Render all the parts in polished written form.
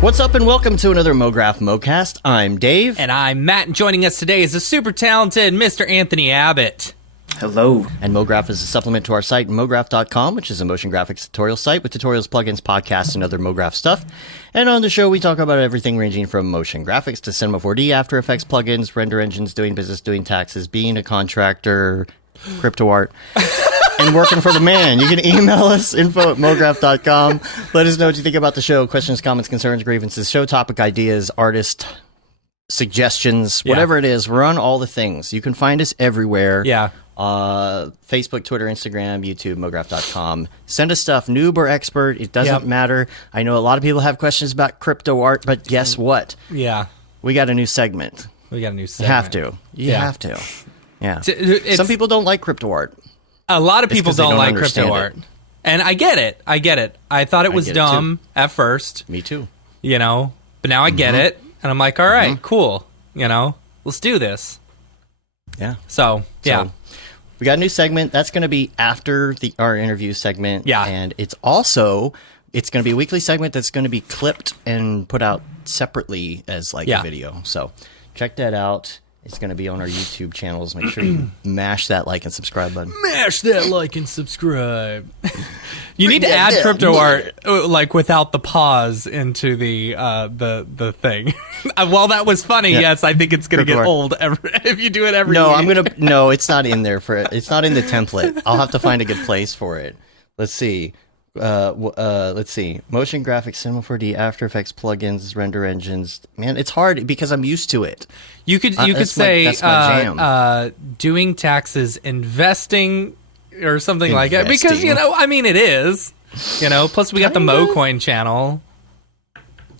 What's up and welcome to another MoGraph MoCast. I'm Dave. And I'm Matt, and joining us today is the super talented Mr. Anthony Abbott. Hello. And MoGraph is a supplement to our site, MoGraph.com, which is a motion graphics tutorial site with tutorials, plugins, podcasts, and other MoGraph stuff. And on the show, we talk about everything ranging from motion graphics to Cinema 4D, After Effects, plugins, render engines, doing business, doing taxes, being a contractor, crypto art, and working for the man. You can email us, info@mograph.com. Let us know what you think about the show. Questions, comments, concerns, grievances, show topic ideas, artist suggestions, whatever it is. We're on all the things. You can find us everywhere. Yeah. Facebook, Twitter, Instagram, YouTube, MoGraph.com. Send us stuff, noob or expert. It doesn't matter. I know a lot of people have questions about crypto art, but guess what? Yeah. We got a new segment. We got a new You segment. have to. You have to. Yeah. It's- Some people don't like crypto art. A lot of people 'cause they don't don't like understand crypto art. And I get it. I thought it was get it, dumb at first, Me too. you know, but now I get it. And I'm like, all right, cool. You know, let's do this. Yeah. So, yeah. So, we got a new segment. That's going to be after our interview segment. Yeah. And it's going to be a weekly segment that's going to be clipped and put out separately as a video. So check that out. It's going to be on our YouTube channels. Make sure you mash that like and subscribe button. Mash that like and subscribe. You need to add crypto art without the pause into the thing. While that was funny, yes, I think it's going to get old if you do it every week. No, it's not in there it's not in the template. I'll have to find a good place for it. Let's see. Motion graphics, Cinema 4D, After Effects, plugins, render engines. Man, it's hard because I'm used to it. You could say that's my jam. Doing taxes, investing, or something like that. Because it is. Plus we got the MoCoin channel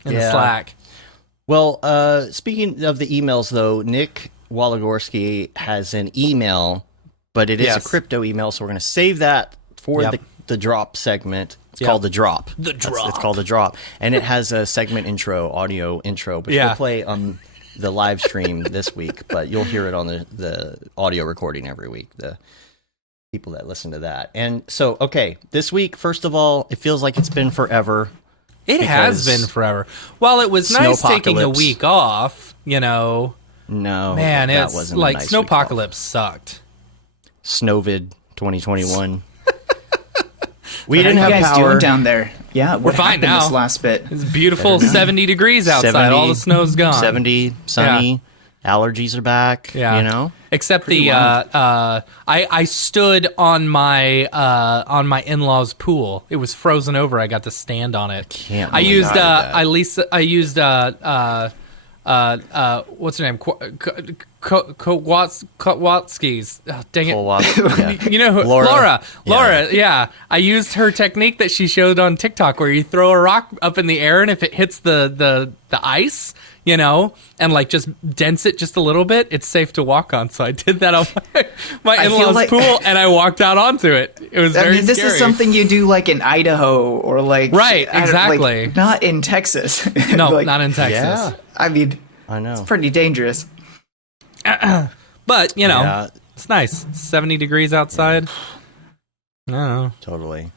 in the Slack. Well, speaking of the emails, though, Nick Walagorski has an email, but it is a crypto email, so we're going to save that for the drop segment. It's called the drop. The drop. It's called the drop, and it has a segment intro, audio intro, which we'll play on the live stream this week, but you'll hear it on the audio recording every week. The people that listen to that. And so, okay, this week, first of all, it feels like it's been forever. It has been forever. While it was nice taking a week off, No, man, that it's wasn't a like nice week Snowpocalypse sucked. Snowvid 2021. We didn't have power. Doing down there? Yeah, we're fine now. This last bit. It's beautiful 70 degrees outside. 70, all the snow's gone. 70, sunny. Allergies are back. Yeah. Except I stood on my in-laws' pool. It was frozen over. I got to stand on it. I used what's her name? Kowalski's. Oh, dang it. You know who? Laura. Yeah. I used her technique that she showed on TikTok where you throw a rock up in the air and if it hits the ice, and just dents it just a little bit, it's safe to walk on. So I did that on my in-laws' pool and I walked out onto it. It was very this scary. is something you do in Idaho or Right, exactly. Not in Texas. No, not in Texas. Yeah. I know. It's pretty dangerous. But, it's nice. 70 degrees outside. I don't know. Totally.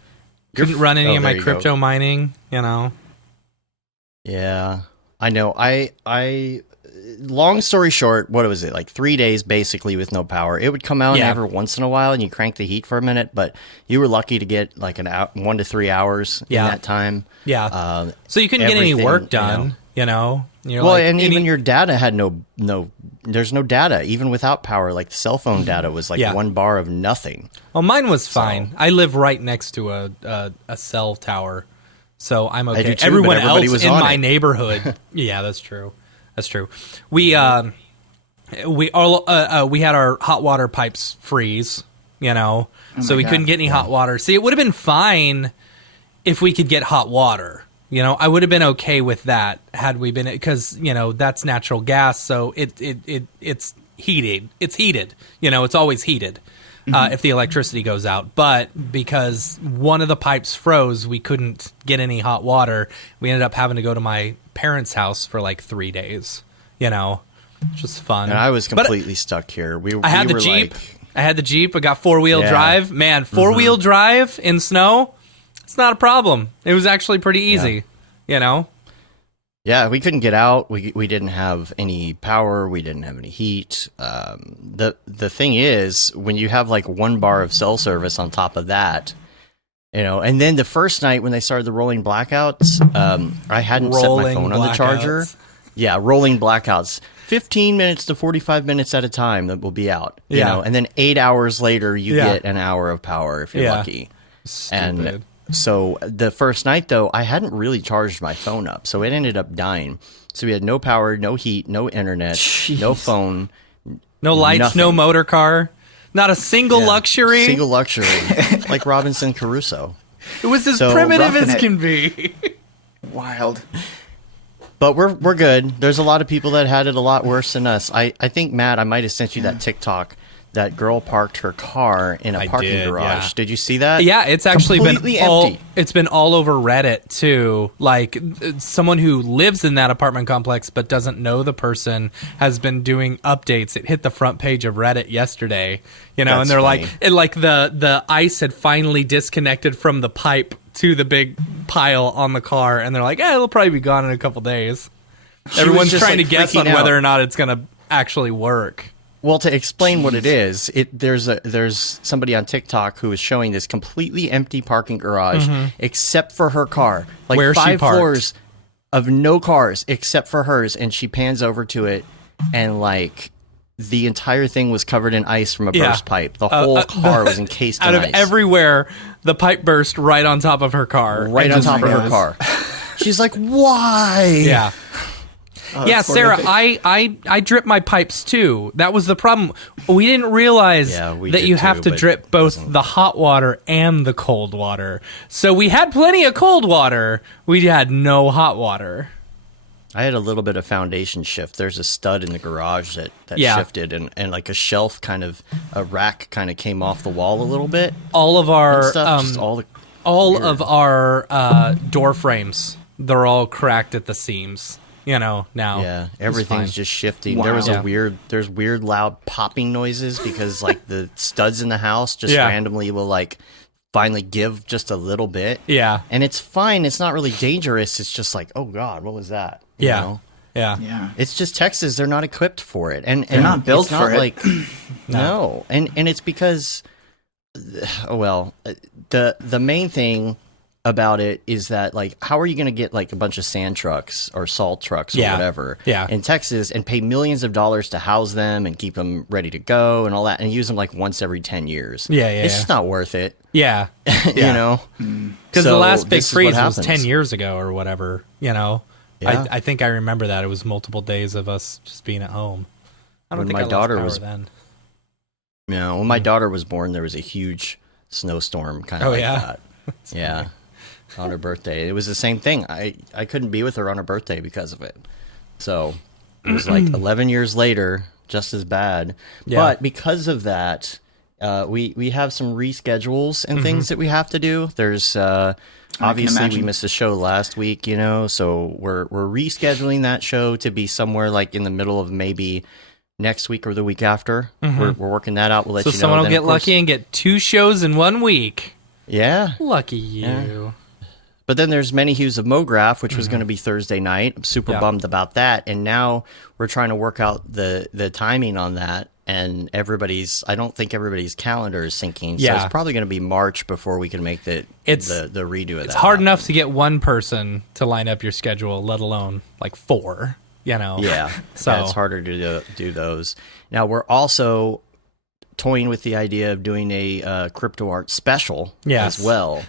Couldn't run any of my crypto mining, Yeah. I know. I long story short, what was it? 3 days basically with no power. It would come out every once in a while and you crank the heat for a minute, but you were lucky to get 1 to 3 hours in that time. Yeah. So you couldn't get any work done, Even your data had there's no data even without power. The cell phone data was 1 bar of nothing. Well, mine was fine. I live right next to a cell tower, so I'm okay. I do too, Everyone but everybody else was in on my it. neighborhood, yeah, that's true. That's true. We had our hot water pipes freeze, so we couldn't get any hot water. See, it would have been fine if we could get hot water. I would have been okay with that had we been, because that's natural gas, so it's heated. It's heated. It's always heated if the electricity goes out. But because one of the pipes froze, we couldn't get any hot water. We ended up having to go to my parents' house for 3 days. Which was fun. And I was completely stuck here. I had the Jeep. I had the Jeep. I got 4-wheel drive. Man, 4-wheel drive in snow. It's not a problem. It was actually pretty easy, Yeah, we couldn't get out. We didn't have any power. We didn't have any heat. The thing is, when you have like 1 bar of cell service on top of that, and then the first night when they started the rolling blackouts, I hadn't set my phone on the charger. Yeah, rolling blackouts. 15 minutes to 45 minutes at a time that will be out. And then 8 hours later, you get an hour of power if you're lucky. Stupid. And so the first night, though, I hadn't really charged my phone up, so it ended up dying. So we had no power, no heat, no internet, no phone, no lights, nothing. no motor car, not a single luxury. Single luxury, like Robinson Crusoe. It was as primitive as can be. Wild. But we're good. There's a lot of people that had it a lot worse than us. I think, Matt, I might have sent you that TikTok. That girl parked her car in a parking garage. Yeah. Did you see that? Yeah, it's actually completely empty. It's been all over Reddit too. Like someone who lives in that apartment complex but doesn't know the person has been doing updates. It hit the front page of Reddit yesterday. And they're funny. like the ice had finally disconnected from the pipe to the big pile on the car, and they're like, it'll probably be gone in a couple days. Everyone's trying to guess on whether or not it's going to actually work. Well, to explain what it is, there's somebody on TikTok who is showing this completely empty parking garage except for her car. Like where 5 floors of no cars except for hers, and she pans over to it, and like the entire thing was covered in ice from a burst pipe. The whole car was encased in ice. Out of everywhere, the pipe burst right on top of her car. Right on top of her car. She's like, why? Yeah. Sarah, I drip my pipes too. That was the problem. We didn't realize that you have to drip both the hot water and the cold water. So we had plenty of cold water. We had no hot water. I had a little bit of foundation shift. There's a stud in the garage that shifted, and like a shelf a rack kind of came off the wall a little bit. All of our stuff, of our door frames, they're all cracked at the seams. Now. Yeah, everything's just shifting. Wow. There was there's weird loud popping noises because like the studs in the house just randomly will like finally give just a little bit. Yeah. And it's fine. It's not really dangerous. It's just like, oh God, what was that? You know? Yeah. It's just Texas. They're not equipped for it. And they're not built for it. Like, no. And it's because, the main thing about it is that, like, how are you going to get like a bunch of sand trucks or salt trucks or whatever in Texas and pay millions of dollars to house them and keep them ready to go and all that and use them like once every 10 years? It's just not worth it. Yeah. Because the last big freeze was 10 years ago or whatever, I think I remember that. It was multiple days of us just being at home. I don't think my daughter was then. When my daughter was born, there was a huge snowstorm kind of that. Yeah. On her birthday. It was the same thing. I couldn't be with her on her birthday because of it. So it was like 11 years later, just as bad. Yeah. But because of that, we have some reschedules and things that we have to do. There's obviously we missed a show last week, so we're rescheduling that show to be somewhere like in the middle of maybe next week or the week after. We're working that out. We'll let you know. So someone will get lucky and get 2 shows in 1 week. Yeah. Lucky you. Yeah. But then there's Many Hues of MoGraph, which was going to be Thursday night. I'm super bummed about that. And now we're trying to work out the timing on that. And I don't think everybody's calendar is syncing. So it's probably going to be March before we can make the redo of that. It's hard enough to get one person to line up your schedule, let alone like 4, Yeah. So it's harder to do those. Now we're also toying with the idea of doing a crypto art special as well.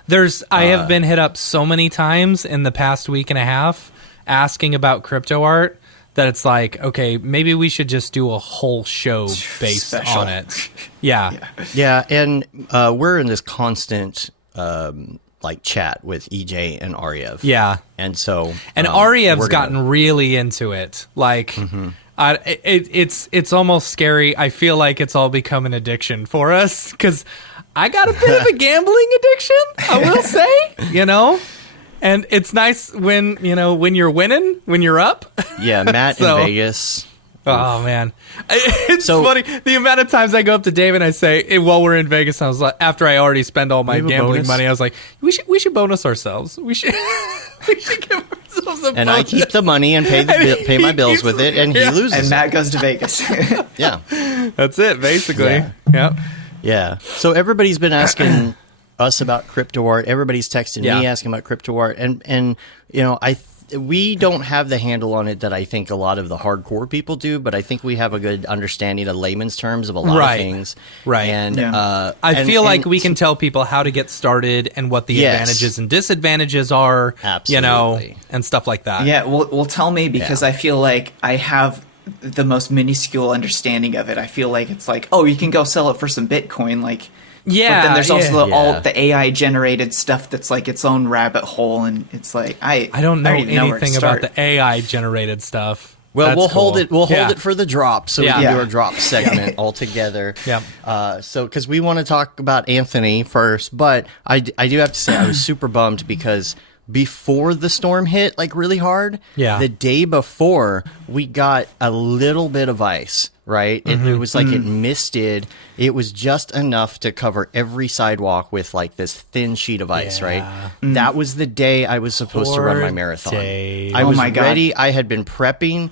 I have been hit up so many times in the past week and a half asking about crypto art that it's like, okay, maybe we should just do a whole show based on it. Yeah, and we're in this constant like chat with EJ and Ariev. Yeah, and so Ariev's gotten really into it. Like. It's almost scary. I feel like it's all become an addiction for us because I got a bit of a gambling addiction, I will say, and it's nice when you're winning, when you're up. Yeah, Matt in Vegas Oh man, it's funny the amount of times I go up to Dave and I say, while we're in Vegas, I was like, after I already spend all my gambling money, I was like, we should bonus ourselves. We should give ourselves a bonus. And I keep the money and pay my bills with it, and he loses. And Matt goes to Vegas. Yeah, that's it basically. Yeah. So everybody's been asking us about CryptoArt. Everybody's texting me asking about CryptoArt, and you know we don't have the handle on it that I think a lot of the hardcore people do, but I think we have a good understanding of layman's terms of a lot of things. Right. And I feel like we can tell people how to get started and what the advantages and disadvantages are, Absolutely. And stuff like that. Yeah, well, tell me, because I feel like I have the most minuscule understanding of it. I feel like it's like, oh, you can go sell it for some Bitcoin, like. Yeah, but then there's also all the AI generated stuff that's like its own rabbit hole, and it's like I don't know anything anything about the AI generated stuff. Well, That's we'll cool. hold it. We'll hold it for the drop, so we can do our drop segment all together. Yeah. So, because we want to talk about Anthony first, but I do have to say I was super bummed because before the storm hit, like really hard, the day before we got a little bit of ice. Right? It was like it misted. It was just enough to cover every sidewalk with like this thin sheet of ice, right? That was the day I was supposed to run my marathon. I was ready. I had been prepping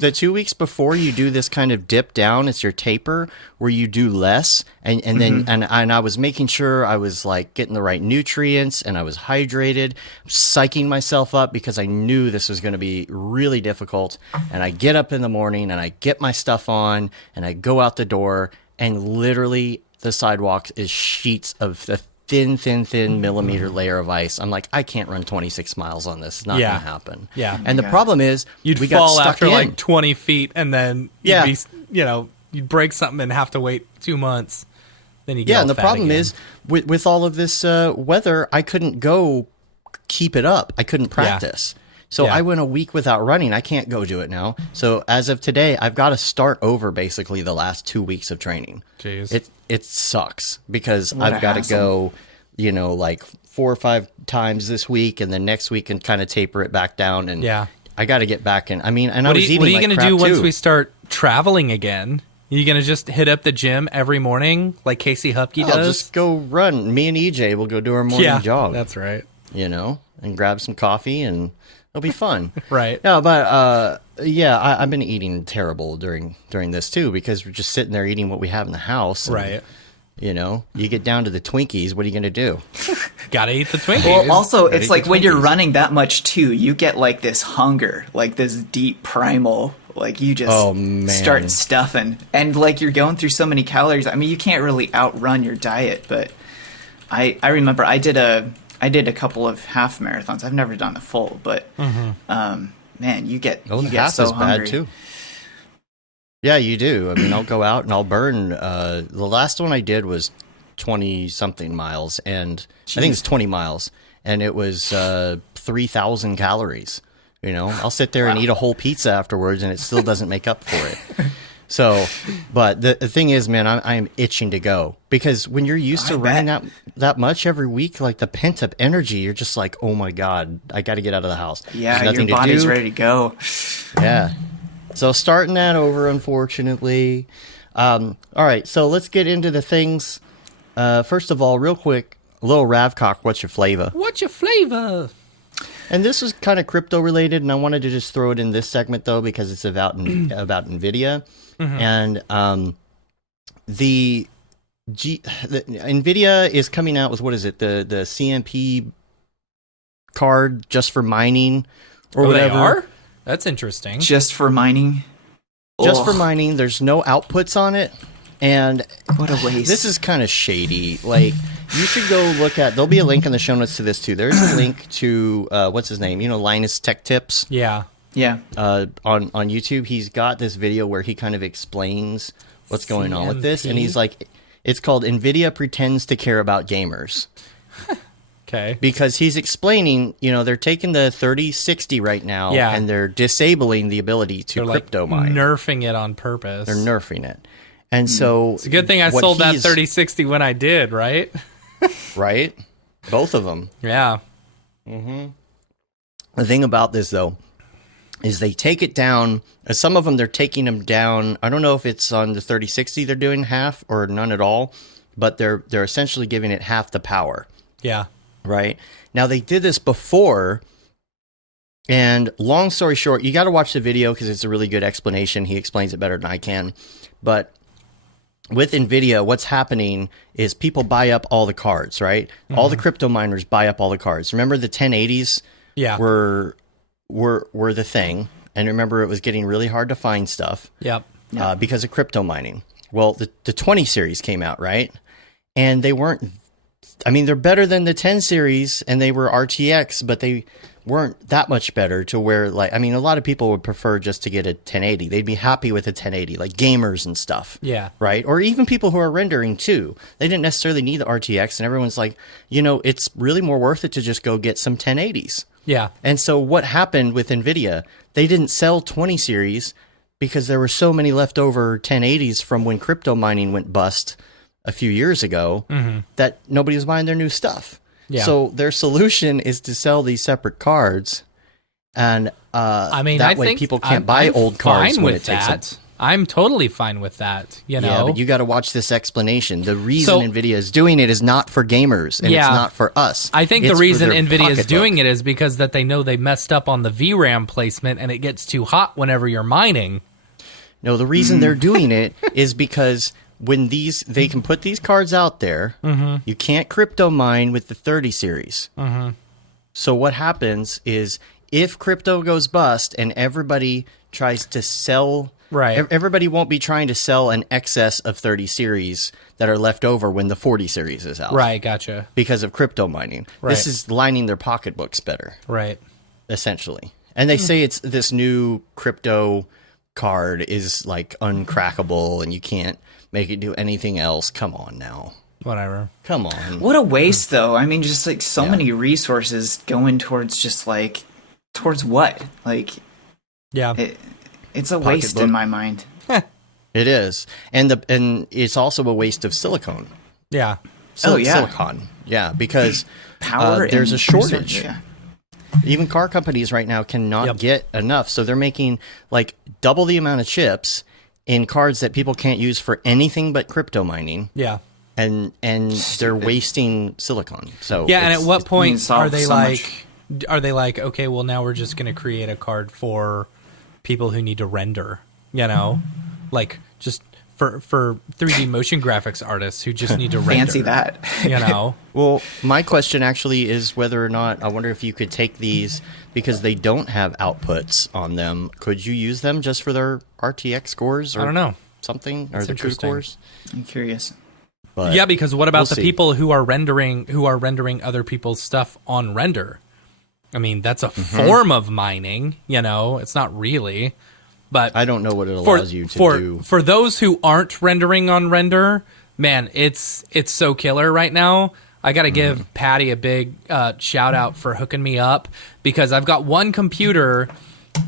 the 2 weeks before you do this kind of dip down. It's your taper where you do less. And then I was making sure I was like getting the right nutrients and I was hydrated, psyching myself up because I knew this was going to be really difficult. And I get up in the morning and I get my stuff on and I go out the door and literally the sidewalk is sheets of the thin millimeter layer of ice. I'm like, I can't run 26 miles on this. It's not going to happen. Yeah. And the problem is you'd we fall got stuck after in. like 20 feet and then you'd be, you'd break something and have to wait 2 months. Then you get and the problem is with all of this weather, I couldn't go keep it up. I couldn't practice. So I went a week without running. I can't go do it now. So as of today, I've got to start over basically the last 2 weeks of training. Jeez. It sucks because I've got to go, like 4 or 5 times this week and then next week and kind of taper it back down. And I got to get back in. I mean, and I was eating what are you like going to crap do once too. we start traveling again? Are you going to just hit up the gym every morning like Casey Hupke does? I'll just go run. Me and EJ will go do our morning jog. That's right. And grab some coffee and it'll be fun. Right. No, but I've been eating terrible during this too because we're just sitting there eating what we have in the house. And, right. You get down to the Twinkies. What are you going to do? Gotta eat the Twinkies. Well, also, it's like when you're running that much too, you get like this hunger, like this deep primal, like you just start stuffing. And like you're going through so many calories. I mean, you can't really outrun your diet, but I remember I did a couple of half marathons. I've never done the full, but man, you get so hungry. Bad too. Yeah, you do. I mean, I'll go out and I'll burn. The last one I did was 20 something miles, and I think it's 20 miles, and it was 3,000 calories. I'll sit there and eat a whole pizza afterwards, and it still doesn't make up for it. So, but the thing is, man, I am itching to go because when you're used to running that much every week, like the pent up energy, you're just like, oh my God, I got to get out of the house. Yeah, your body's ready to go. Yeah. So starting that over, unfortunately. All right, so let's get into the things. First of all, real quick, a little Ravcock, what's your flavor? What's your flavor? And this is kind of crypto related, and I wanted to just throw it in this segment though because it's about NVIDIA. And the NVIDIA is coming out with, what is it, the CMP card just for mining or whatever. They are? That's interesting. Just for mining? Just for mining. There's no outputs on it. And what a waste. This is kind of shady. Like, you should go look at, there'll be a link in the show notes to this too. There's a link to, what's his name? Linus Tech Tips. Yeah. Yeah. On YouTube, he's got this video where he kind of explains what's going on with this. And he's like, it's called NVIDIA Pretends to Care About Gamers. Okay. Because he's explaining, they're taking the 3060 right now and they're disabling the ability to crypto mine. Nerfing it on purpose. They're nerfing it. And so it's a good thing I sold that 3060 when I did, right? Right? Both of them. Yeah. Mm-hmm. The thing about this, though, is they take it down. Some of them, they're taking them down. I don't know if it's on the 3060 they're doing half or none at all, but they're essentially giving it half the power. Yeah. Right? Now, they did this before, and long story short, you got to watch the video because it's a really good explanation. He explains it better than I can. But with NVIDIA, what's happening is people buy up all the cards, right? Mm-hmm. All the crypto miners buy up all the cards. Remember the 1080s were the thing, and remember it was getting really hard to find stuff. Yep. Because of crypto mining. Well, the 20 series came out, right? And they weren't. I mean, they're better than the 10 series, and they were RTX, but they weren't that much better to where, like, I mean, a lot of people would prefer just to get a 1080. They'd be happy with a 1080, like gamers and stuff. Yeah. Right? Or even people who are rendering too. They didn't necessarily need the RTX, and everyone's like, you know, it's really more worth it to just go get some 1080s. Yeah. And so what happened with NVIDIA, they didn't sell 20 series because there were so many leftover 1080s from when crypto mining went bust a few years ago that nobody was buying their new stuff. Yeah. So their solution is to sell these separate cards, and I mean, that way people can't buy old cards when it takes them. I'm totally fine with that. You know, yeah, but you got to watch this explanation. The reason NVIDIA is doing it is not for gamers, and it's not for us. I think the reason NVIDIA is doing it is because that they know they messed up on the VRAM placement, and it gets too hot whenever you're mining. No, the reason they're doing it is because when they can put these cards out there, you can't crypto mine with the 30 series. So what happens is if crypto goes bust and everybody tries to sell, everybody won't be trying to sell an excess of 30 series that are left over when the 40 series is out. Right, gotcha. Because of crypto mining. Right. This is lining their pocketbooks better. Right. Essentially. And they say it's this new crypto card is like uncrackable and you can't make it do anything else. Come on now. Whatever. Come on. What a waste, though. I mean, just like so many resources going towards just like, towards what? Like, it's a waste in my mind. It is. And it's also a waste of silicone. Yeah. Silicon. Yeah, because power there's a shortage. Even car companies right now cannot get enough. So they're making like double the amount of chips in cards that people can't use for anything but crypto mining. Yeah. And they're wasting silicon. So and at what point are they like, okay, well now we're just going to create a card for people who need to render, you know? Like just for 3D motion graphics artists who just need to render. Fancy that. You know? Well, my question actually is whether or not, I wonder if you could take these, because they don't have outputs on them, could you use them just for their RTX scores? Or I don't know. Something? Or the CUDA cores? I'm curious. But yeah, because what about the people who are rendering other people's stuff on render? I mean, that's a form of mining, you know? It's not really. But I don't know what it allows you to do. For those who aren't rendering on render, man, it's so killer right now. I got to give Patty a big shout out for hooking me up, because I've got one computer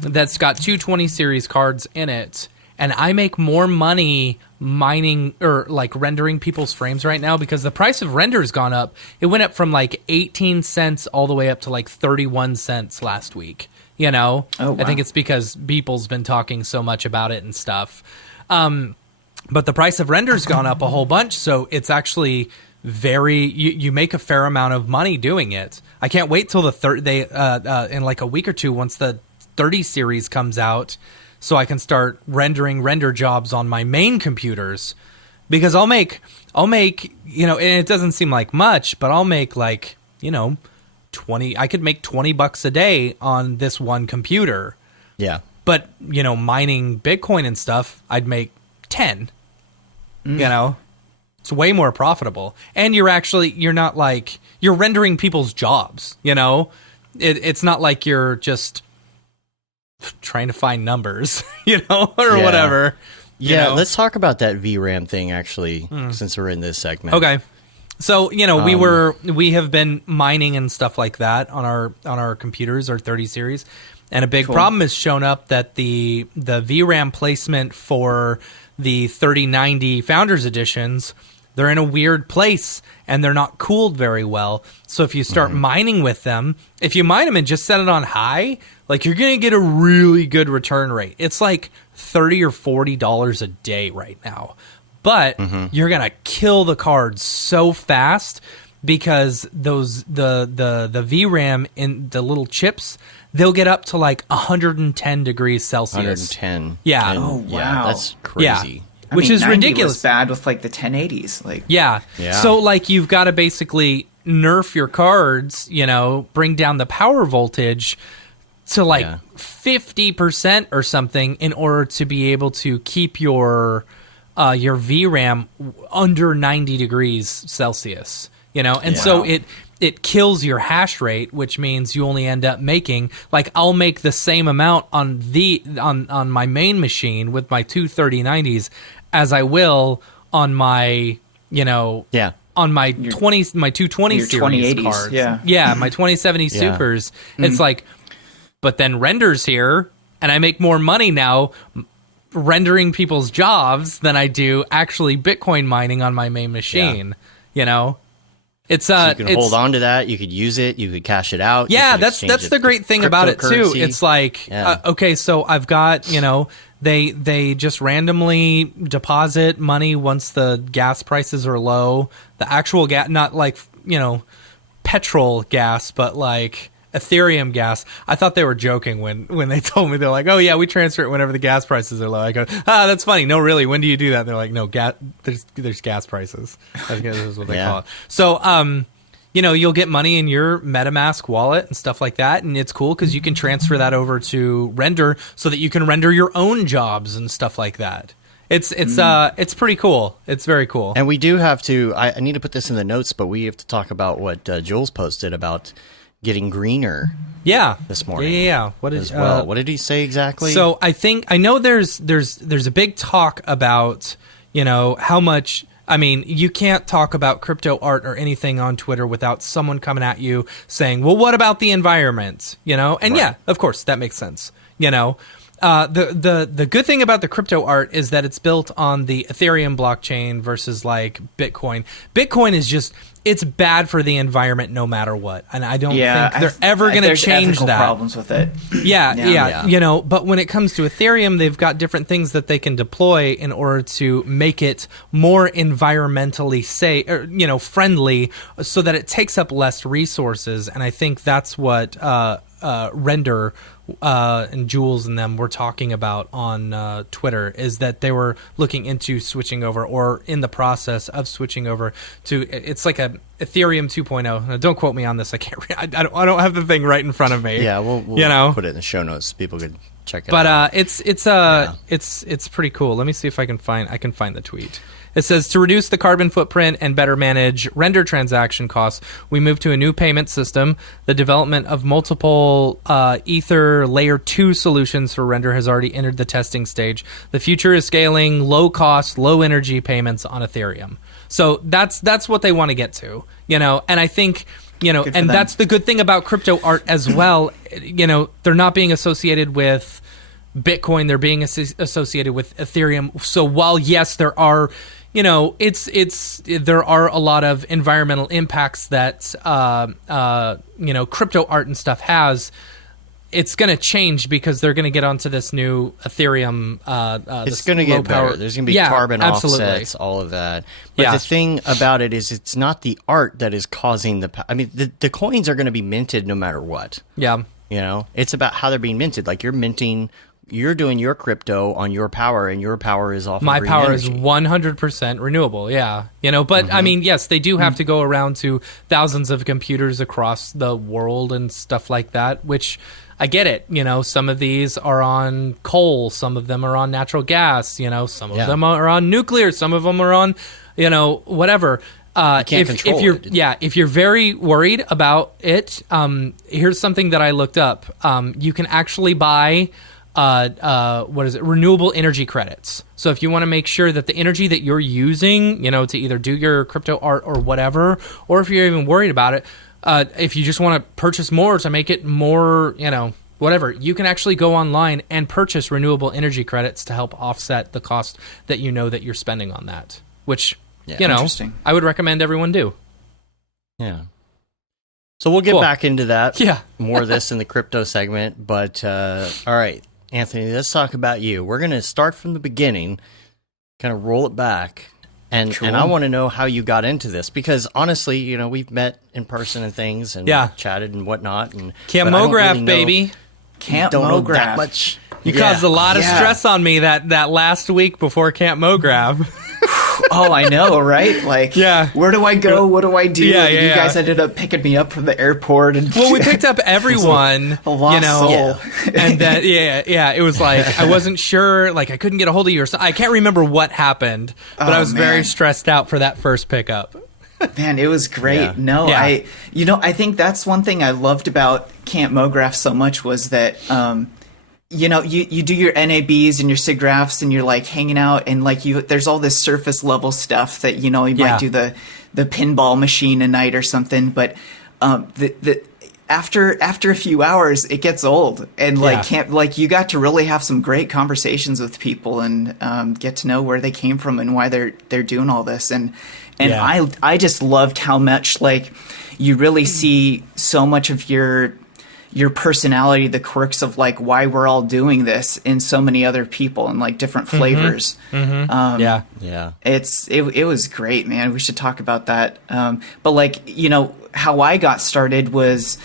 that's got two 20 series cards in it, and I make more money mining or like rendering people's frames right now because the price of render has gone up. It went up from like 18 cents all the way up to like 31 cents last week. You know, I think it's because Beeple's been talking so much about it and stuff. But the price of render's gone up a whole bunch, so it's actually you make a fair amount of money doing it. I can't wait till in like a week or two once the 30 series comes out, so I can start rendering render jobs on my main computers, because I'll make you know, and it doesn't seem like much, but I'll make like, you know, I could make $20 a day on this one computer. Yeah. But, you know, mining Bitcoin and stuff, I'd make 10. You know? It's way more profitable. And you're not like, you're rendering people's jobs, you know? It's not like you're just trying to find numbers, you know, or whatever. Yeah, let's talk about that VRAM thing actually, since we're in this segment. Okay. So, you know, we have been mining and stuff like that on our computers, our 30 series, and a big problem has shown up that the VRAM placement for the 3090 Founders Editions, they're in a weird place and they're not cooled very well. So if you start mining with them, if you mine them and just set it on high, like you're going to get a really good return rate. It's like $30 or $40 a day right now. But you're going to kill the cards so fast because the VRAM in the little chips, they'll get up to like 110 degrees Celsius. 110. Yeah. Oh, wow. Yeah, that's crazy. Yeah. Which is 90 ridiculous. Was bad with like the 1080s. Like, yeah. So like you've got to basically nerf your cards, you know, bring down the power voltage to like 50% or something in order to be able to keep your VRAM under 90 degrees Celsius, you know? And so it kills your hash rate, which means you only end up making, like, I'll make the same amount on on my main machine with my two 3090s as I will on my, you know, on my two 20 your series 2080s, cards. yeah. My 2070 Supers. It's like, but then Render's here, and I make more money now rendering people's jobs than I do actually Bitcoin mining on my main machine. You know, it's so you can hold on to that. You could use it. You could cash it out. Yeah, that's the great thing about it too. It's like, okay, so I've got, you know, they just randomly deposit money once the gas prices are low. The actual gas, not like, you know, petrol gas, but like Ethereum gas. I thought they were joking when they told me. They're like, oh yeah, we transfer it whenever the gas prices are low. I go, that's funny. No, really, when do you do that? They're like, no, there's gas prices. I guess this is what they call it. So you know, you'll get money in your MetaMask wallet and stuff like that, and it's cool because you can transfer that over to Render so that you can render your own jobs and stuff like that. It's pretty cool. It's very cool. And we do have to. I need to put this in the notes, but we have to talk about what Jules posted about getting greener. Yeah, this morning. Yeah. What did he say exactly? So I know there's a big talk about, you know, how much. I mean, you can't talk about crypto art or anything on Twitter without someone coming at you saying, well, what about the environment? You know? And yeah, of course, that makes sense. You know, the good thing about the crypto art is that it's built on the Ethereum blockchain versus like Bitcoin. Bitcoin is just, it's bad for the environment no matter what. And I don't think they're ever going to change that. Problems with it. Yeah. You know, but when it comes to Ethereum, they've got different things that they can deploy in order to make it more environmentally safe, or, you know, friendly, so that it takes up less resources. And I think that's what Render and Jules and them were talking about on Twitter, is that they were looking into switching over, or in the process of switching over to, it's like a Ethereum 2.0. Now, don't quote me on this. I can't. I don't have the thing right in front of me. Yeah, we'll you know, put it in the show notes. So people could check it But out. it's pretty cool. Let me see if I can find the tweet. It says, to reduce the carbon footprint and better manage Render transaction costs, we moved to a new payment system. The development of multiple Ether Layer 2 solutions for Render has already entered the testing stage. The future is scaling low-cost, low-energy payments on Ethereum. So that's what they want to get to, you know. And I think, you know, and that's the good thing about crypto art as well. You know, they're not being associated with Bitcoin; they're being associated with Ethereum. So while yes, there are, you know, there are a lot of environmental impacts that you know, crypto art and stuff has. It's going to change because they're going to get onto this new Ethereum. It's going to get better. There's going to be carbon offsets, all of that. But the thing about it is, it's not the art that is causing the. I mean, the coins are going to be minted no matter what. Yeah. You know, it's about how they're being minted. Like, you're minting. You're doing your crypto on your power, and your power is off of green power energy. Is 100% renewable. Yeah, you know, but I mean, yes, they do have to go around to thousands of computers across the world and stuff like that, which I get it. You know, some of these are on coal, some of them are on natural gas, you know, some of them are on nuclear, some of them are on, you know, whatever. If you're very worried about it, here's something that I looked up. You can actually buy renewable energy credits. So if you want to make sure that the energy that you're using, you know, to either do your crypto art or whatever, or if you're even worried about it, if you just want to purchase more to make it more, you know, whatever, you can actually go online and purchase renewable energy credits to help offset the cost that you know that you're spending on that, which, you know, I would recommend everyone do. Yeah. So we'll get Cool. back into that. Yeah. More of this in the crypto segment. But all right, Anthony, let's talk about you. We're going to start from the beginning, kind of roll it back. And I want to know how you got into this, because honestly, you know, we've met in person and things and chatted and whatnot. And Camp MoGraph, baby. Camp don't know that MoGraph. much. You caused a lot of stress on me that last week before Camp MoGraph. Oh, I know, right? Like, where do I go? What do I do? Yeah, you guys ended up picking me up from the airport, and well, we picked up everyone, a lost soul. And then it was like I wasn't sure, like I couldn't get a hold of you, or I can't remember what happened, but I was very stressed out for that first pickup. Man, it was great. I think that's one thing I loved about Camp MoGraph so much was that. You know, you do your NABs and your SIGGRAPHs and you're like hanging out and like there's all this surface level stuff that, you know, you might do the pinball machine a night or something. But after a few hours, it gets old and you got to really have some great conversations with people and get to know where they came from and why they're doing all this. And I just loved how much like you really see so much of your personality, the quirks of like why we're all doing this in so many other people and like different flavors. It was great, man. We should talk about that. But like, you know, how I got started was,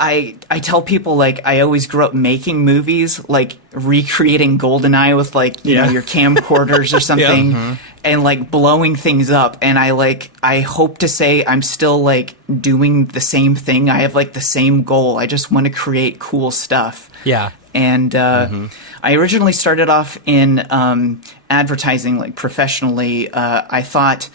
I tell people like I always grew up making movies, like recreating GoldenEye with like, you know, your camcorders or something and like blowing things up. And I hope to say I'm still like doing the same thing. I have like the same goal. I just want to create cool stuff. Yeah. And I originally started off in advertising, like professionally. I thought,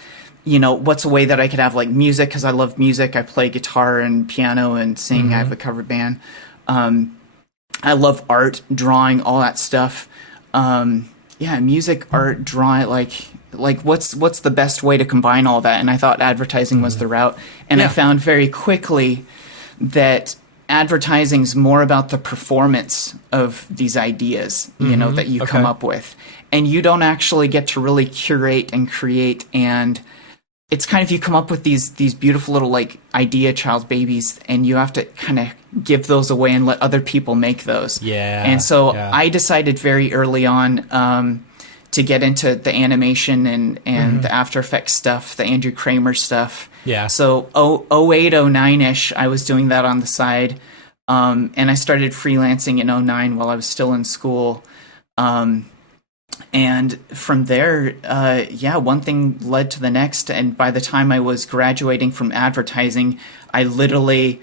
you know, what's a way that I could have like music? Because I love music. I play guitar and piano and sing. I have a cover band. I love art, drawing, all that stuff. Music, art, drawing, like what's the best way to combine all that? And I thought advertising was the route. And I found very quickly that advertising's more about the performance of these ideas, you know, that you come up with. And you don't actually get to really curate and create, and it's kind of, you come up with these beautiful little like idea child's babies, and you have to kind of give those away and let other people make those. And so I decided very early on to get into the animation and the After Effects stuff, the Andrew Kramer stuff. So 08, 09-ish, I was doing that on the side. And I started freelancing in 09 while I was still in school. And from there, one thing led to the next. And by the time I was graduating from advertising, I literally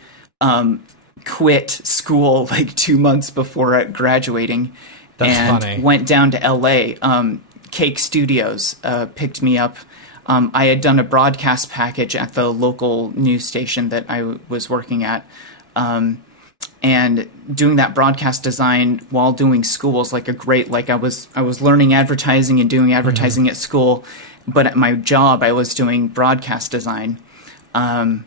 quit school like 2 months before graduating. That's funny. Went down to LA. Cake Studios picked me up. I had done a broadcast package at the local news station that I was working at. And doing that broadcast design while doing school was like a great, like I was learning advertising and doing advertising at school, but at my job I was doing broadcast design. And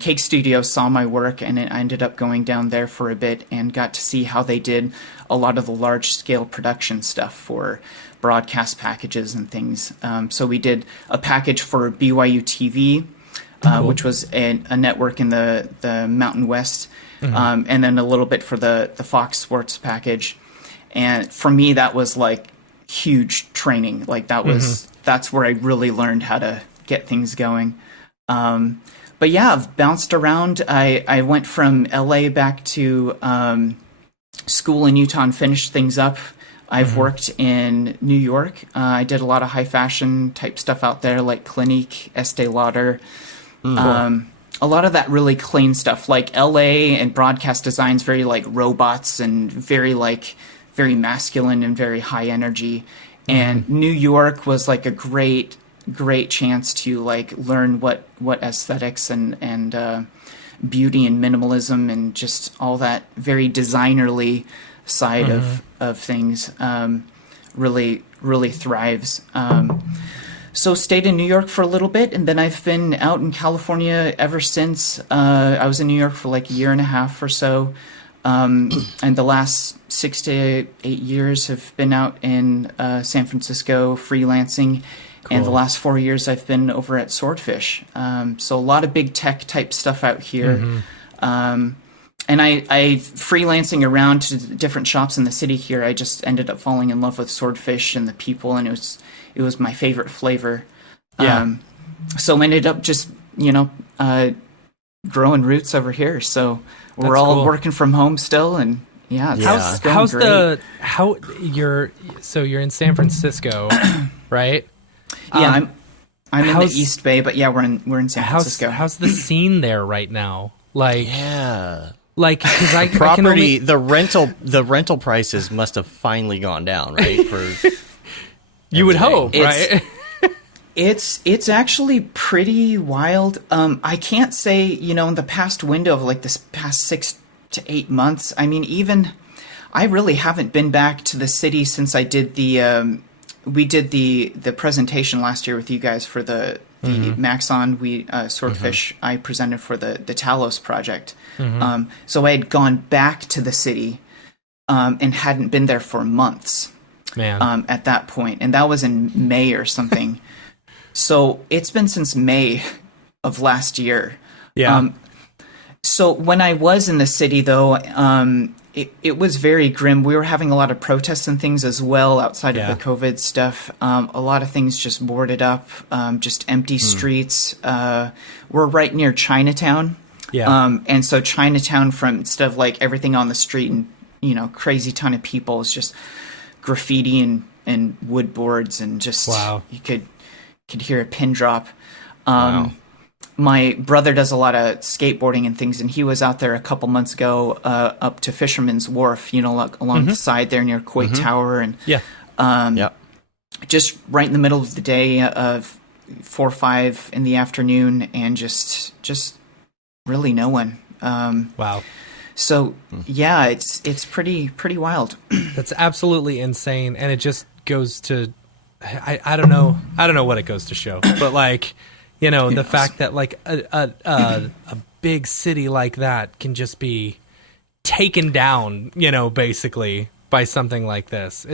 Cake Studios saw my work, and I ended up going down there for a bit and got to see how they did a lot of the large scale production stuff for broadcast packages and things. So we did a package for BYU TV, which was a network in the Mountain West. And then a little bit for the Fox Sports package. And for me, that was like huge training. Like that's where I really learned how to get things going. But yeah, I've bounced around. I went from LA back to school in Utah and finished things up. I've worked in New York. I did a lot of high fashion type stuff out there, like Clinique, Estee Lauder. A lot of that really clean stuff, like LA and broadcast designs, very like robots and very masculine and very high energy. And New York was like a great chance to like learn what aesthetics and beauty and minimalism and just all that very designerly side of things really thrives. So stayed in New York for a little bit, and then I've been out in California ever since. I was in New York for like a year and a half or so. And the last 6 to 8 years have been out in San Francisco freelancing. And the last 4 years I've been over at Swordfish. So a lot of big tech type stuff out here. And I freelancing around to different shops in the city here. I just ended up falling in love with Swordfish and the people, and it was my favorite flavor. Yeah. So I ended up just growing roots over here. So we're all cool. working from home still, and how's great. You're in San Francisco, right? Yeah, I'm in the East Bay, but yeah, we're in San Francisco. How's the scene there right now? Like, Yeah. like because I Property, can only, the rental prices must have finally gone down, right? For you would everything. hope, right? It's actually pretty wild. I can't say, in the past window of like this past 6 to 8 months. I mean, even I really haven't been back to the city since I did we did the presentation last year with you guys for the Maxon Swordfish. I presented for the Talos project. So I had gone back to the city and hadn't been there for months. Man, At that point, and that was in May or something. So it's been since May of last year. yeah, So when I was in the city, though, it was very grim. We were having a lot of protests and things as well outside of the COVID stuff. A lot of things just boarded up, just empty streets. We're right near Chinatown. yeah, And so Chinatown, from instead of like everything on the street and, crazy ton of people, is just graffiti and wood boards and just, Wow. you could hear a pin drop. Wow. My brother does a lot of skateboarding and things, and he was out there a couple months ago up to Fisherman's Wharf, like along the side there near Coit Tower, and yeah. Yep. just right in the middle of the day of 4 or 5 in the afternoon, and just really no one. Wow, So yeah, it's pretty wild. that's absolutely insane, and it just goes to I don't know what it goes to show, but like the fact that like a big city like that can just be taken down, basically by something like this.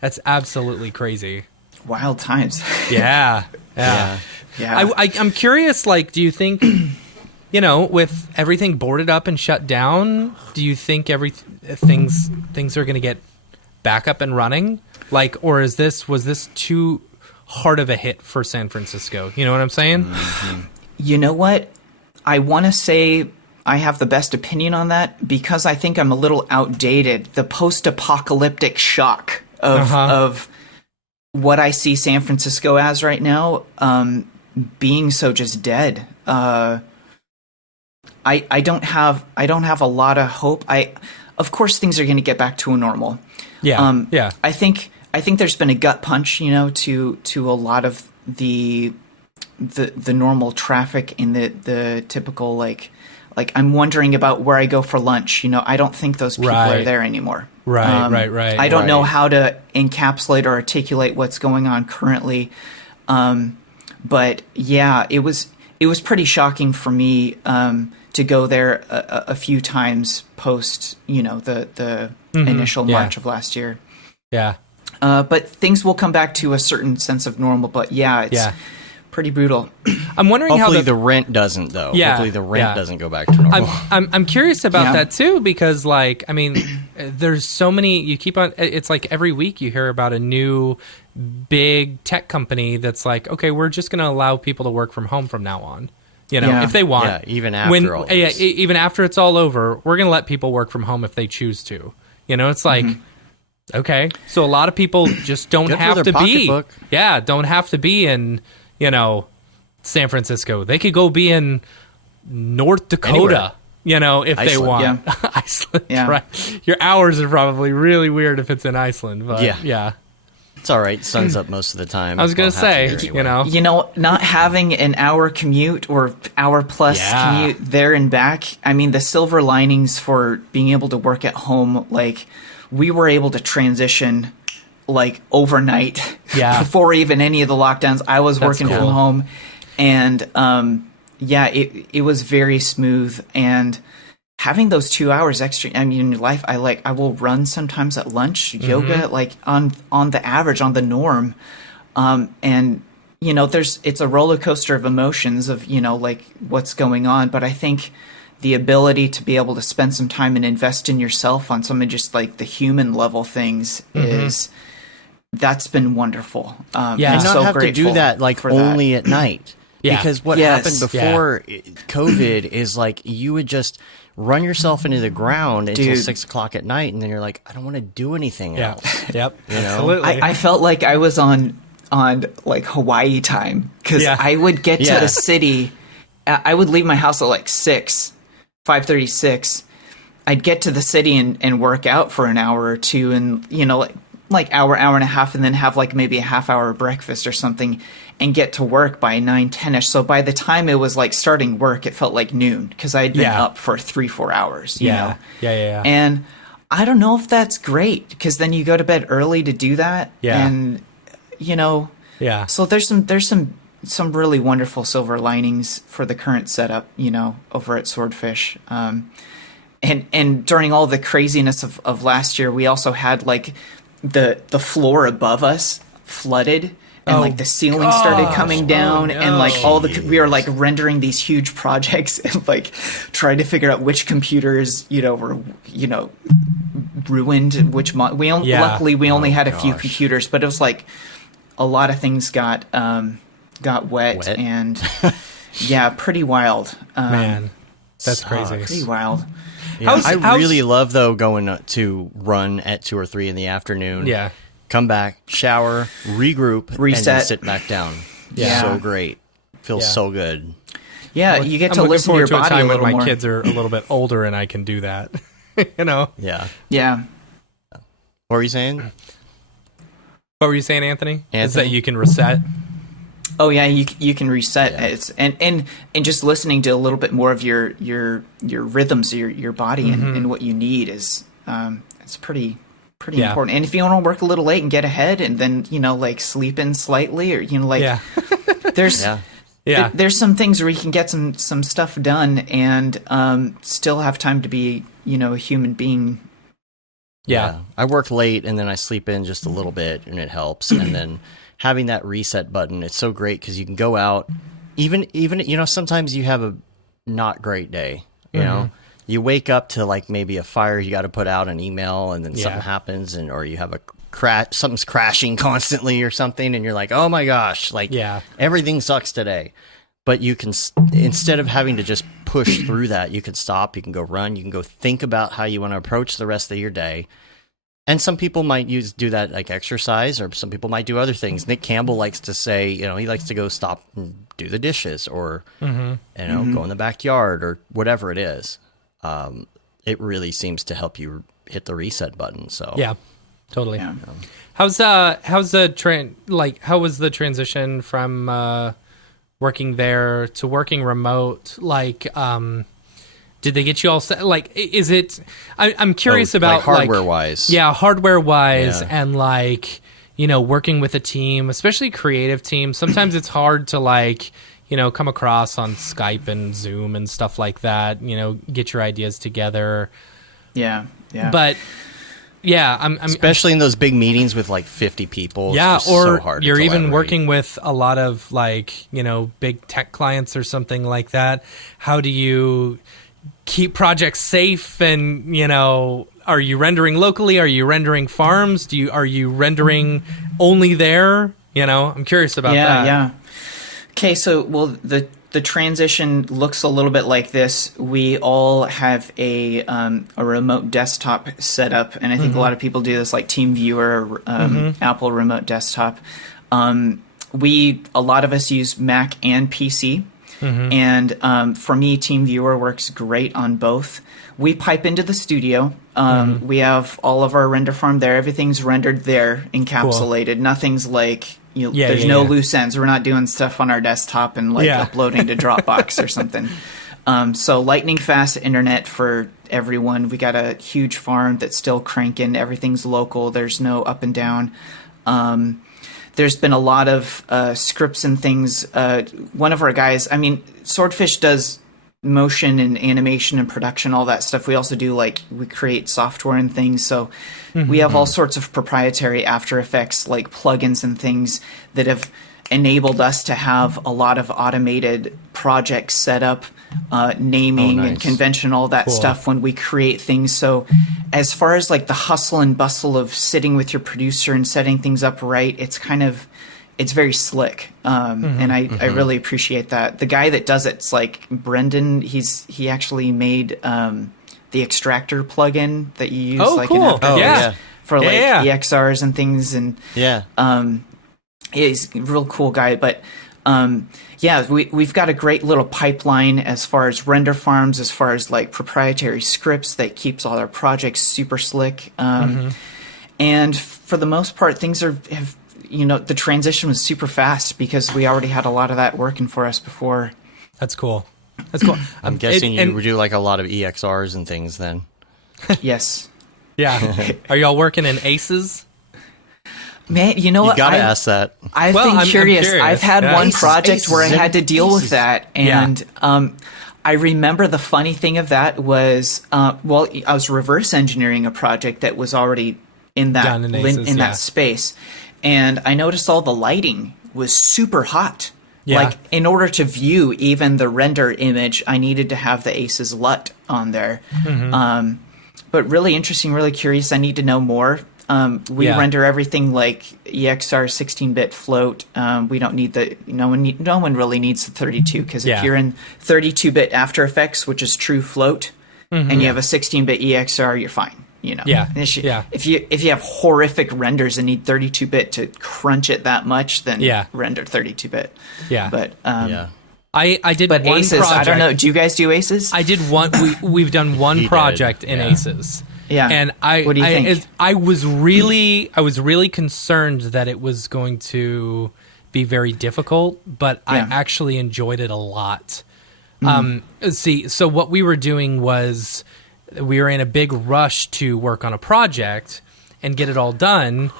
That's absolutely crazy. Wild times. Yeah. Yeah. I'm curious, like, do you think, with everything boarded up and shut down, do you think things are going to get back up and running? Like, or was this too hard of a hit for San Francisco? You know what I'm saying? You know what? I want to say I have the best opinion on that because I think I'm a little outdated. The post-apocalyptic shock of what I see San Francisco as right now, being so just dead. I don't have a lot of hope. Of course, things are going to get back to a normal. Yeah. Yeah. I think there's been a gut punch, to a lot of the normal traffic in the typical like I'm wondering about where I go for lunch. I don't think those people are there anymore. Right. I don't know how to encapsulate or articulate what's going on currently. But yeah, it was pretty shocking for me to go there a few times post, the initial March of last year. Yeah. But things will come back to a certain sense of normal. But yeah, it's pretty brutal. I'm wondering Hopefully how the rent doesn't, though. Yeah, Hopefully the rent yeah. doesn't go back to normal. I'm curious about that too, because like, I mean, there's so many, you keep on, it's like every week you hear about a new big tech company that's like, okay, we're just going to allow people to work from home from now on. If they want. Yeah, even after all this. Even after it's all over, we're going to let people work from home if they choose to. It's like, okay. So a lot of people just don't Good for have their to be. pocketbook. Yeah, don't have to be in, San Francisco. They could go be in North Dakota, if they Iceland. want. Yeah. Iceland, Yeah. right. Your hours are probably really weird if it's in Iceland, but yeah. It's all right. Sun's up most of the time. I was going to I'll have say, be here anyway. Not having an hour commute or hour plus commute there and back. I mean, the silver linings for being able to work at home, like we were able to transition like overnight before even any of the lockdowns. I was working from home, and it was very smooth. And having those 2 hours extra, I mean, in your life, I will run sometimes at lunch, yoga, like on the average, on the norm. And you know, it's a roller coaster of emotions of, you know, like what's going on. But I think the ability to be able to spend some time and invest in yourself on some of just like the human level things that's been wonderful. And not so have to do that like only at night. Yeah. Because what happened before COVID is like you would just run yourself into the ground until 6 o'clock at night, and then you're like, I don't want to do anything else. Yep. You know? Absolutely. I felt like I was on like Hawaii time, because I would get to the city. I would leave my house at like 5:36. I'd get to the city and work out for an hour or two, and you know, like hour and a half, and then have like maybe a half hour breakfast or something, and get to work by 9-10ish. So by the time it was like starting work, it felt like noon, because I'd been up for 3-4 hours. You know? Yeah. And I don't know if that's great, because then you go to bed early to do that. Yeah. And you know. Yeah. So there's some really wonderful silver linings for the current setup, you know, over at Swordfish. And during all the craziness of last year, we also had like the floor above us flooded, and like the ceiling started coming down, and like we were like rendering these huge projects and like trying to figure out which computers, you know, were, you know, ruined, luckily we only had a few computers, but it was like a lot of things got wet. And pretty wild. Man, that's crazy. Pretty wild. Yeah. I really love though going to run at 2 or 3 in the afternoon. Yeah. Come back, shower, regroup, reset, and then sit back down. Yeah. So great. Feels so good. Yeah, you get to listen to your body a little more. I'm looking forward to a time when my kids are a little bit older and I can do that. You know? Yeah. Yeah. What were you saying? What were you saying, Anthony? Is that you can reset? Oh yeah, you can reset. It's and just listening to a little bit more of your rhythms, your body, and what you need is it's pretty important. And if you want to work a little late and get ahead, and then, you know, like sleep in slightly, or, you know, like there's there's some things where you can get some stuff done and still have time to be, you know, a human being. Yeah. I work late and then I sleep in just a little bit, and it helps. And then having that reset button, it's so great because you can go out, even you know, sometimes you have a not great day, you know, you wake up to like maybe a fire you got to put out, an email, and then something happens, or you have a crash, something's crashing constantly or something, and you're like, oh my gosh, like everything sucks today. But you can, instead of having to just push through that, you can stop, you can go run, you can go think about how you want to approach the rest of your day. And some people might do that like exercise, or some people might do other things. Nick Campbell likes to say, you know, he likes to go stop and do the dishes, or, you know, go in the backyard, or whatever it is. It really seems to help you hit the reset button. So yeah, totally. Yeah. How was the transition from working there to working remote? Like, did they get you all set? Like, is it? I'm curious about like hardware wise. Yeah, hardware wise, and like, you know, working with a team, especially creative teams. Sometimes it's hard to like, you know, come across on Skype and Zoom and stuff like that. You know, get your ideas together. Yeah. But yeah, I'm especially in those big meetings with like 50 people. Yeah, it's or so hard you're to even collaborate. working with a lot of like, you know, big tech clients or something like that. How do you keep projects safe? And, you know, are you rendering locally? Are you rendering farms? Are you rendering only there? You know, I'm curious about that. Yeah. Okay, so the transition looks a little bit like this. We all have a remote desktop set up, and I think a lot of people do this, like TeamViewer, Apple Remote Desktop. A lot of us use Mac and PC, and for me, TeamViewer works great on both. We pipe into the studio. We have all of our render farm there. Everything's rendered there, encapsulated. Cool. Nothing's like... there's no loose ends. We're not doing stuff on our desktop and like uploading to Dropbox or something. So lightning fast internet for everyone. We got a huge farm that's still cranking. Everything's local. There's no up and down. There's been a lot of scripts and things. One of our guys, I mean, Swordfish does motion and animation and production, all that stuff. We also do we create software and things. So we have all sorts of proprietary After Effects like plugins and things that have enabled us to have a lot of automated projects set up, naming and convention, all that stuff when we create things. So as far as like the hustle and bustle of sitting with your producer and setting things up right, it's very slick. And I really appreciate that. The guy that does it's like Brendan, he actually made the Extractor plugin that you use like in After Effects for like EXRs and things, and he's a real cool guy. But we've got a great little pipeline as far as render farms, as far as like proprietary scripts that keeps all our projects super slick. And for the most part, things have the transition was super fast because we already had a lot of that working for us before. That's cool. That's cool. I'm guessing you do like a lot of EXRs and things then. Yes. Yeah. Are y'all working in Aces? Man, you know what? You gotta ask that. I've been curious. I'm curious. I've had one project where I had to deal with that, and I remember the funny thing of that was, I was reverse engineering a project that was already in that that space, and I noticed all the lighting was super hot. Yeah. Like, in order to view even the render image, I needed to have the Aces LUT on there. But really interesting, really curious. I need to know more. We render everything like EXR 16-bit float. We don't need no one really needs the 32, because if you're in 32-bit After Effects, which is true float, and you have a 16-bit EXR, you're fine. If you have horrific renders and need 32-bit to crunch it that much, then render 32-bit. But I did one Aces, project. I don't know. Do you guys do Aces? I did one. We've done one project in Aces. Yeah. And what do you think? I was really concerned that it was going to be very difficult, but I actually enjoyed it a lot. So what we were doing was, we were in a big rush to work on a project and get it all done.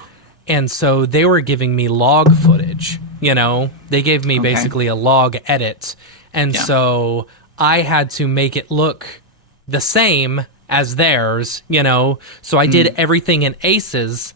And so they were giving me log footage, they gave me basically a log edit. And so I had to make it look the same as theirs, so I did everything in Aces,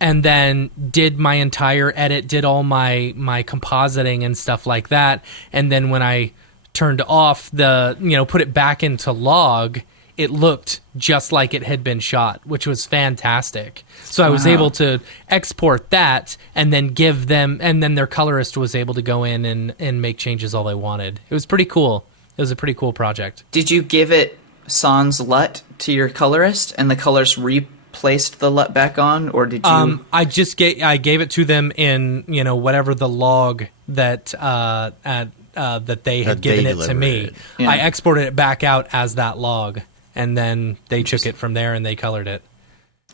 and then did my entire edit, did all my compositing and stuff like that. And then when I turned off put it back into log, it looked just like it had been shot, which was fantastic. So I was able to export that and then give them, and then their colorist was able to go in and make changes all they wanted. It was pretty cool. It was a pretty cool project. Did you give it sans LUT to your colorist, and the colorist replaced the LUT back on, or did you? I gave it to them in whatever the log that that they had given it to me. I exported it back out as that log, and then they took it from there and they colored it.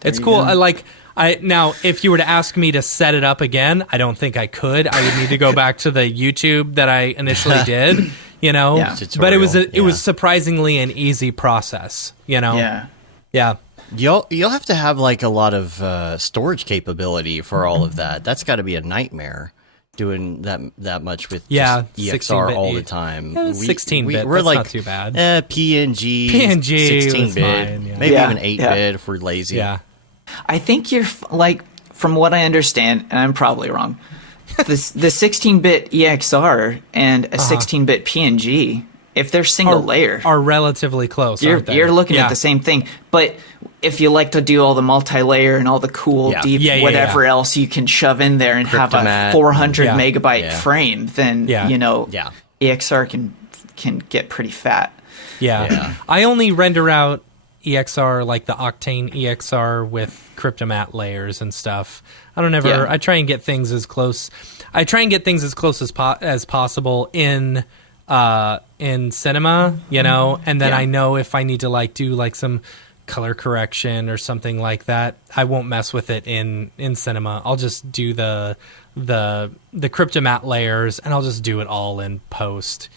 It's cool. Now, if you were to ask me to set it up again, I don't think I could. I would need to go back to the YouTube that I initially did, But it was surprisingly an easy process, Yeah. You'll have to have like a lot of storage capability for all of that. That's got to be a nightmare, doing that much with just EXR all the time. 16-bit, we're that's like, not too bad. PNG 16-bit, maybe even 8-bit if we're lazy. Yeah. I think you're from what I understand, and I'm probably wrong, the 16-bit EXR and a 16-bit PNG, if they're single layer, are relatively close. You're looking at the same thing. But if you like to do all the multi-layer and all the cool deep whatever else you can shove in there and have a 400 megabyte frame, then EXR can get pretty fat. I only render out EXR, like the Octane EXR with Cryptomatte layers and stuff. I try and get things as close. I try and get things as close as possible in cinema, and then I know if I need to do some color correction or something like that, I won't mess with it in cinema. I'll just do the Cryptomatte layers, and I'll just do it all in post.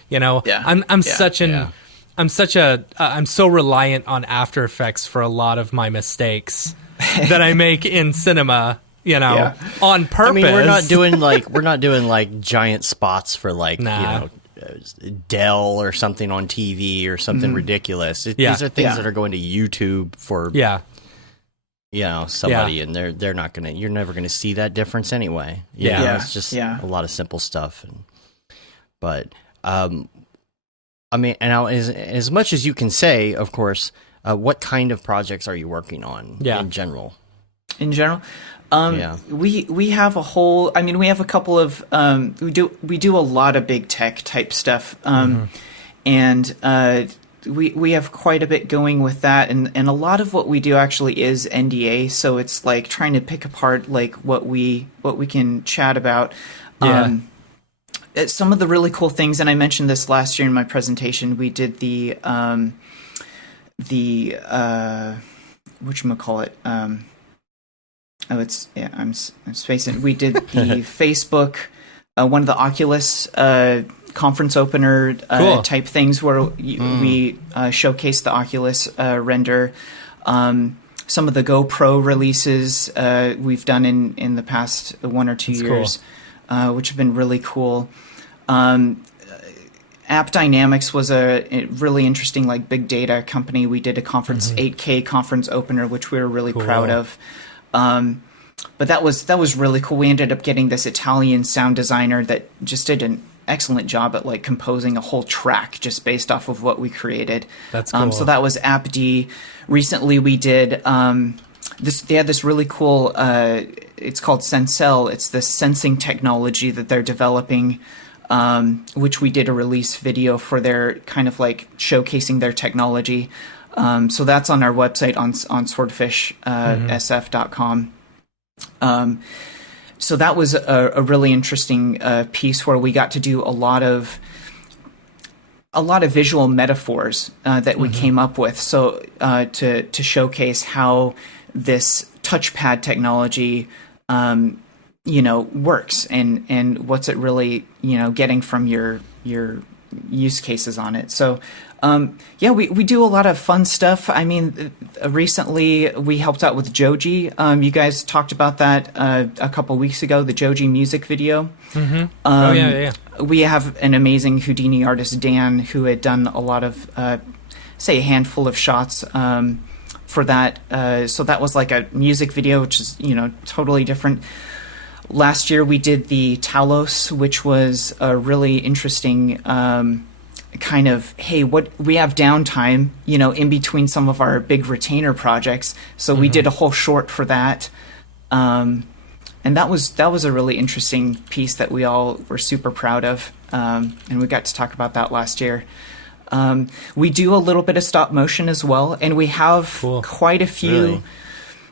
I'm so reliant on After Effects for a lot of my mistakes that I make in cinema, on purpose. I mean, we're not doing giant spots for Dell or something on TV or something ridiculous. These are things that are going to YouTube for somebody, and they're not gonna. You're never gonna see that difference anyway. It's just a lot of simple stuff. But I mean, and now as much as you can say, of course, what kind of projects are you working on in general? In general, we have a whole. I mean, we have a couple of. We do a lot of big tech type stuff, and we have quite a bit going with that, and a lot of what we do actually is NDA. So it's like trying to pick apart like what we can chat about. Some of the really cool things, and I mentioned this last year in my presentation. We did the whatchamacallit, I'm spacing. We did the Facebook, one of the Oculus conference opener type things where we showcase the Oculus render. Some of the GoPro releases we've done in the past 1 or 2 years, which have been really cool. App Dynamics was a really interesting like big data company. We did a conference 8K conference opener, which we were really proud of. But that was really cool. We ended up getting this Italian sound designer that just did an excellent job at like composing a whole track just based off of what we created. That's cool. So that was AppD. Recently we did they had this really cool it's called Sensel. It's this sensing technology that they're developing, which we did a release video for their kind of like showcasing their technology. So that's on our website on swordfishsf.com. So that was a really interesting piece where we got to do a lot of visual metaphors that we came up with. So to showcase how this touchpad technology works and what's it really getting from your use cases on it. So we do a lot of fun stuff. I mean, recently we helped out with Joji. You guys talked about that a couple weeks ago, the Joji music video. We have an amazing Houdini artist, Dan, who had done a lot of a handful of shots for that. So that was like a music video, which is totally different. Last year we did the Talos, which was a really interesting kind of, hey, what we have downtime, in between some of our big retainer projects. So we did a whole short for that. And that was a really interesting piece that we all were super proud of. And we got to talk about that last year. We do a little bit of stop motion as well. And we have quite a few. Really?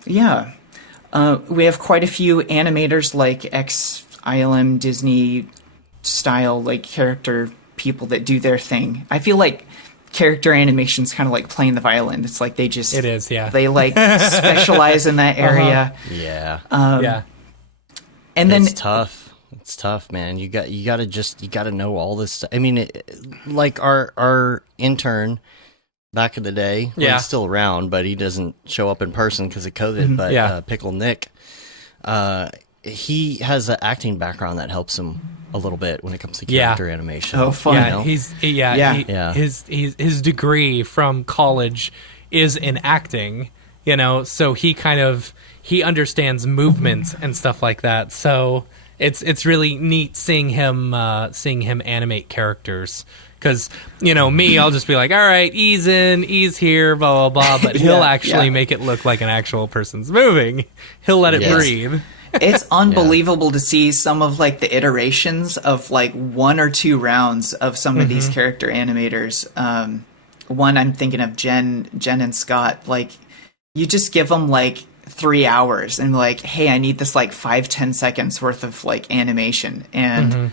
Yeah. We have quite a few animators like ILM Disney style like character people that do their thing. I feel like character animation is kind of like playing the violin. It's like they just they like specialize in that area. And then it's tough. It's tough, man. You got to know all this stuff. I mean, like our intern back in the day, he's still around, but he doesn't show up in person because of COVID. But Pickle Nick, he has an acting background that helps him a little bit when it comes to character animation. Oh, fun! His degree from college is in acting. So he understands movements and stuff like that. So it's really neat seeing him animate characters. Because, me, I'll just be like, all right, ease in, ease here, blah, blah, blah. But he'll actually make it look like an actual person's moving. He'll let it breathe. It's unbelievable to see some of like the iterations of like 1 or 2 rounds of some of these character animators. One I'm thinking of Jen and Scott. Like, you just give them like 3 hours and like, hey, I need this like 5-10 seconds worth of like animation. And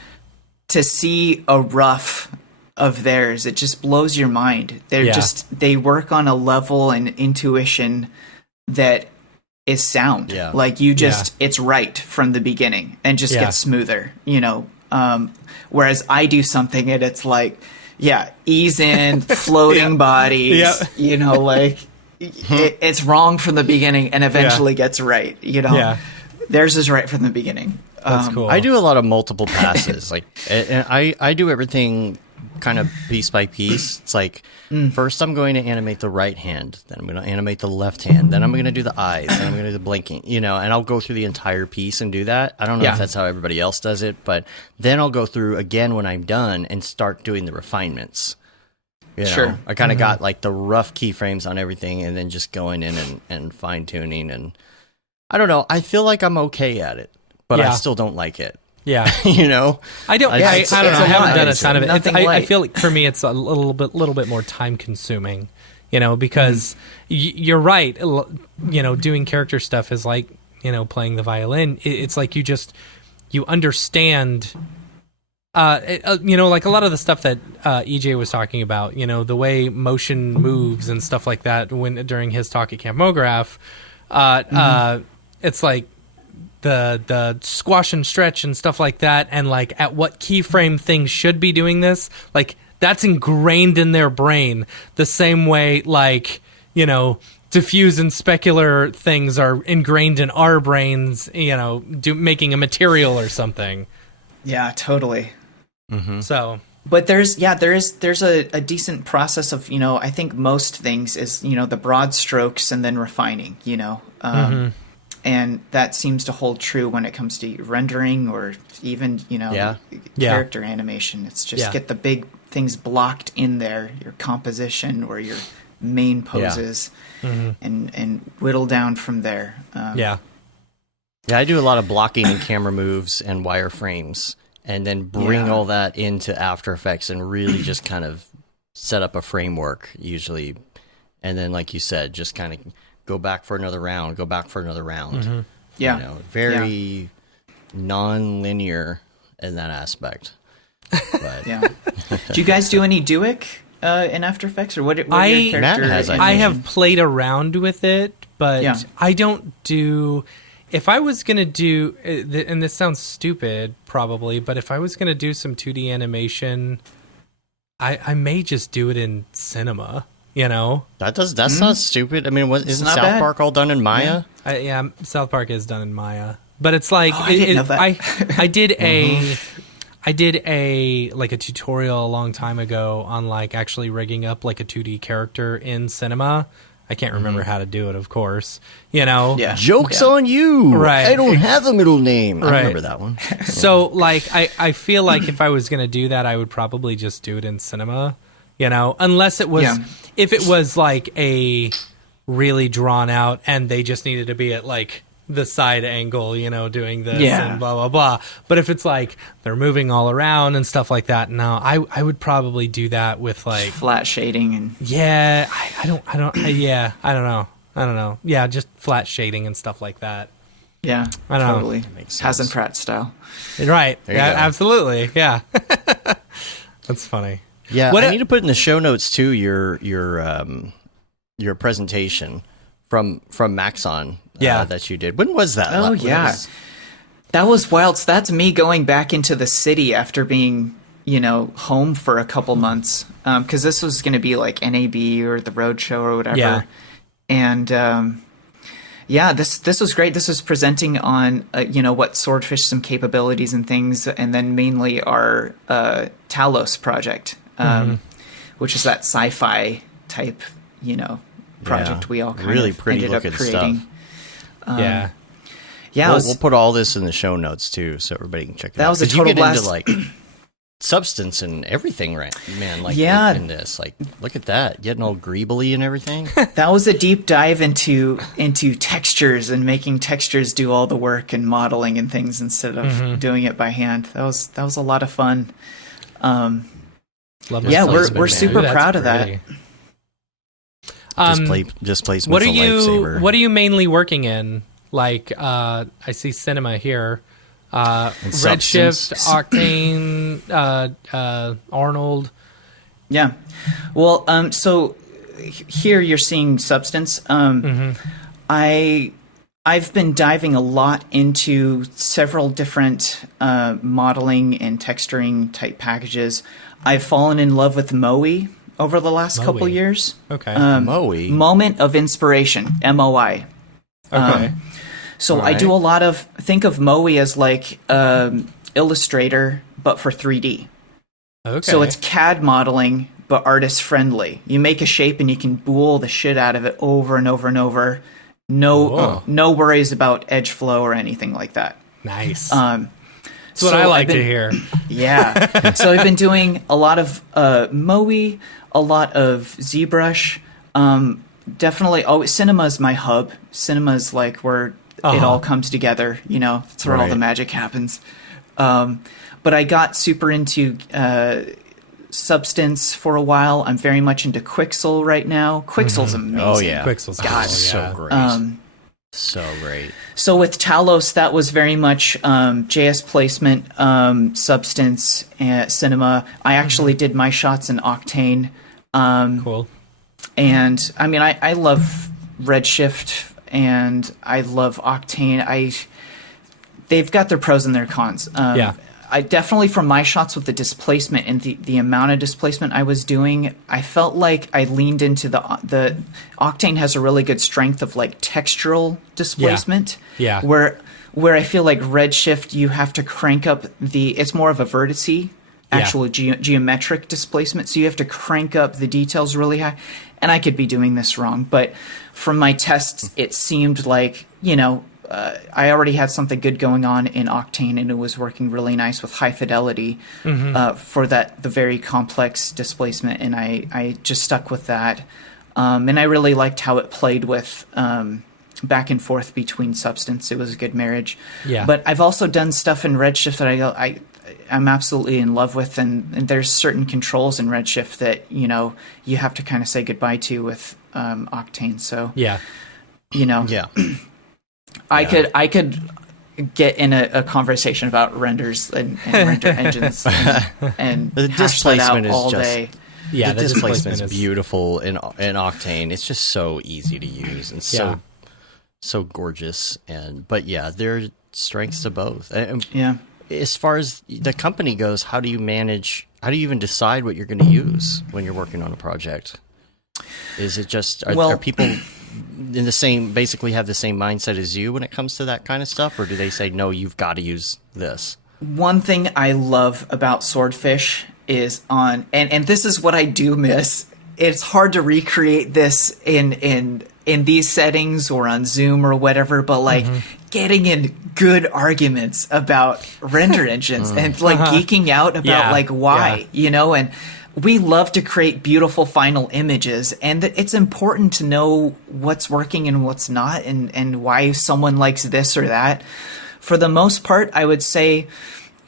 to see a rough of theirs, it just blows your mind. They work on a level and intuition that is sound. Like it's right from the beginning and just gets smoother, whereas I do something and it's like, ease in, floating bodies, like it's wrong from the beginning and eventually gets right, theirs is right from the beginning. That's cool. I do a lot of multiple passes. Like, and I do everything kind of piece by piece. It's like first I'm going to animate the right hand, then I'm going to animate the left hand, then I'm going to do the eyes, then I'm going to do the blinking, and I'll go through the entire piece and do that. I don't know if that's how everybody else does it, but then I'll go through again when I'm done and start doing the refinements. Sure. I kind of got like the rough keyframes on everything and then just going in and fine tuning, and I don't know. I feel like I'm okay at it, but I still don't like it. Yeah. I don't. I don't know. I haven't done a ton of it. I feel like for me, it's a little bit more time consuming, because you're right. Doing character stuff is like, playing the violin. It's like you understand, like a lot of the stuff that EJ was talking about, the way motion moves and stuff like that during his talk at Camp MoGraph, it's like, the squash and stretch and stuff like that, and like at what keyframe things should be doing this, like that's ingrained in their brain the same way like diffuse and specular things are ingrained in our brains, making a material or something. Yeah, totally. So but there's a decent process of I think most things is the broad strokes and then refining, and that seems to hold true when it comes to rendering or even, character animation. It's just get the big things blocked in there, your composition or your main poses, and whittle down from there. Yeah, I do a lot of blocking and camera moves and wireframes, and then bring all that into After Effects and really just kind of set up a framework usually. And then, like you said, just kind of go back for another round, very non-linear in that aspect. But do you guys do any Duik in After Effects, or what your character? Matt has, I have played around with it, but I don't do. If I was gonna do, and this sounds stupid probably, but if I was gonna do some 2D animation, I may just do it in Cinema. That's not stupid. I mean, isn't South bad. Park all done in Maya? Yeah, South Park is done in Maya, but it's like I didn't know that. I did a like a tutorial a long time ago on like actually rigging up like a 2D character in Cinema. I can't remember how to do it, of course. Yeah. Joke's on you. Right. I don't have a middle name. I Right. remember that one. So like I feel like if I was gonna do that, I would probably just do it in Cinema. Unless it was if it was like a really drawn out and they just needed to be at like the side angle, doing this and blah blah blah. But if it's like they're moving all around and stuff like that, no, I would probably do that with like flat shading and I don't know. Yeah, just flat shading and stuff like that. Yeah, I don't know. totally. That makes sense. Hazen Pratt style. Right. There you Yeah, go. absolutely. Yeah. That's funny. Yeah, What I need to put in the show notes too your presentation from Maxon that you did. When was that? Oh, yeah. That was wild. So that's me going back into the city after being, home for a couple months. Because this was going to be like NAB or the Roadshow or whatever. Yeah. And this was great. This was presenting on, what Swordfish, some capabilities and things, and then mainly our Talos project, which is that sci-fi type, project we all kind really of pretty ended up looking creating. Yeah. Yeah, We'll put all this in the show notes too, so everybody can check it out. That was a 'Cause you total get blast. into like substance and everything, right, man? Like in this, like look at that, getting all greebly and everything. That was a deep dive into textures and making textures do all the work and modeling and things instead of doing it by hand. That was a lot of fun. Love Yeah, my we're husband, man. super That's proud of that. pretty. Displacement. What are a lifesaver. you mainly working in? Like I see Cinema here. Redshift, Substance. Octane, Arnold. Yeah. Well, so here you're seeing Substance. I've been diving a lot into several different modeling and texturing type packages. I've fallen in love with Moe over the last couple years. Okay. Moe? Moment of Inspiration, MOI. Okay. So I do a lot of, think of Moe as like Illustrator, but for 3D. Okay. So it's CAD modeling, but artist friendly. You make a shape and you can bool the shit out of it over and over and over. No worries about edge flow or anything like that. Nice. That's what I like to hear. Yeah. So I've been doing a lot of Moe, a lot of ZBrush. Definitely, Cinema's my hub. Cinema's like where it all comes together. You know, that's where all the magic happens. But I got super into Substance for a while. I'm very much into Quixel right now. Quixel's amazing. Oh yeah, Quixel's God, so great. So great. So with Talos, that was very much JS placement, Substance, Cinema. I actually did my shots in Octane. Cool. And I mean, I love Redshift and I love Octane. They've got their pros and their cons. Yeah. I definitely, from my shots with the displacement and the amount of displacement I was doing, I felt like I leaned into the Octane has a really good strength of like textural displacement. Yeah. Where I feel like Redshift, you have to crank up it's more of a vertice, actual geometric displacement. So you have to crank up the details really high. And I could be doing this wrong, but from my tests, it seemed like, I already had something good going on in Octane, and it was working really nice with high fidelity for the very complex displacement, and I just stuck with that. And I really liked how it played with back and forth between Substance. It was a good marriage. Yeah. But I've also done stuff in Redshift that I'm absolutely in love with, and there's certain controls in Redshift that you have to kind of say goodbye to with Octane. So yeah. I could get in a conversation about renders and render engines and the hash that out displacement is all just day. Yeah, the displacement is beautiful in Octane. It's just so easy to use and so gorgeous. But there are strengths to both. Yeah. As far as the company goes, how do you even decide what you're going to use when you're working on a project? Is it just are people in basically have the same mindset as you when it comes to that kind of stuff, or do they say no, you've got to use this? One thing I love about Swordfish is and this is what I do miss. It's hard to recreate this in these settings or on Zoom or whatever, but like getting in good arguments about render engines and like geeking out about why, and we love to create beautiful final images, and it's important to know what's working and what's not, and why someone likes this or that. For the most part, I would say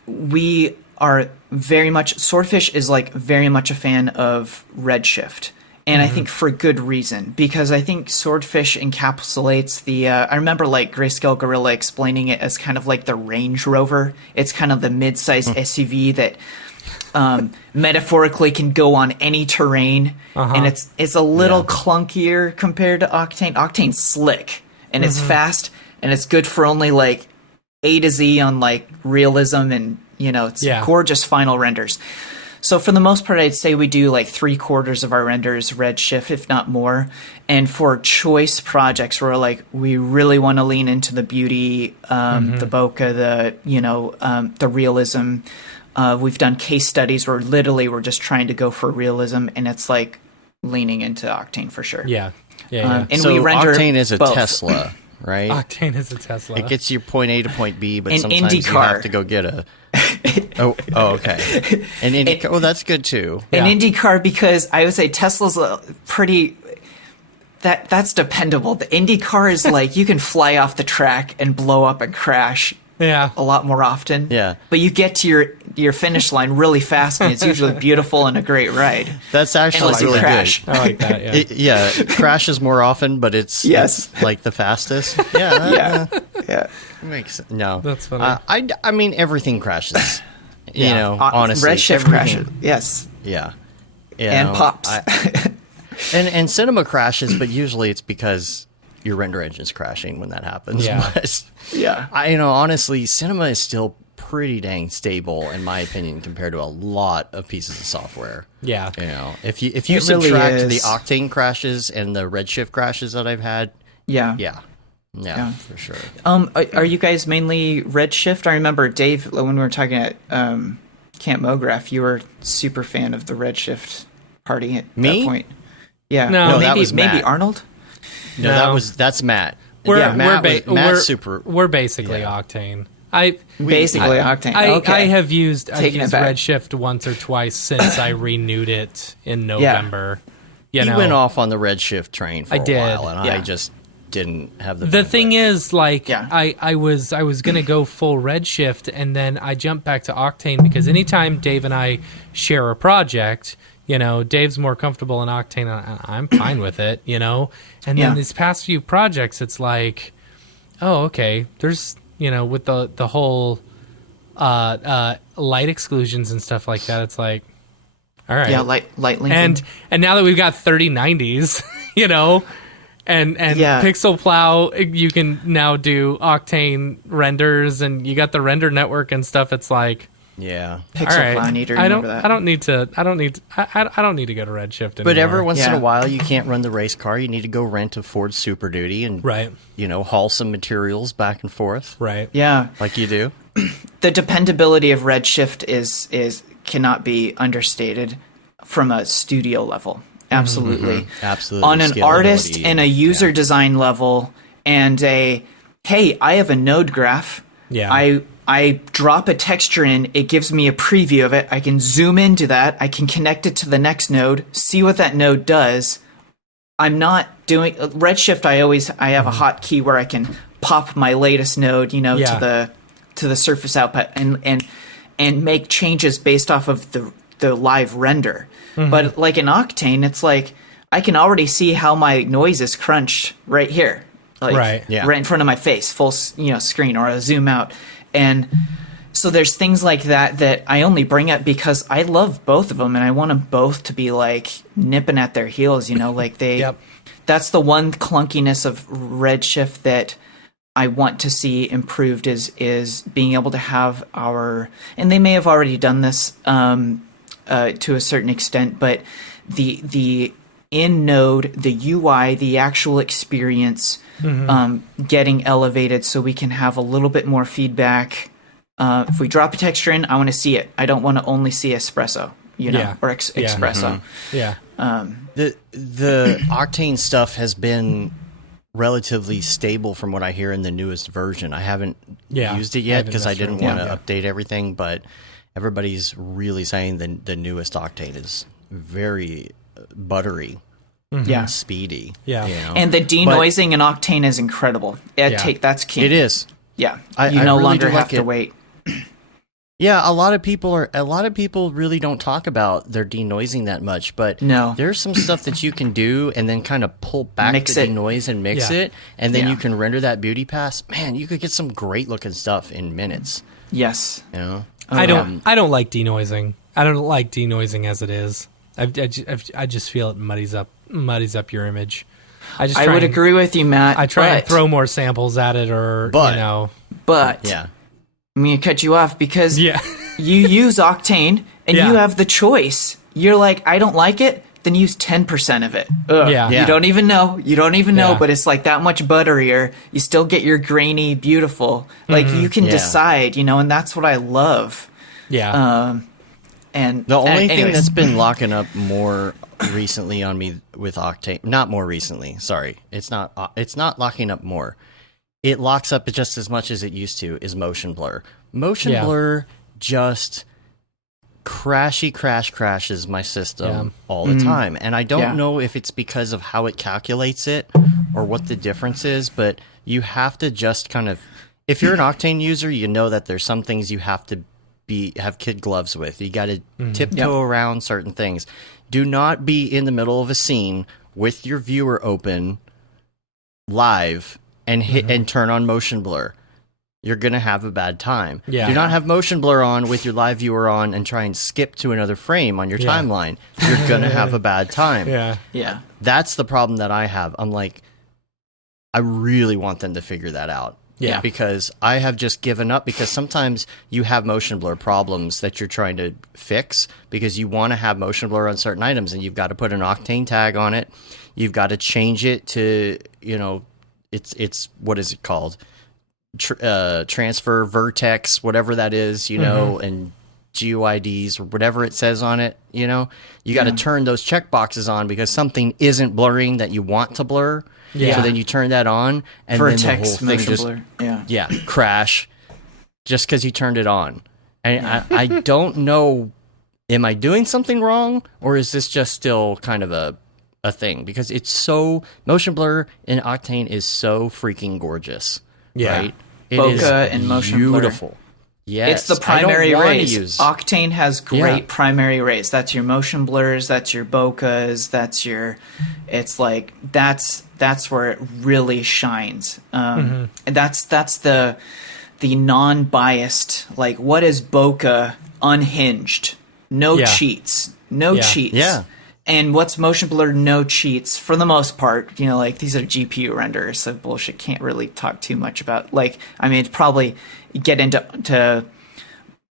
we are very much, Swordfish is like very much a fan of Redshift. And I think for good reason, because I think Swordfish encapsulates I remember like Grayscale Gorilla explaining it as kind of like the Range Rover. It's kind of the mid-sized SUV that metaphorically can go on any terrain, and it's a little clunkier compared to Octane. Octane's slick and it's fast and it's good for only like A to Z on like realism and it's gorgeous final renders. So for the most part, I'd say we do like 3/4 of our renders Redshift, if not more. And for choice projects where like we really want to lean into the beauty, the bokeh, the realism. We've done case studies where literally we're just trying to go for realism, and it's like leaning into Octane for sure. Yeah. And so we render Octane is a both. Tesla, right? Octane is a Tesla. It gets you point A to point B, but an sometimes IndyCar. You have to go get a. Okay. An IndyCar. That's good too. An IndyCar, because I would say Tesla's pretty. That's dependable. The IndyCar is like you can fly off the track and blow up and crash. A lot more often. Yeah. But you get to your finish line really fast, and it's usually beautiful and a great ride. That's actually really crash. good. I like that. Yeah. It crashes more often, but it's like the fastest. Yeah. Makes no. That's funny. I mean, everything crashes. Honestly, Redshift crashes. Yes. Yeah. And pops. And Cinema crashes, but usually it's because your render engine's crashing when that happens. Yeah. Yeah. Honestly, Cinema is still pretty dang stable in my opinion compared to a lot of pieces of software. Yeah. If you subtract the Octane crashes and the Redshift crashes that I've had, yeah, for sure. Are you guys mainly Redshift? I remember Dave when we were talking at Camp MoGraph, you were super fan of the Redshift party at Me? that point. Yeah. No. Well, No, that maybe was maybe Matt. Arnold. No, that's Matt. Matt's we're super. We're basically Octane. Basically, Octane. Okay. I have used Taking it back. Redshift once or twice since I renewed it in November. You He know, went off on the Redshift train for I a did, while, and yeah. I just didn't have the. The bandwidth. thing is, like, Yeah. I was gonna go full Redshift, and then I jumped back to Octane because anytime Dave and I share a project, you know, Dave's more comfortable in Octane, and I'm fine with it, you know. And then Yeah. these past few projects, it's like, oh, okay, there's, you know, with the whole light exclusions and stuff like that, it's like, all right, Yeah, light linking. and now that we've got 3090s, you know, and Yeah. Pixel Plow, you can now do Octane renders, and you got the render network and stuff. It's like, Yeah, Pixel all right, Plow, I need to I remember don't, that. I don't need to go to Redshift anymore. but every once in Yeah. a while, you can't run the race car. You need to go rent a Ford Super Duty and right, haul some materials back and forth, right, Yeah. like you do. The dependability of Redshift is cannot be understated from a studio level. Absolutely. Absolutely. On an artist Scalability and a user design level, and hey, I have a node graph. Yeah. I drop a texture in, it gives me a preview of it. I can zoom into that. I can connect it to the next node, see what that node does. I'm not doing Redshift. I have a hotkey where I can pop my latest node, Yeah. to the surface output and make changes based off of the live render. But like in Octane, it's like I can already see how my noise is crunched right here, like Right. Yeah. right in front of my face, full screen, or I zoom out. And so there's things like that I only bring up because I love both of them and I want them both to be like nipping at their heels, like they. Yep. That's the one clunkiness of Redshift that I want to see improved is being able to have and they may have already done this to a certain extent, but the in node, the UI, the actual experience getting elevated so we can have a little bit more feedback. If we drop a texture in, I want to see it. I don't want to only see espresso, Yeah. or Yeah. espresso. yeah, The Octane stuff has been relatively stable from what I hear in the newest version. I haven't used it I yet haven't because I didn't want necessarily- to update everything, but everybody's really saying the newest Octane is very buttery, Yeah. speedy. Yeah. And the denoising in Octane is incredible. Yeah. That's key. It is. Yeah. I You no really longer do have like to it. wait. Yeah, a lot of people really don't talk about their denoising that much, but No. there's some stuff that you can do and then kind of pull back Mix the it. denoise and mix Yeah. it, and then Yeah. you can render that beauty pass. Man, you could get some great looking stuff in minutes. Yes. You know, I don't like denoising. I don't like denoising as it is. I just feel it muddies up your image. I would agree with you, Matt. I try and but- throw more samples at it, or But- But yeah, I'm going to cut you off because yeah, you use Octane and Yeah. you have the choice. You're like, I don't like it, then use 10% of it. Ugh. Yeah. Yeah. You don't even know. Yeah. But it's like that much butterier. You still get your grainy, beautiful. Like you can Yeah. decide, and that's what I love. yeah, And the only thing anyways. that's been locking up more recently on me with Octane, not more recently. Sorry, it's not locking up more. It locks up just as much as it used to. Is motion blur. Motion Yeah. blur just crashes my system all the time, and I don't Yeah. know if it's because of how it calculates it or what the difference is. But you have to just kind of, if you're an Octane user, you know that there's some things you have to have kid gloves with. You got to tiptoe around certain things. Do not be in the middle of a scene with your viewer open live and hit and turn on motion blur. You're going to have a bad time. Yeah. Do not have motion blur on with your live viewer on and try and skip to another frame on your Yeah. timeline. You're going to have a bad time. yeah, Yeah. That's the problem that I have. I'm like, I really want them to figure that out. Yeah. Because I have just given up, because sometimes you have motion blur problems that you're trying to fix because you want to have motion blur on certain items, and you've got to put an Octane tag on it. You've got to change it to, it's what is it called? Transfer vertex, whatever that is, and GUIDs or whatever it says on it, you know, you got to turn those check boxes on because something isn't blurring that you want to blur. Yeah. So then you turn that on, and Vertex then the whole thing motion just blur. crash, just because you turned it on. And I don't know, am I doing something wrong, or is this just still kind of a thing? Because it's so motion blur in Octane is so freaking gorgeous. Yeah. Right? It Bokeh is and motion blur. beautiful. Yes, It's the primary I don't rays. use, Octane has great primary rays. That's your motion blurs, that's your bokehs, that's your. It's like that's where it really shines. And that's the non-biased. Like, what is bokeh unhinged? No cheats. No cheats. Yeah. And what's motion blur? No cheats for the most part. You know, like these are GPU renders, so bullshit. Can't really talk too much about. Like, I mean, it's probably get into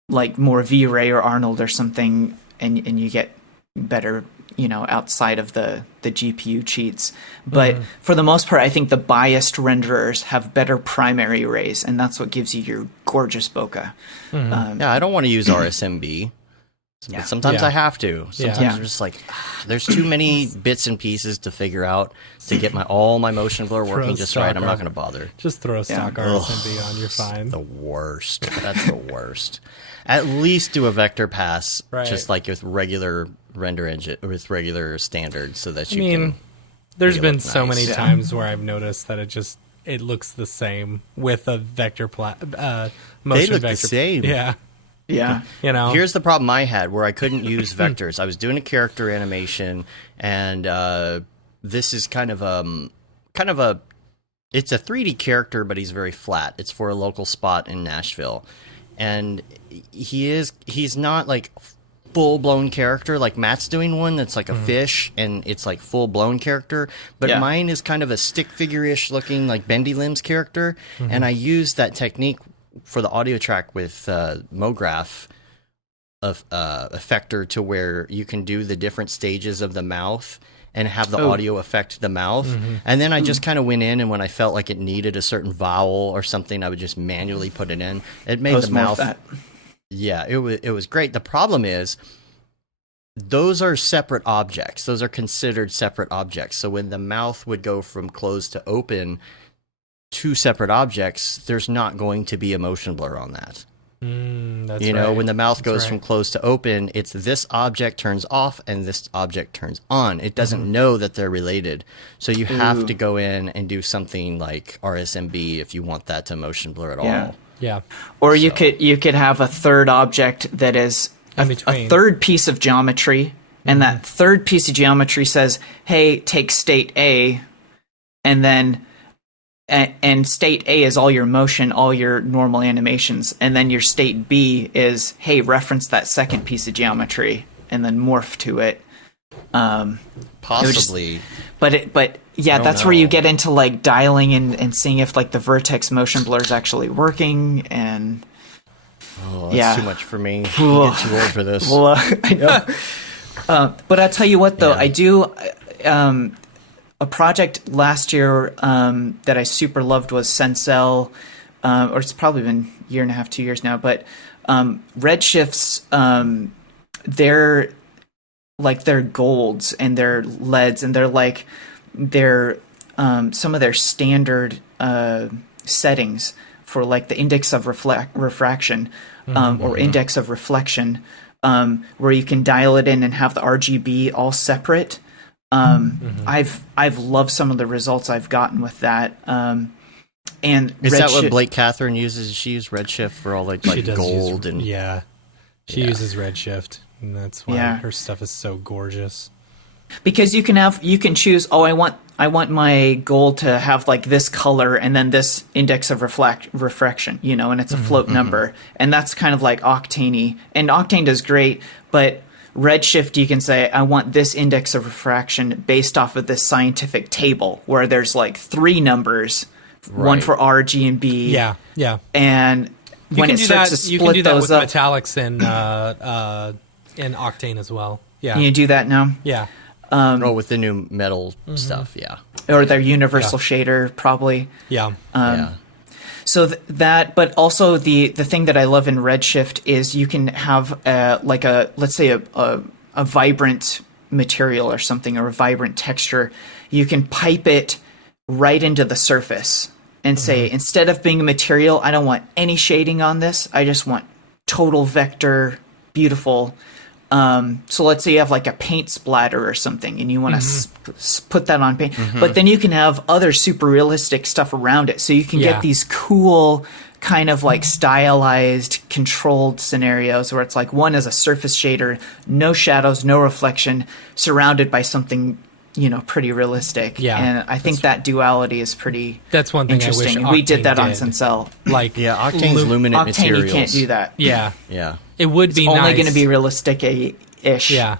like more V-Ray or Arnold or something, and you get better, you know, outside of the GPU cheats. But for the most part, I think the biased renderers have better primary rays, and that's what gives you your gorgeous bokeh. I don't want to use RSMB. But sometimes I have to. Sometimes I'm just like, there's too many bits and pieces to figure out to get all my motion blur working just right. I'm not going to bother. Just throw stock RSMB on, you're fine. The worst. That's the worst. At least do a vector pass, just like with regular render engine, with regular standards, so that you can. There's been so many times where I've noticed that it looks the same with a vector motion. They look vector. the same. Yeah. Yeah. You know, here's the problem I had where I couldn't use vectors. I was doing a character animation, and this is kind of a it's a 3D character, but he's very flat. It's for a local spot in Nashville, and he's not like full blown character like Matt's doing one that's like a fish and it's like full blown character, but mine is kind of a stick figure-ish looking like bendy limbs character, and I used that technique for the audio track with MoGraph of effector to where you can do the different stages of the mouth and have the audio affect the mouth. And then I just kind of went in, and when I felt like it needed a certain vowel or something, I would just manually put it in. It made the mouth. Yeah, it was great. The problem is those are separate objects. Those are considered separate objects. So when the mouth would go from closed to open, two separate objects, there's not going to be a motion blur on that. That's you know, when the mouth goes from closed to open, it's this object turns off and this object turns on. It doesn't know that they're related. So you have to go in and do something like RSMB if you want that to motion blur at all. Yeah. Or you could have a third object that is a third piece of geometry, and that third piece of geometry says, hey, take state A, and then and state A is all your motion, all your normal animations, and then your state B is, hey, reference that second piece of geometry and then morph to it. Possibly. But that's where you get into like dialing and seeing if like the vertex motion blur is actually working, and that's too much for me. I'm getting too old for this. Well, I know. But I'll tell you what, though, I do. A project last year that I super loved was Sensel, or it's probably been a year and a half, 2 years now. But Redshifts, they're like their golds and their leads, and they're like some of their standard settings for like the index of refraction or index of reflection, where you can dial it in and have the RGB all separate. I've loved some of the results I've gotten with that. And is that what Blake Catherine uses? She uses Redshift for all like gold and she uses Redshift, and that's why her stuff is so gorgeous. Because you can choose. Oh, I want my gold to have like this color and then this index of refraction, you know, and it's a float number, and that's kind of like Octane-y. And Octane does great, but Redshift, you can say, I want this index of refraction based off of this scientific table where there's like three numbers, one for R, G, and B. Yeah, yeah. And when it starts to split you can do that those with up, metallics in Octane as well. Yeah, can you do that now? Yeah. With the new metal stuff, or their universal shader, probably. Yeah. So that, but also the thing that I love in Redshift is you can have let's say a vibrant material or something, or a vibrant texture. You can pipe it right into the surface and say, instead of being a material, I don't want any shading on this. I just want total vector, beautiful. So let's say you have like a paint splatter or something and you want to put that on paint, but then you can have other super realistic stuff around it. So you can get these cool kind of like stylized, controlled scenarios where it's like one is a surface shader, no shadows, no reflection, surrounded by something, pretty realistic. Yeah. And I think that duality is pretty That's one thing interesting. I wish We did that on did. Sincel. Like, Octane's luminant Octane, materials. you can't do that. yeah, Yeah. it would be Only nice. going to be realistic-ish. Yeah.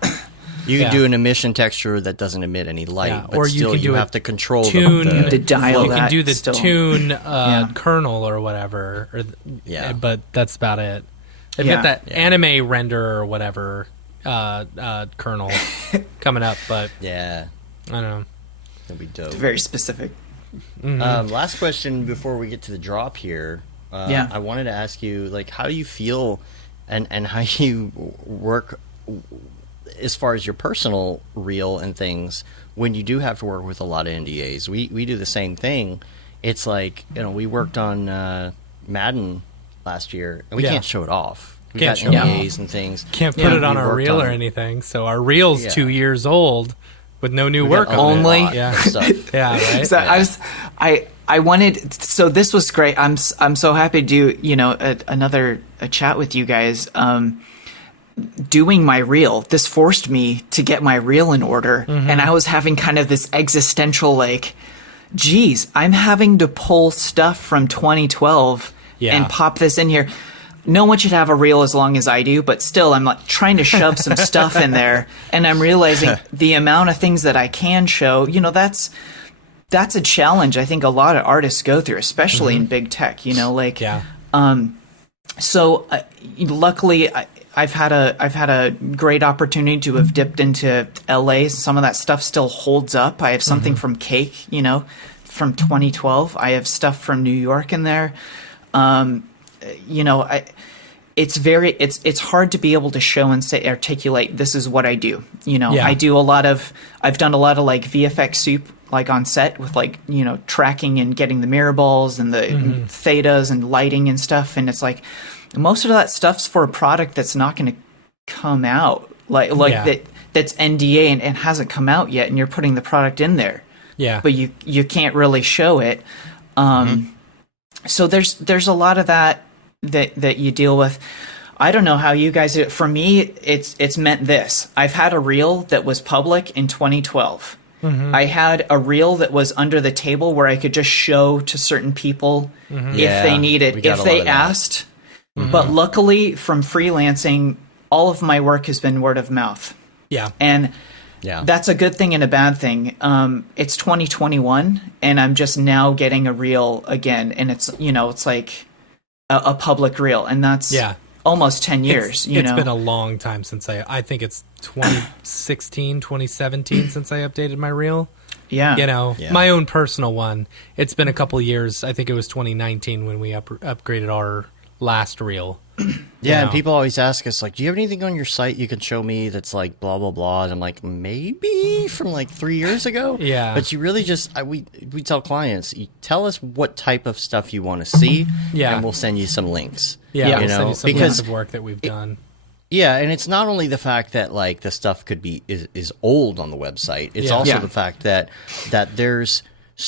You can Yeah. do an emission texture that doesn't emit any light, Yeah, but or you still can do you a have to control tune The dial You can that do the still. tune Yeah. kernel or whatever. Yeah. But that's about it. They've Yeah. got that anime render or whatever kernel coming up, but Yeah, I don't know. that'd be dope. Very specific. Last question before we get to the drop here. Yeah. I wanted to ask you, like, how do you feel and how you work as far as your personal reel and things when you do have to work with a lot of NDAs? We do the same thing. It's like, we worked on Madden last year, and we Yeah. can't show it off. We Can't got show it NDAs and things. Can't put Yeah. it on We our worked reel or on- anything. So our reel's Yeah. 2 years old with no new We work got on Only- it. Yeah. stuff. Yeah, right. So I wanted. So this was great. I'm so happy to do another chat with you guys. Doing my reel, this forced me to get my reel in order, and I was having kind of this existential like, geez, I'm having to pull stuff from 2012 Yeah. and pop this in here. No one should have a reel as long as I do, but still, I'm like trying to shove some stuff in there, and I'm realizing the amount of things that I can show. That's a challenge I think a lot of artists go through, especially in big tech. Yeah. So luckily, I've had a great opportunity to have dipped into LA. Some of that stuff still holds up. I have something from Cake, from 2012. I have stuff from New York in there. It's hard to be able to show and articulate this is what I do. Yeah. I've done a lot of like VFX soup, like on set with like, tracking and getting the mirror balls and the thetas and lighting and stuff. And it's like, most of that stuff's for a product that's not going to come out like Yeah. that's NDA and hasn't come out yet. And you're putting the product in there, Yeah. but you can't really show it. So there's a lot of that you deal with. I don't know how you guys do it. For me, it's meant this. I've had a reel that was public in 2012. I had a reel that was under the table where I could just show to certain people if Yeah, they need we it, got if a lot they of that. asked. But luckily, from freelancing, all of my work has been word of mouth. Yeah. And Yeah. that's a good thing and a bad thing. It's 2021, and I'm just now getting a reel again, and it's like a public reel, and that's Yeah. almost 10 years. It's been a long time since I think it's 2016, 2017 since I updated my reel. yeah. Yeah. My own personal one. It's been a couple years. I think it was 2019 when we upgraded our last reel. Yeah, and know. people always ask us, like, do you have anything on your site you can show me that's like blah, blah, blah? And I'm like, maybe from like 3 years ago? Yeah. But you really just, we tell clients, you tell us what type of stuff you want to see, Yeah. and we'll send you some links. Yeah, Yeah. we'll You send know, you some because links of work that we've done. Yeah, and it's not only the fact that like the stuff could be is old on the website. It's Yeah. also Yeah. the fact that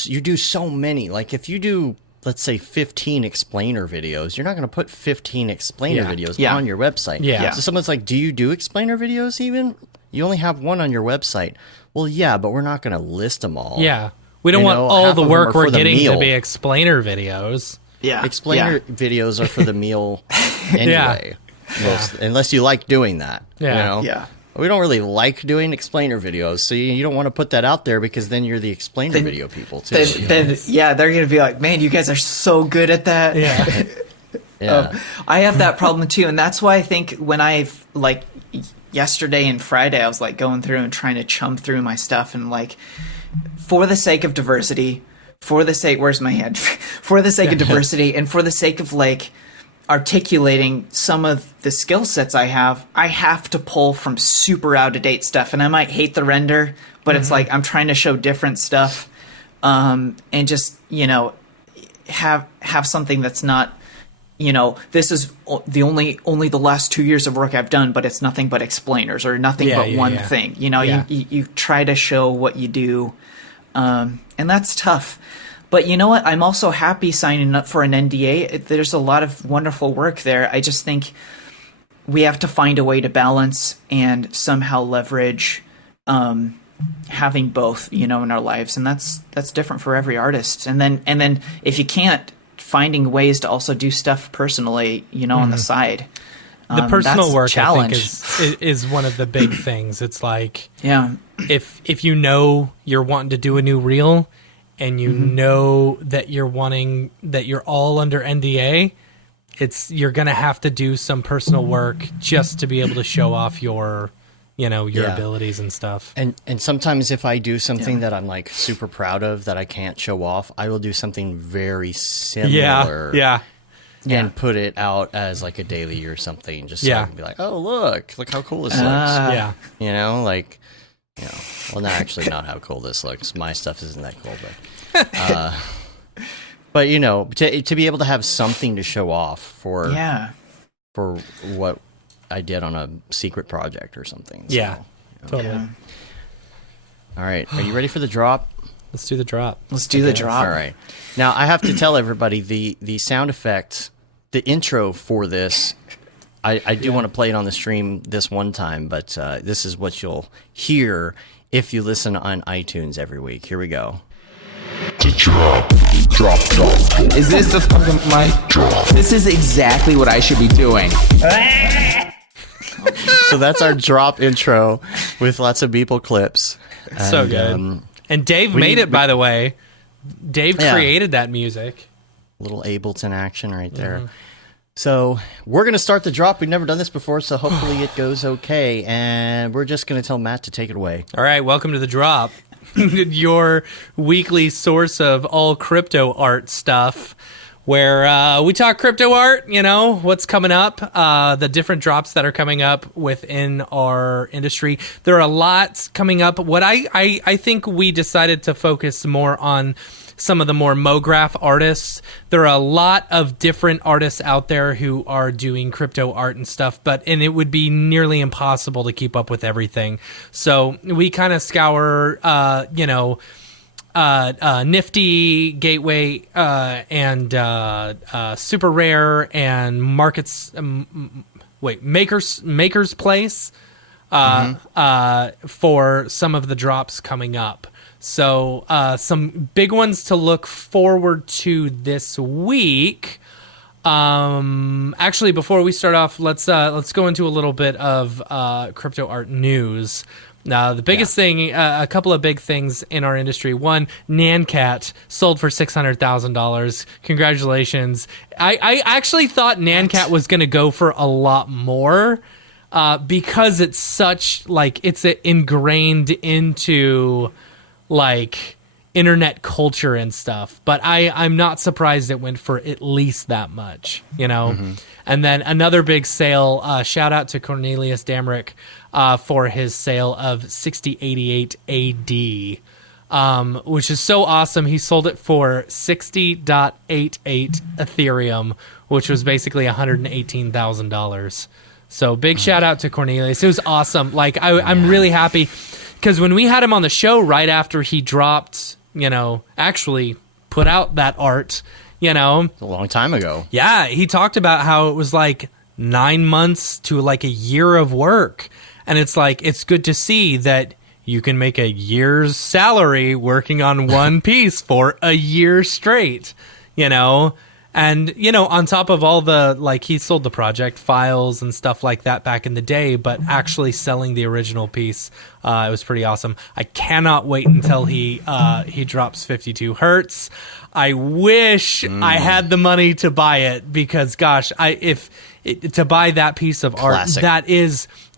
you do so many. Like if you do, let's say, 15 explainer videos, you're not going to put 15 explainer Yeah. videos Yeah. on your website. Yeah. So someone's like, "Do you do explainer videos even? You only have one on your website." Well, yeah, but we're not going to list them all. Yeah. We don't You want know, all half the of them work are we're for the getting to meal. be explainer videos. Yeah. Explainer videos are for the meal anyway. Unless you like doing that. Yeah. You know? Yeah. We don't really like doing explainer videos, so you don't want to put that out there because then you're the explainer video people too. Then they're going to be like, man, you guys are so good at that. Yeah. Yeah. I have that problem too, and that's why I think when I've like yesterday and Friday, I was like going through and trying to chum through my stuff, and like for the sake of diversity, for the sake, where's my hand? For the sake of diversity and for the sake of like articulating some of the skill sets I have to pull from super out of date stuff. And I might hate the render, but it's like I'm trying to show different stuff, and just, you know, have something that's not, you know, this is the only the last 2 years of work I've done, but it's nothing but explainers or nothing but one thing. You know, you try to show what you do, and that's tough. But you know what? I'm also happy signing up for an NDA. There's a lot of wonderful work there. I just think we have to find a way to balance and somehow leverage having both, you know, in our lives, and that's different for every artist. And then if you can't, finding ways to also do stuff personally, you know, on the side. The personal work, challenge. I think, is one of the big things. It's like, yeah, if you know you're wanting to do a new reel, and you know that you're all under NDA, you're gonna have to do some personal work just to be able to show off your abilities and stuff. And sometimes if I do something that I'm like super proud of that I can't show off, I will do something very similar. And put it out as like a daily or something, just so I can be like, oh, look how cool this looks. You know, like, you know, well, not how cool this looks. My stuff isn't that cool, but you know, to be able to have something to show off for what I did on a secret project or something. So, totally. Yeah. All right, are you ready for the drop? Let's do the drop. Let's do the drop. All right. Now I have to tell everybody the sound effect, the intro for this. I do want to play it on the stream this one time, but this is what you'll hear if you listen on iTunes every week. Here we go. The drop. Is this the fucking mic? Drop. This is exactly what I should be doing. So that's our drop intro with lots of Beeple clips. So good. And Dave made it, by the way. Dave created that music. Little Ableton action right there. So we're going to start the drop. We've never done this before, so hopefully it goes okay. And we're just going to tell Matt to take it away. All right, welcome to the drop. Your weekly source of all crypto art stuff, where we talk crypto art, you know, what's coming up, the different drops that are coming up within our industry. There are a lot coming up. What I think we decided to focus more on some of the more MoGraph artists. There are a lot of different artists out there who are doing crypto art and stuff, and it would be nearly impossible to keep up with everything. So we kind of scour, Nifty, Gateway, and Super Rare and Markets. Maker's Place for some of the drops coming up. So some big ones to look forward to this week. Actually, before we start off, let's go into a little bit of crypto art news. Now, the biggest thing, a couple of big things in our industry. One, Nancat sold for $600,000. Congratulations. I actually thought Nancat was going to go for a lot more because it's such, like, it's ingrained into, like, internet culture and stuff. But I'm not surprised it went for at least that much, you know? Mm-hmm. And then another big sale, shout out to Cornelius Damrick for his sale of 6088 AD, which is so awesome. He sold it for 60.88 Ethereum, which was basically $118,000. So big shout out to Cornelius. It was awesome. Like, I'm really happy because when we had him on the show right after he dropped, you know, actually put out that art, you know, a long time ago. Yeah, he talked about how it was like 9 months to like a year of work. And it's like, it's good to see that you can make a year's salary working on one piece for a year straight, you know? And, you know, on top of all the, like, he sold the project files and stuff like that back in the day, but actually selling the original piece, it was pretty awesome. I cannot wait until he drops 52 Hertz. I wish I had the money to buy it because, gosh, to buy that piece of classic art,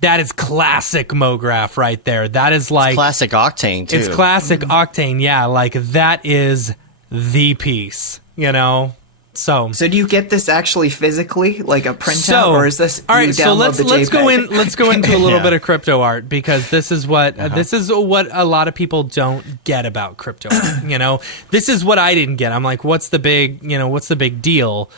that is classic MoGraph right there. That is like it's classic Octane too. It's classic Octane, yeah. Like that is the piece, you know? So do you get this actually physically, like a printout, or is this all you right? So download let's go in. Let's go into a little Yeah. bit of crypto art, because this is what a lot of people don't get about crypto art. You know, this is what I didn't get. I'm like, what's the big deal?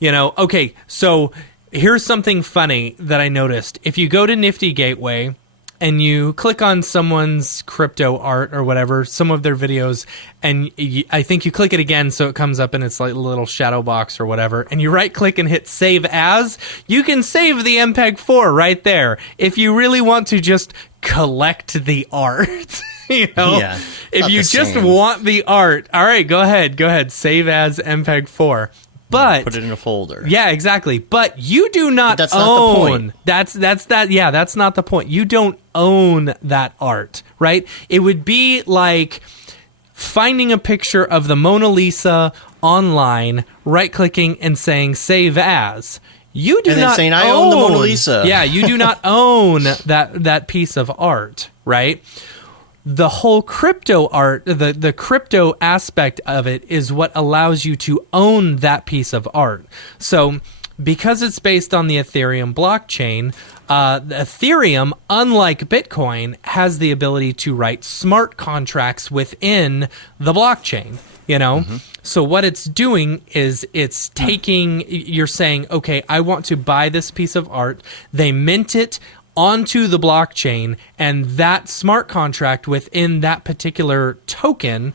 You know, okay, so here's something funny that I noticed. If you go to Nifty Gateway and you click on someone's crypto art or whatever, some of their videos, and I think you click it again so it comes up and it's like a little shadow box or whatever, and you right click and hit save as, you can save the MPEG 4 right there if you really want to just collect the art. You know, Yeah, if not you the just same. want the art, all right, go ahead, save as MPEG 4. But Put it in a folder. yeah, exactly. But you do not But that's not the own. point. That's not the point. You don't own that art, right? It would be like finding a picture of the Mona Lisa online, right-clicking and saying save as. You do And then not saying, "I own the Mona Lisa." Yeah, you do not own that piece of art, right? The whole crypto art, the crypto aspect of it is what allows you to own that piece of art. So because it's based on the Ethereum blockchain, Ethereum, unlike Bitcoin, has the ability to write smart contracts within the blockchain. You know, so what it's doing is it's taking, you're saying, okay, I want to buy this piece of art. They mint it onto the blockchain, and that smart contract within that particular token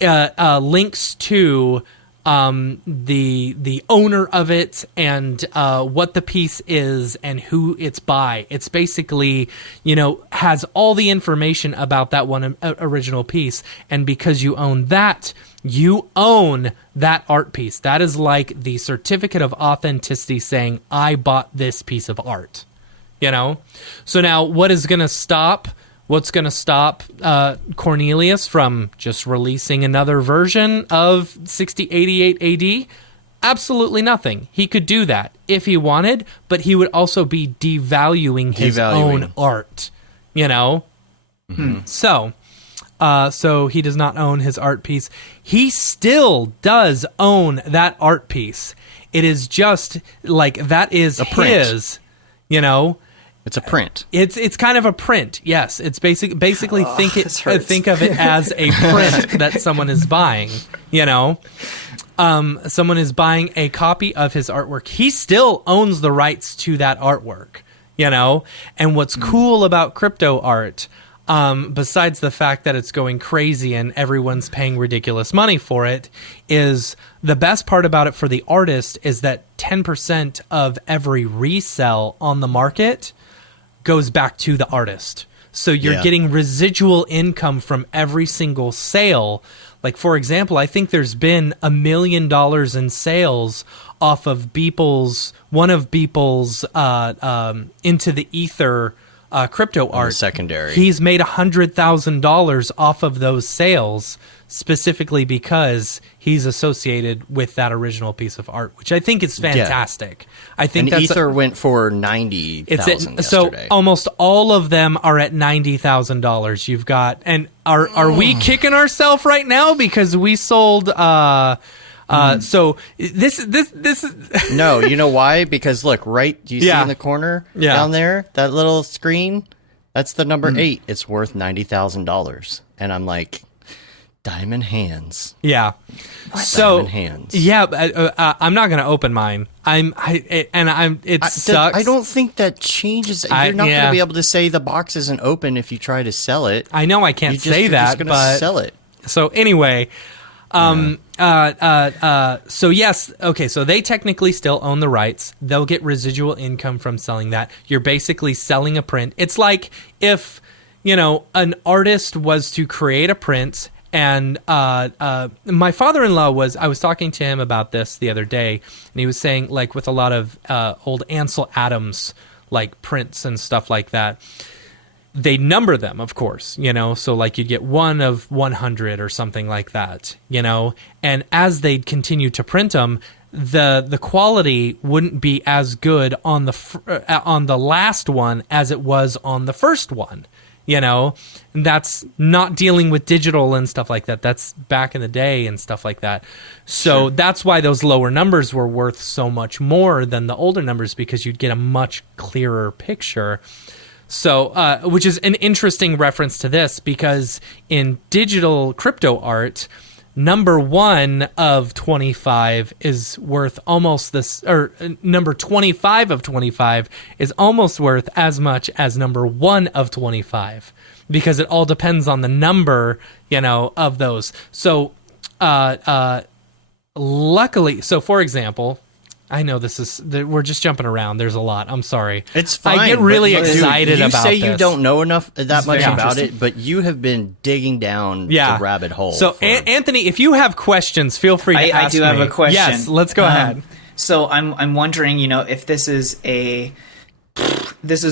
links to the owner of it and what the piece is and who it's by. It's basically, you know, has all the information about that one original piece, and because you own that, you own that art piece. That is like the certificate of authenticity saying, I bought this piece of art. You know, so now what's going to stop Cornelius from just releasing another version of 6088 AD? Absolutely nothing. He could do that if he wanted, but he would also be devaluing his own art, you know? So he does not own his art piece. He still does own that art piece. It is just like that is his, you know? It's a print. It's kind of a print. Yes, it's basically think of it as a print that someone is buying. You know, someone is buying a copy of his artwork. He still owns the rights to that artwork. You know, and what's cool about crypto art, besides the fact that it's going crazy and everyone's paying ridiculous money for it, is the best part about it for the artist is that 10% of every resell on the market goes back to the artist. So you're getting residual income from every single sale. Like, for example, I think there's been $1 million in sales off of one of Beeple's Into the Ether crypto art. Secondary. He's made $100,000 off of those sales, specifically because he's associated with that original piece of art, which I think is fantastic. I think and Ether went for $90,000 yesterday. So almost all of them are at $90,000. You've got, and are we kicking ourselves right now because we sold? So this is No, you know why? Because look, right? Do you see Yeah. in the corner Yeah. down there that little screen? That's the number 8. It's worth $90,000, and I'm like, diamond hands. Yeah. So Diamond hands. yeah, I'm not going to open mine. It sucks. I don't think that changes. You're not going to be able to say the box isn't open if you try to sell it. I know I can't say you're that, just gonna but sell it. So anyway, so yes, okay, so they technically still own the rights. They'll get residual income from selling that. You're basically selling a print. It's like if, you know, an artist was to create a print, and my father-in-law I was talking to him about this the other day, and he was saying, like, with a lot of old Ansel Adams like prints and stuff like that, they number them, of course, you know, so like you'd get 1 of 100 or something like that, you know, and as they'd continue to print them, the quality wouldn't be as good on the last one as it was on the first one, you know, and that's not dealing with digital and stuff like that. That's back in the day and stuff like that. So that's why those lower numbers were worth so much more than the older numbers, because you'd get a much clearer picture. So, which is an interesting reference to this, because in digital crypto art, number 1 of 25 is worth almost this, or number 25 of 25 is almost worth as much as number 1 of 25, because it all depends on the number, you know, of those. So, luckily, so for example, I know we're just jumping around. There's a lot. I'm sorry. It's fine. I get really excited about this. You say you don't know that much about interesting. it, but you have been digging down the rabbit hole. So, Anthony, if you have questions, feel free to ask me. I do have a question. Yes, let's go ahead. So I'm wondering, you know, if this is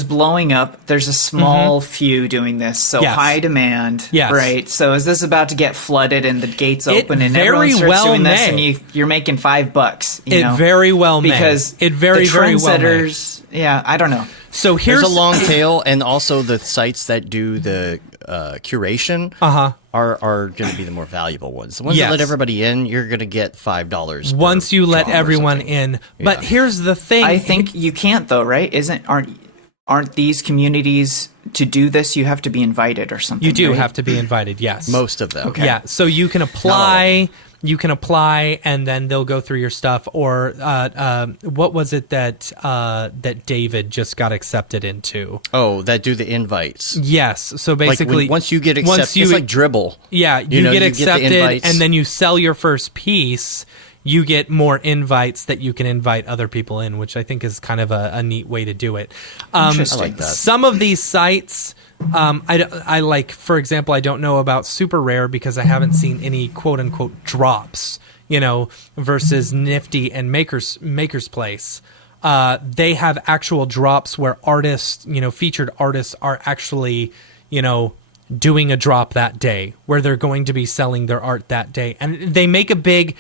blowing up. There's a small few doing this, so high demand, right? So is this about to get flooded and the gates open and everyone starts doing this, and you're making $5? It very well may, because it very well may. Yeah, I don't know. So here's a long tail, and also the sites that do the curation are going to be the more valuable ones. The ones that let everybody in, you're going to get $5 once you let everyone in. But here's the thing: I think you can't, though, right? Aren't these communities, to do this, you have to be invited or something? You do right? have to be invited. Yes, most of them. Okay. Yeah, so you can apply. You can apply, and then they'll go through your stuff. Or what was it that David just got accepted into? Oh, that do the invites. Yes. So basically, like once you get accepted, it's like Dribble. Yeah, you get accepted, and then you sell your first piece. You get more invites that you can invite other people in, which I think is kind of a neat way to do it. Interesting. I like that. Some of these sites, I like, for example, I don't know about Super Rare because I haven't seen any quote unquote drops, you know, versus Nifty and Maker's Place. They have actual drops where artists, you know, featured artists are actually, you know, doing a drop that day where they're going to be selling their art that day, and they make a big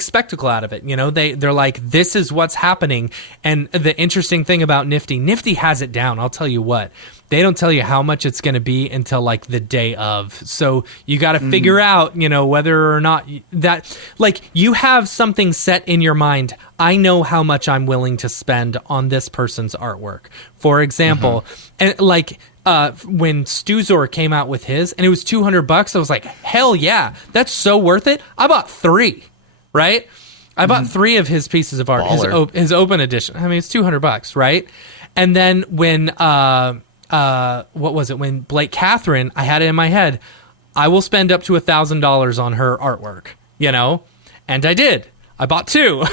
spectacle out of it. You know, they're like, this is what's happening. And the interesting thing about Nifty has it down. I'll tell you what, they don't tell you how much it's going to be until like the day of. So you got to figure out, you know, whether or not that, like, you have something set in your mind. I know how much I'm willing to spend on this person's artwork, for example. And like, when Stuzor came out with his and it was $200, I was like, hell yeah, that's so worth it. I bought 3, right? I bought 3 of his pieces of art, his open edition. I mean, it's $200, right? And then when, what was it? When Blake Catherine, I had it in my head, I will spend up to $1,000 on her artwork, you know? And I did. I bought 2.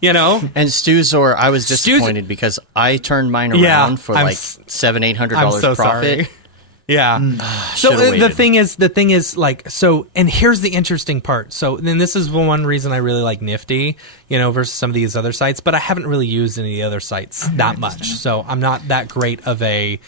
You know, and Stuzor, I was disappointed because I turned mine around for like $700-800 profit. Sorry. Yeah. So the thing is like, so, and here's the interesting part. So then this is one reason I really like Nifty, you know, versus some of these other sites, but I haven't really used any of the other sites that much. So I'm not that great of a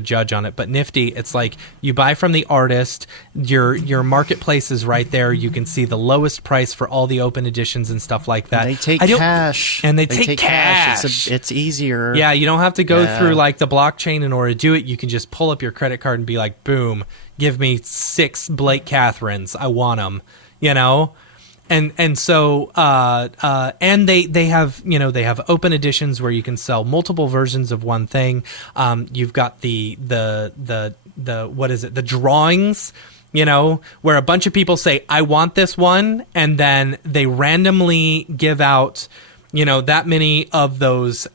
judge on it. But Nifty, it's like you buy from the artist, your marketplace is right there. You can see the lowest price for all the open editions and stuff like that. And they take cash. And they take cash. It's easier. Yeah, you don't have to go through like the blockchain in order to do it. You can just pull up your credit card and be like, boom, give me 6 Blake Catherines. I want them, you know? And so and they have, you know, they have open editions where you can sell multiple versions of one thing. You've got the what is it? The drawings, you know, where a bunch of people say, I want this one, and then they randomly give out, you know, that many of those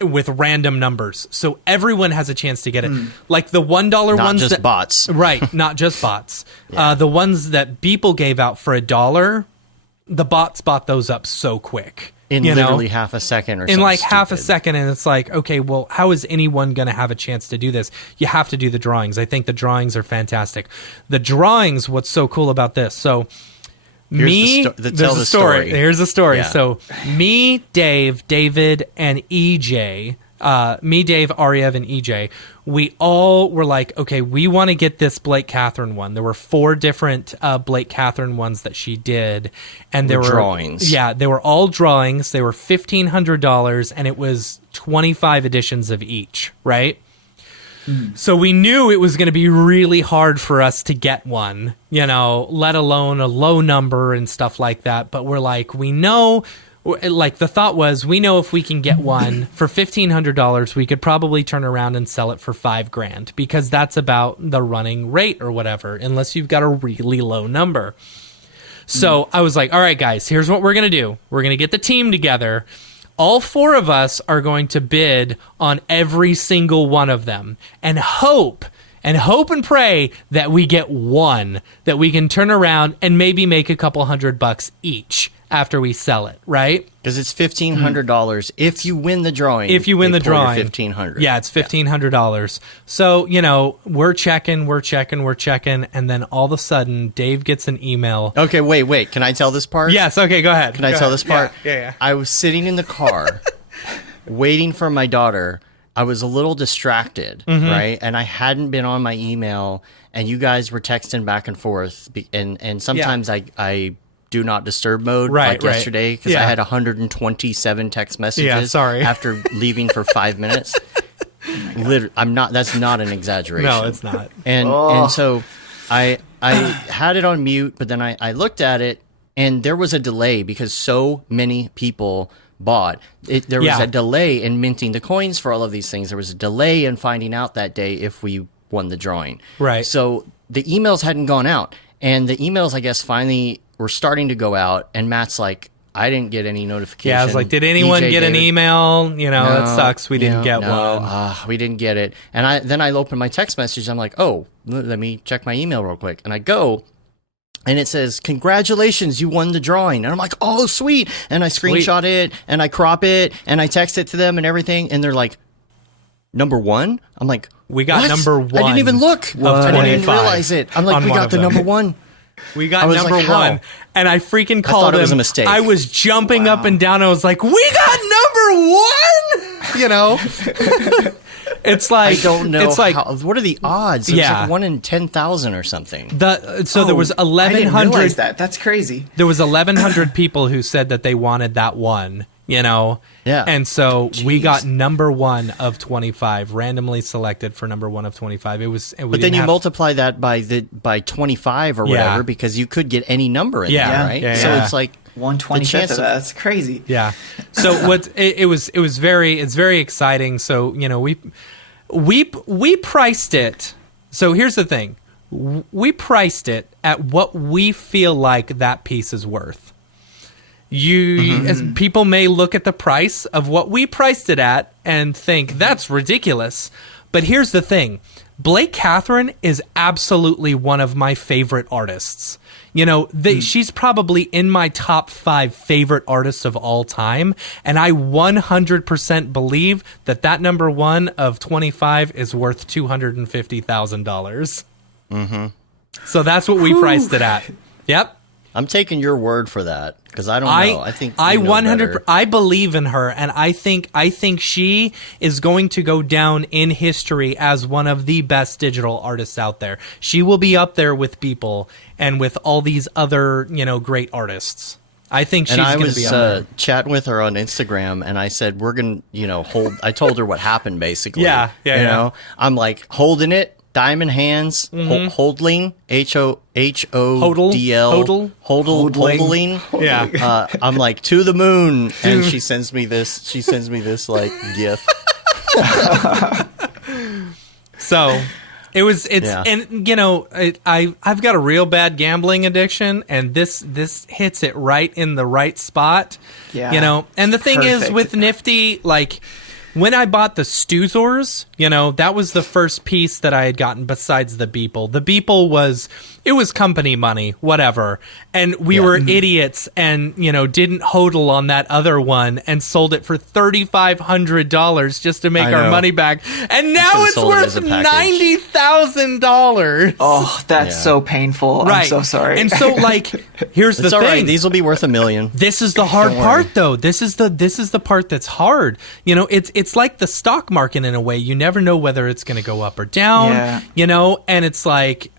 with random numbers, so everyone has a chance to get it. Like the $1 not ones, just bots, right? Not just bots. The ones that Beeple gave out for $1, the bots bought those up so quick in literally half a second, or in like half a second, and it's like, okay, well, how is anyone going to have a chance to do this? You have to do the drawings. I think the drawings are fantastic. The drawings, what's so cool about this? So. Here's the story. Here's the story. Yeah. So me, Dave, David, and EJ, me, Dave, Ariev, and EJ, we all were like, okay, we want to get this Blake Catherine one. There were 4 different Blake Catherine ones that she did, and there were drawings. Yeah, they were all drawings. They were $1,500, and it was 25 editions of each, right? So we knew it was going to be really hard for us to get one, let alone a low number and stuff like that. But we're like, we know, like the thought was, we know if we can get one for $1,500, we could probably turn around and sell it for $5,000 because that's about the running rate or whatever, unless you've got a really low number. So I was like, all right, guys, here's what we're going to do. We're going to get the team together. All 4 of us are going to bid on every single one of them and hope and pray that we get one that we can turn around and maybe make a couple $100 each after we sell it, right? Because it's $1,500 if you win the drawing. If you win the drawing, $1,500. Yeah, it's $1,500. So we're checking, and then all of a sudden, Dave gets an email. Okay, wait. Can I tell this part? Yes. Okay, go ahead. Can I tell this part? Yeah. I was sitting in the car, waiting for my daughter. I was a little distracted, right? And I hadn't been on my email, and you guys were texting back and forth, and sometimes I do not disturb mode like yesterday because I had 127 text messages after leaving for 5 minutes. That's not an exaggeration. No, it's not. And so I had it on mute, but then I looked at it and there was a delay because so many people bought. There was a delay in minting the coins for all of these things. There was a delay in finding out that day if we won the drawing. Right. So the emails hadn't gone out, and the emails, I guess, finally were starting to go out, and Matt's like, I didn't get any notification. Yeah, I was like, did anyone get an email? No, it sucks. We didn't get one. We didn't get it. And then I opened my text message. I'm like, oh, let me check my email real quick. And I go, and it says, congratulations, you won the drawing. And I'm like, oh, sweet. And I screenshot it, and I crop it, and I text it to them and everything. And they're like, number 1? I'm like, we got what? number 1. I didn't even look. I didn't even realize it. I'm like, we got the number 1. We got number like, 1, and I freaking called him. It was a mistake. I was jumping up and down. I was like, "We got number 1!" It's like I don't know. It's like what are the odds? It was like 1 in 10,000 or something. There was 1,100. I didn't realize that. That's crazy. There was 1,100 people who said that they wanted that one. Yeah. And so we got number 1 of 25, randomly selected for number 1 of 25. But then you multiply that by 25 or whatever, because you could get any number in there, right? Yeah, so it's like 1/25 of that. That's crazy. Yeah. So it's very exciting. So we priced it. So here's the thing, we priced it at what we feel like that piece is worth. As people may look at the price of what we priced it at and think that's ridiculous. But here's the thing. Blake Catherine is absolutely one of my favorite artists. She's probably in my top 5 favorite artists of all time. And I 100% believe that number 1 of 25 is worth $250,000. So that's what we priced it at. Yep. I'm taking your word for that because I don't know. I think I 100. I believe in her, and I think she is going to go down in history as one of the best digital artists out there. She will be up there with people and with all these other great artists. I think she's going to be up there. Chatting with her on Instagram, and I said we're going to hold. I told her what happened basically. Yeah. I'm like holding it. Diamond hands, holdling, HODL, holdling. Yeah. I'm like to the moon, and she sends me this like GIF. So and I've got a real bad gambling addiction, and this hits it right in the right spot. Yeah. And the thing is with Nifty, like, when I bought the Stuzors, that was the first piece that I had gotten besides the Beeple. The Beeple was company money, whatever. And we were idiots and, didn't hodl on that other one and sold it for $3,500 just to make our money back. And now it's worth $90,000. Oh, that's so painful. Right. I'm so sorry. And so, here's the thing. Right. These will be worth $1 million. This is the hard part, though. This is the part that's hard. It's like the stock market in a way. You never know whether it's going to go up or down. Yeah. And it's like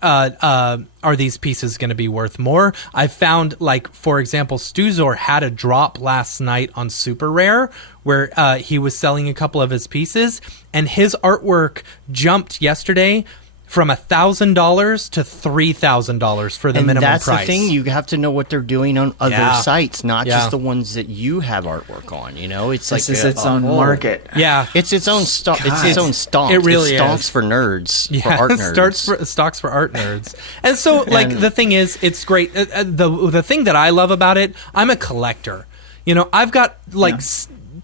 are these pieces going to be worth more? I found, like, for example, Stuzor had a drop last night on Super Rare where he was selling a couple of his pieces, and his artwork jumped yesterday from $1,000 to $3,000 for the minimum price. That's the thing. You have to know what they're doing on other sites, not Yeah. just the ones that you have artwork on. You know, it's This like is its own market. Yeah. It's its own stock. It's its own stomp. It really stomps is. for nerds, for Yeah, art nerds. stocks for art nerds. And so, like, the thing is, it's great. The thing that I love about it, I'm a collector. You know, I've got, like,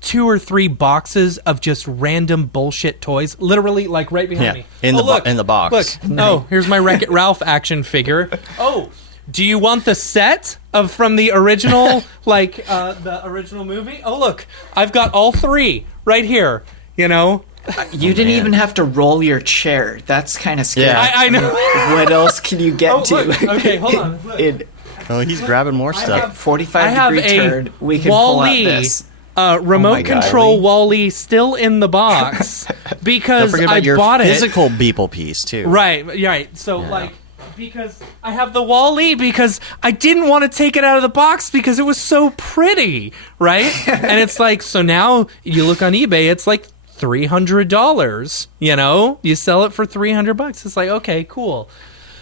2 or 3 boxes of just random bullshit toys, literally, like, right behind me. In the box. Look, oh, here's my Wreck-It Ralph action figure. Oh, do you want the set of from the original, like, the original movie? Oh, look, I've got all 3 right here, you know? You didn't even have to roll your chair. That's kind of scary. Yeah. I know. What else can you get to? Look, okay, hold on. Look. Oh, he's grabbing more stuff. 45-degree turn. We can pull out this. Remote my God, control Lee. Wall-E still in the box because Don't forget I about your bought it. physical Beeple piece too. Right. So, like, because I have the Wall-E because I didn't want to take it out of the box because it was so pretty, right? And it's like, so now you look on eBay, it's like $300, you know? You sell it for $300. It's like, okay, cool.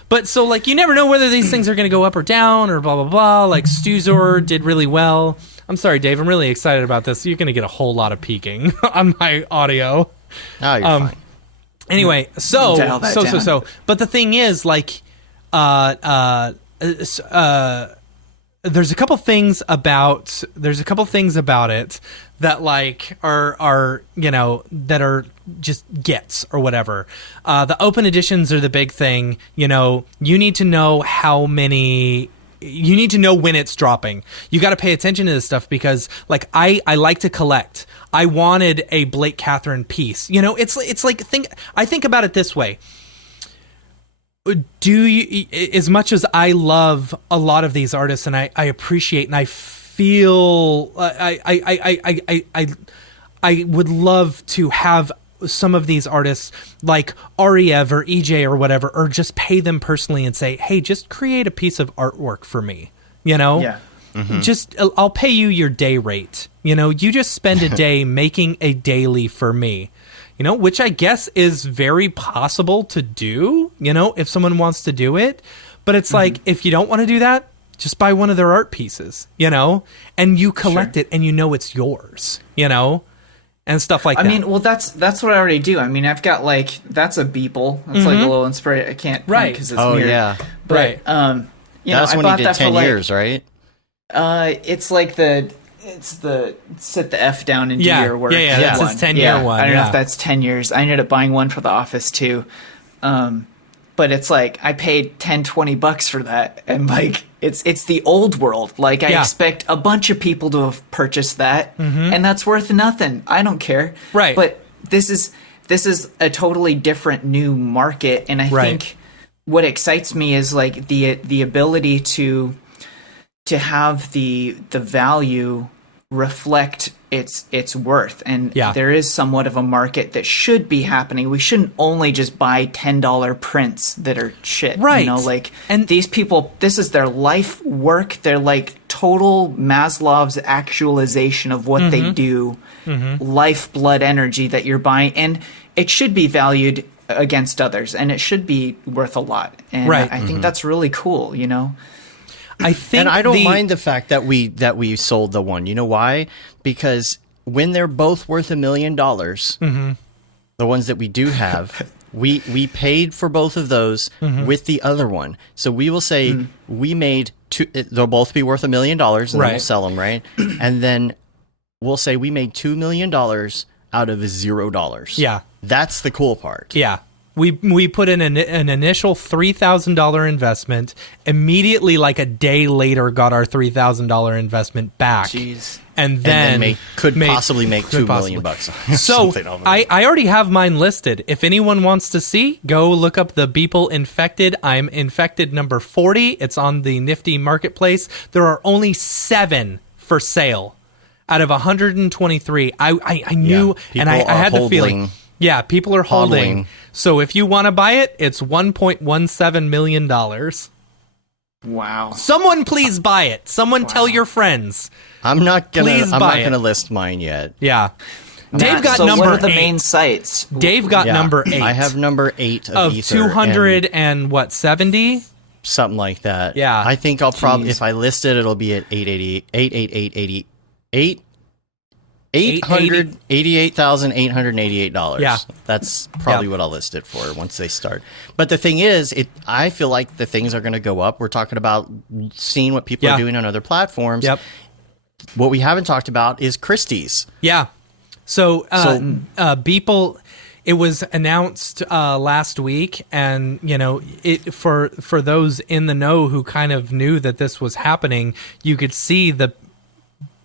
But so, like, you never know whether these things are going to go up or down or blah, blah, blah. Like, Stuzor did really well. I'm sorry, Dave. I'm really excited about this. You're going to get a whole lot of peaking on my audio. Oh, you're fine. Anyway, so. Dial that down. But the thing is, like, there's a couple things about it that, like, are you know, that are just gets or whatever. The open editions are the big thing. You know, you need to know how many. You need to know when it's dropping. You got to pay attention to this stuff because, like, I like to collect. I wanted a Blake Catherine piece. You know, it's like I think about it this way. Do you, as much as I love a lot of these artists and I appreciate and I feel I would love to have some of these artists like Ariev or EJ or whatever, or just pay them personally and say, hey, just create a piece of artwork for me, you know? Yeah. Just, I'll pay you your day rate. You know, you just spend a day making a daily for me, you know, which I guess is very possible to do, you know, if someone wants to do it. But it's like, if you don't want to do that, just buy one of their art pieces, you know, and you collect it and you know it's yours, you know? And stuff like that. I mean, well, that's what I already do. I mean, I've got, like, that's a Beeple. It's like a little inspiration. I can't Right. because it's Oh weird. yeah, But Right. you know, that's I when bought you did that 10 for like years, right? it's like it's the sit the F down and do Yeah. your work. Yeah, that's his one. 10-year one, I don't know yeah. if that's 10 years. I ended up buying one for the office too. But it's like I paid $10-20 for that, and like it's the old world. Like I Yeah. expect a bunch of people to have purchased that, and that's worth nothing. I don't care. Right. But this is a totally different new market, and I Right. think what excites me is like the ability to have the value reflect its worth, and Yeah. there is somewhat of a market that should be happening. We shouldn't only just buy $10 prints that are shit, Right. You know, like, And- these people, this is their life work. They're like total Maslow's actualization of what they do, lifeblood energy that you're buying, and it should be valued against others, and it should be worth a lot. And Right. I think that's really cool, you know. I think And I don't mind the fact that we sold the one. You know why? Because when they're both worth $1 million, the ones that we do have, we paid for both of those with the other one. So we will say we made two. They'll both be worth $1 million, and then Right. we'll sell them, right? And then we'll say we made $2 million out of $0. Yeah. That's the cool part. Yeah. We put in an initial $3,000 investment, immediately, like a day later, got our $3,000 investment back. Jeez. And then could possibly make $2 million bucks. So Something of it. I already have mine listed. If anyone wants to see, go look up the Beeple Infected. I'm Infected number 40. It's on the Nifty Marketplace. There are only 7 for sale out of 123. I knew, Yeah, and I people are had the feeling. holding. Yeah, people are holding. Hodling. So if you want to buy it, it's $1.17 million. Wow. Someone please buy it. Someone tell your friends. I'm not Please buy it. gonna list mine yet. Yeah. Dave got so number what are the 8. main sites? Dave got Yeah, number 8. I have number 8 of Ether, 200 and what, 70? something like that. Yeah. I think I'll probably, Jeez. if I list it, it'll be at 888 $888,888. Yeah. That's probably Yeah. what I'll list it for once they start. But the thing is, I feel like the things are going to go up. We're talking about seeing what people Yeah. are doing on other platforms. Yep. What we haven't talked about is Christie's. Yeah. So Beeple, it was announced last week, and it for those in the know who kind of knew that this was happening, you could see the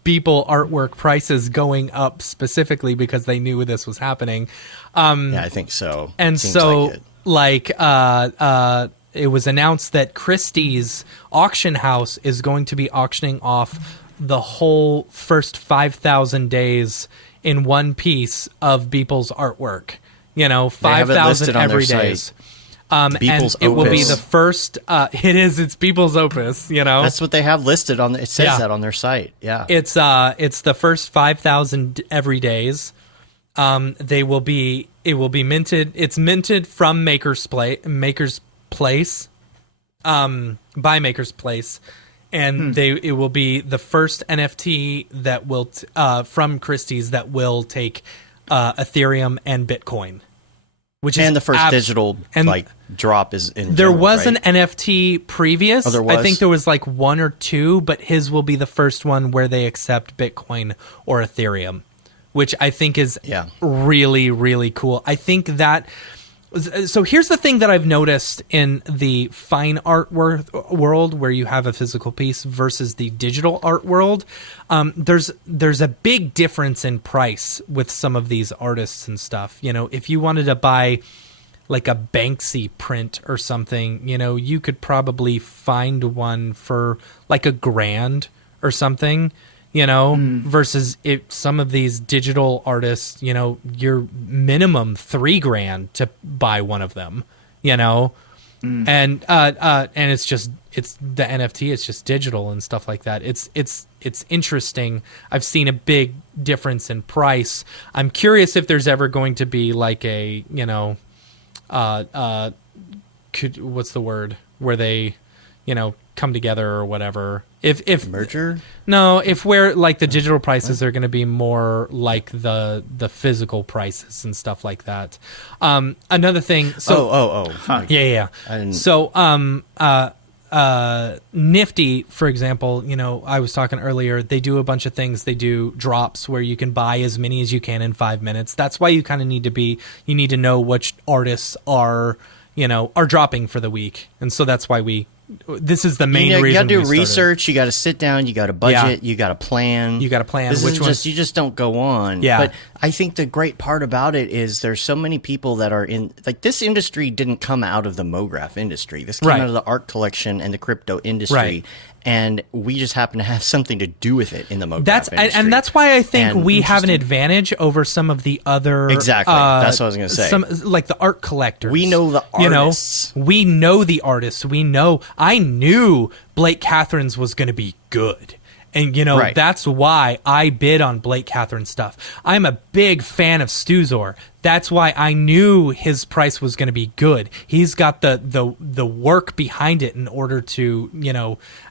Beeple artwork prices going up specifically because they knew this was happening. Yeah, I think so. And Seems so, like it. it was announced that Christie's auction house is going to be auctioning off the whole first 5,000 days in one piece of Beeple's artwork. have it 5,000 listed on their every site. days. And Beeple's it will be Opus. the first. It's Beeple's Opus. That's what they have listed on. It says Yeah. that on their site. Yeah. It's the first 5,000 every days. It will be minted. It's minted from Maker's Place, by Maker's Place, and it will be the first NFT that will from Christie's that will take Ethereum and Bitcoin, which is and the first digital drop is in. There general, was right? an NFT previous. Oh, there I was? think there was like 1 or 2, but his will be the first one where they accept Bitcoin or Ethereum, which I think is really, really cool. I think that. So here's the thing that I've noticed in the fine art world, where you have a physical piece versus the digital art world. There's a big difference in price with some of these artists and stuff. If you wanted to buy like a Banksy print or something, you could probably find one for like $1,000 or something. Versus some of these digital artists, you're minimum $3,000 to buy one of them, and it's the NFT, it's just digital and stuff like that. It's interesting. I've seen a big difference in price. I'm curious if there's ever going to be like a, what's the word, where they, come together or whatever. If merger? No, if where like the digital prices are going to be more like the physical prices and stuff like that. Another thing. So yeah. So Nifty, for example, I was talking earlier, they do a bunch of things. They do drops where you can buy as many as you can in 5 minutes. That's why you kind of need to know which artists are dropping for the week. And so that's why this is the main reason. You got to do we started. research. You got to sit down. You got to budget. You got to plan. You got to plan. This which is ones. just you just don't go on. Yeah. But I think the great part about it is there's so many people that are in this industry didn't come out of the MoGraph industry. This came out of the art collection and the crypto industry. Right. And we just happen to have something to do with it in the MoGraph industry. And that's why I think we have an advantage over some of the other. Exactly. That's what I was going to say. Some like the art collectors. We know the artists. We know the artists. I knew Blake Catherine's was going to be good. And, that's why I bid on Blake Catherine stuff. I'm a big fan of Stuzor. That's why I knew his price was going to be good. He's got the work behind it in order to,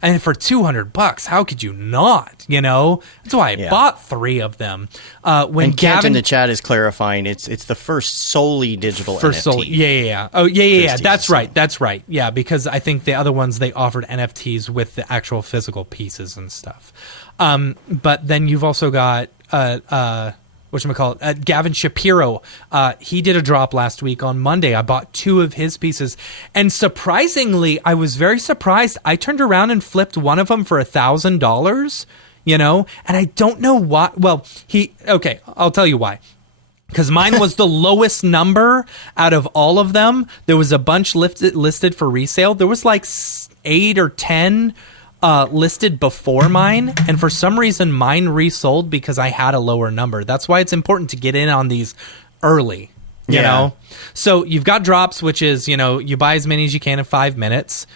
and for $200, how could you not? That's why I bought 3 of them. When Kent in the chat is clarifying, it's the first solely digital NFT. Yeah. Oh, yeah. Christie's, That's right. Yeah, because I think the other ones, they offered NFTs with the actual physical pieces and stuff. But then you've also got whatchamacallit, Gavin Shapiro. He did a drop last week on Monday. I bought 2 of his pieces, and surprisingly, I was very surprised. I turned around and flipped one of them for $1,000. And I don't know why. Well, I'll tell you why. Because mine was the lowest number out of all of them. There was a bunch listed for resale. There was like 8 or 10 listed before mine, and for some reason mine resold because I had a lower number. That's why it's important to get in on these early. You know? So you've got drops, which is, you buy as many as you can in 5 minutes,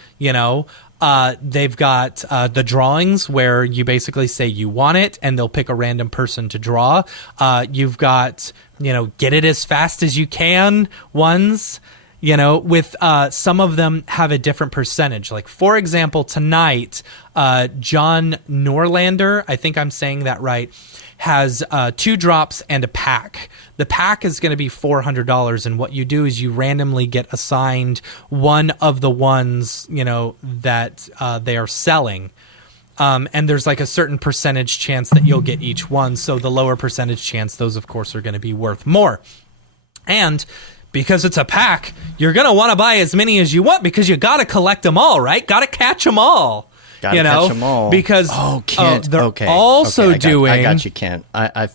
They've got the drawings where you basically say you want it, and they'll pick a random person to draw. You've got, get it as fast as you can ones. With some of them have a different percentage. Like, for example, tonight, John Norlander, I think I'm saying that right, has 2 drops and a pack. The pack is going to be $400, and what you do is you randomly get assigned one of the ones, that they are selling. And there's like a certain percentage chance that you'll get each one. So the lower percentage chance, those, of course, are going to be worth more. And because it's a pack, you're going to want to buy as many as you want because you got to collect them all, right? Got to catch them all. Gotta catch them all. Because they're also doing... I got you, Kent. I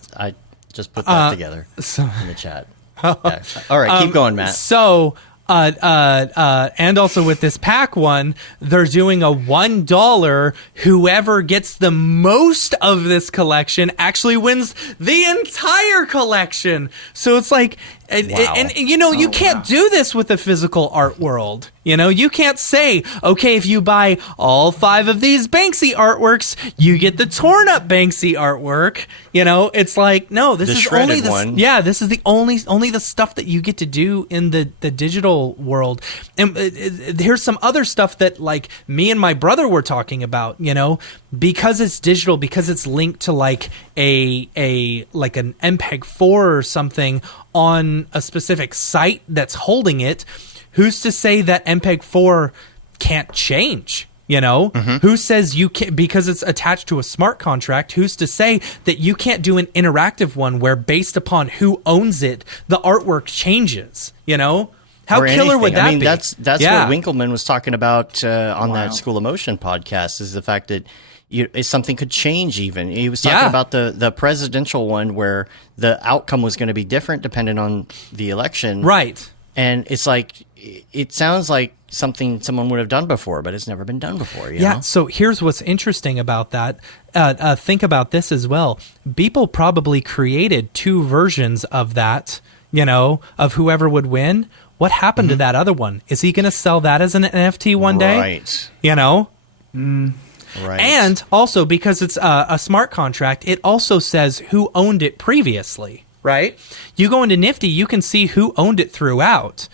just put that together in the chat. Yeah. All right, keep going, Matt. So... and also with this pack one, they're doing a $1. Whoever gets the most of this collection actually wins the entire collection. So it's like, and you can't do this with the physical art world. You can't say, okay, if you buy all 5 of these Banksy artworks, you get the torn up Banksy artwork. It's like, no, this is only the one. Yeah, this is the only the stuff that you get to do in the digital world. And here's some other stuff that like me and my brother were talking about, because it's digital, because it's linked to like a like an MPEG-4 or something on a specific site that's holding it. Who's to say that MPEG-4 can't change? Who says you can't, because it's attached to a smart contract, who's to say that you can't do an interactive one where based upon who owns it, the artwork changes, How killer would that be? That's what Winkleman was talking about on that School of Motion podcast, is the fact that something could change even. He was talking about the presidential one where the outcome was going to be different depending on the election. Right. And it's like, it sounds like something someone would have done before, but it's never been done before. You know? So here's what's interesting about that. Think about this as well. Beeple probably created 2 versions of that, of whoever would win. What happened to that other one? Is he going to sell that as an NFT one day? Right. Right. And also, because it's a smart contract, it also says who owned it previously. Right? You go into Nifty, you can see who owned it throughout.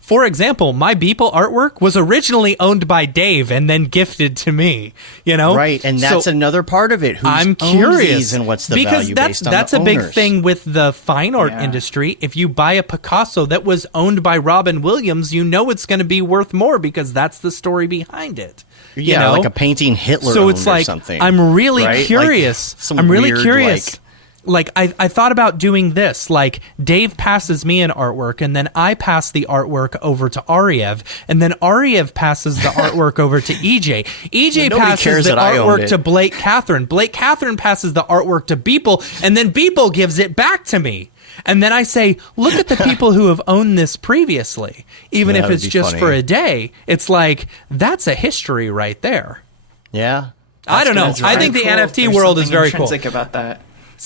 For example, my Beeple artwork was originally owned by Dave and then gifted to me. Right, and that's another part of it. I'm curious, and what's the because value based on that's the a big owners. thing with the fine art industry. If you buy a Picasso that was owned by Robin Williams, it's going to be worth more because that's the story behind it. Yeah, like a painting Hitler so owned it's like, or something. I'm really right? curious. Like I'm really weird, curious. Like I thought about doing this. Like Dave passes me an artwork, and then I pass the artwork over to Ariev, and then Ariev passes the artwork over to EJ. EJ passes the artwork to Blake Catherine. Blake Catherine passes the artwork to Beeple, and then Beeple gives it back to me. And then I say, look at the people who have owned this previously, even if it's just for a day. It's like, that's a history right there. Yeah. I don't know. I think the NFT world is very cool. Intrinsic about that.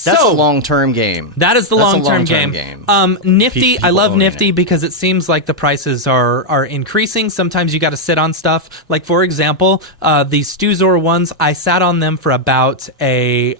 That's a long-term game. That is the long-term game. Nifty, I love Nifty because it seems like the prices are increasing. Sometimes you got to sit on stuff. Like, for example, these Stuzor ones, I sat on them for about a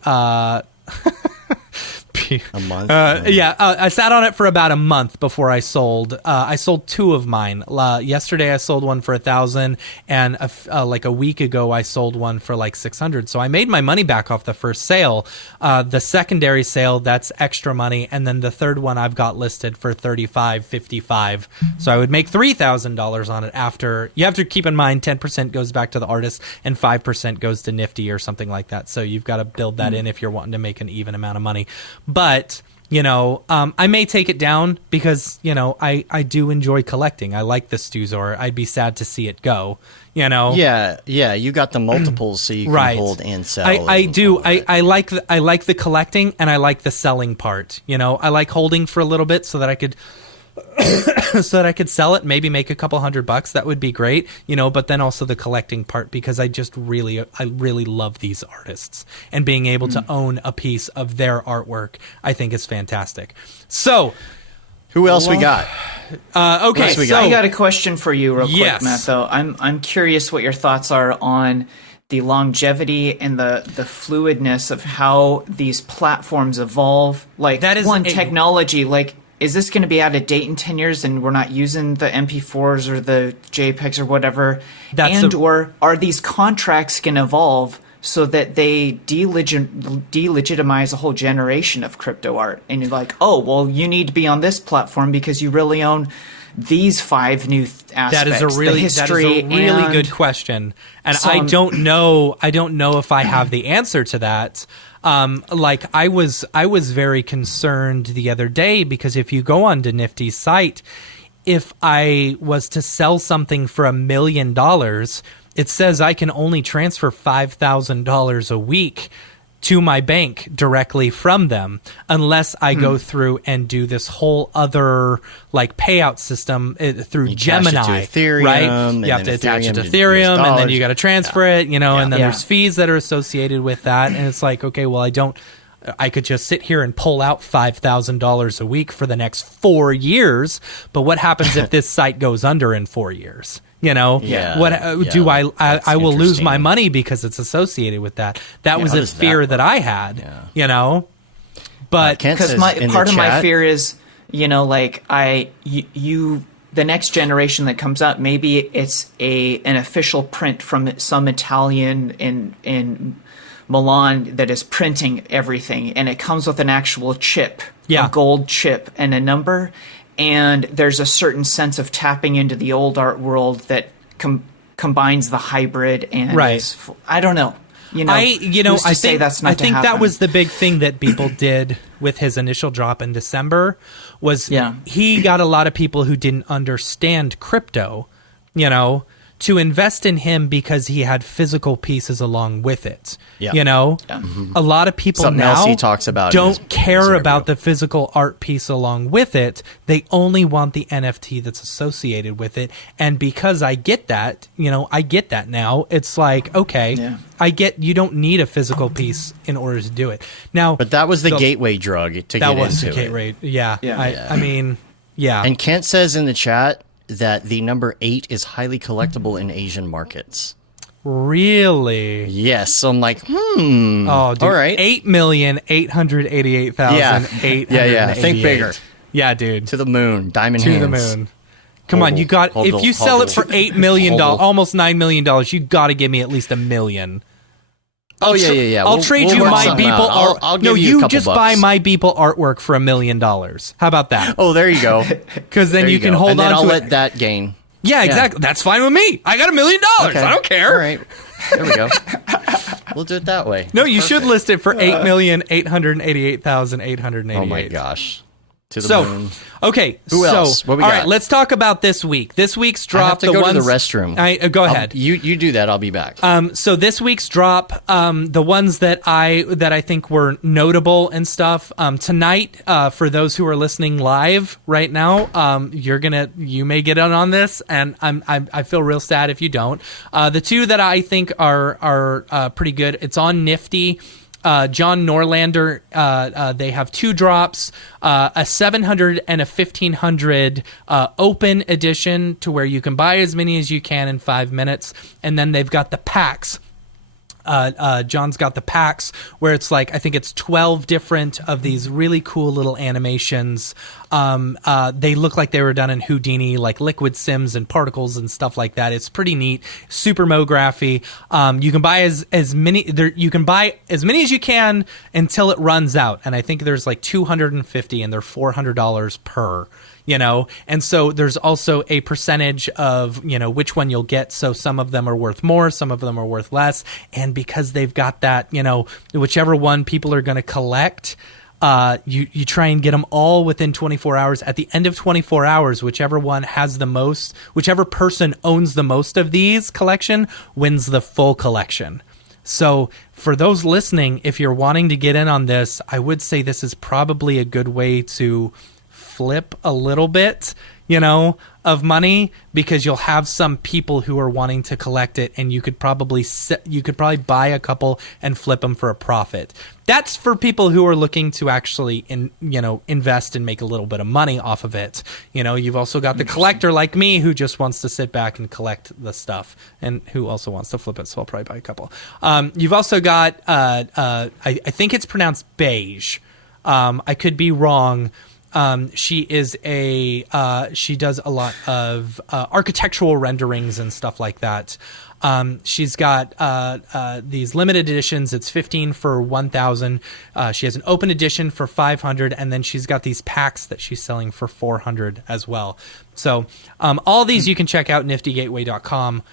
month? I sat on it for about a month before I sold. I sold 2 of mine. Yesterday I sold one for $1,000, and like a week ago I sold one for like $600. So I made my money back off the first sale. The secondary sale, that's extra money, and then the third one I've got listed for $3,555. So I would make $3,000 on it after. You have to keep in mind 10% goes back to the artist and 5% goes to Nifty or something like that. So you've got to build that in if you're wanting to make an even amount of money. But, I may take it down because, I do enjoy collecting. I like the Stuzor. I'd be sad to see it go, Yeah, you got the multiples so you can hold and sell. I do. I like the collecting, and I like the selling part. I like holding for a little bit so that I could sell it, maybe make a couple $100. That would be great, but then also the collecting part, because I really love these artists, and being able to own a piece of their artwork, I think is fantastic. So Who else we got? Okay, we so I got a question for you real quick, Yes. Matt, though. I'm curious what your thoughts are on the longevity and the fluidness of how these platforms evolve. Like, That is technology, like, is this going to be out of date in 10 years and we're not using the MP4s or the JPEGs or whatever? Or are these contracts going to evolve so that they delegitimize a whole generation of crypto art? And you're like, oh, well, you need to be on this platform because you really own these 5 new aspects. That is a really good question, and I don't know if I have the answer to that. Like I was very concerned the other day because if you go onto Nifty's site, if I was to sell something for $1 million, it says I can only transfer $5,000 a week to my bank directly from them unless I go through and do this whole other like payout system through Gemini, Ethereum, right? You have to attach it to Ethereum and then you got to transfer it, and then there's fees that are associated with that. And it's like, okay, well, I could just sit here and pull out $5,000 a week for the next 4 years. But what happens if this site goes under in 4 years? I will lose my money because it's associated with that. That was a fear that I had, but because part of my fear is, the next generation that comes up, maybe it's an official print from some Italian in Milan that is printing everything, and it comes with an actual chip, a gold chip and a number. And there's a certain sense of tapping into the old art world that combines the hybrid and I don't know. I think that's not. I think that was the big thing that people did with his initial drop in December was he got a lot of people who didn't understand crypto, to invest in him because he had physical pieces along with it. A lot of people Something now else he talks about don't care about the physical art piece along with it. They only want the NFT that's associated with it. And because I get that, I get that now. It's like, okay, I get you don't need a physical piece in order to do it. Now, but that was the gateway drug to get into it. That was the gateway. I mean, And Kent says in the chat that the number 8 is highly collectible in Asian markets. Really? Yes. So I'm like, Oh, dude, all right. 8,888,888. Yeah. Think bigger. Yeah, dude. To the moon. Diamond hands. To the moon. Come on, you got. If you sell it for $8 million, almost $9 million, you got to give me at least $1 million. I'll trade you my Beeple art. I'll give you a couple just bucks. buy my Beeple artwork for $1 million. How about that? Oh, there you go. Because then you can hold and then on I'll to let it. that gain. Yeah, exactly. That's fine with me. I got $1 million. Okay. I don't care. All right. There we go. We'll do it that way. No, you should list it for $8,888,888. Oh my gosh. To the moon. Okay. Who else? What we got? All right, let's talk about this week. This week's drop. I have to go to the restroom. Go ahead. You do that. I'll be back. So this week's drop, the ones that I think were notable and stuff. Tonight, for those who are listening live right now, you may get in on this, and I feel real sad if you don't. The two that I think are pretty good. It's on Nifty. John Norlander, they have 2 drops, a 700 and a 1500 open edition to where you can buy as many as you can in 5 minutes. And then they've got the packs. John's got the packs where it's like, I think it's 12 different of these really cool little animations. They look like they were done in Houdini, like liquid sims and particles and stuff like that. It's pretty neat. Super Mography. You can buy as many as you can until it runs out. And I think there's like 250 and they're $400 per. And so there's also a percentage of, which one you'll get. So some of them are worth more, some of them are worth less. And because they've got that, whichever one people are going to collect, you try and get them all within 24 hours. At the end of 24 hours, whichever one has the most, whichever person owns the most of these collection wins the full collection. So for those listening, if you're wanting to get in on this, I would say this is probably a good way to flip a little bit, of money, because you'll have some people who are wanting to collect it, and you could probably buy a couple and flip them for a profit. That's for people who are looking to actually invest and make a little bit of money off of it. You've also got the collector like me who just wants to sit back and collect the stuff, and who also wants to flip it, so I'll probably buy a couple. You've also got I think it's pronounced Beige. I could be wrong. She does a lot of architectural renderings and stuff like that. She's got these limited editions. It's 15 for 1,000. She has an open edition for 500, and then she's got these packs that she's selling for 400 as well. So all these you can check out niftygateway.com.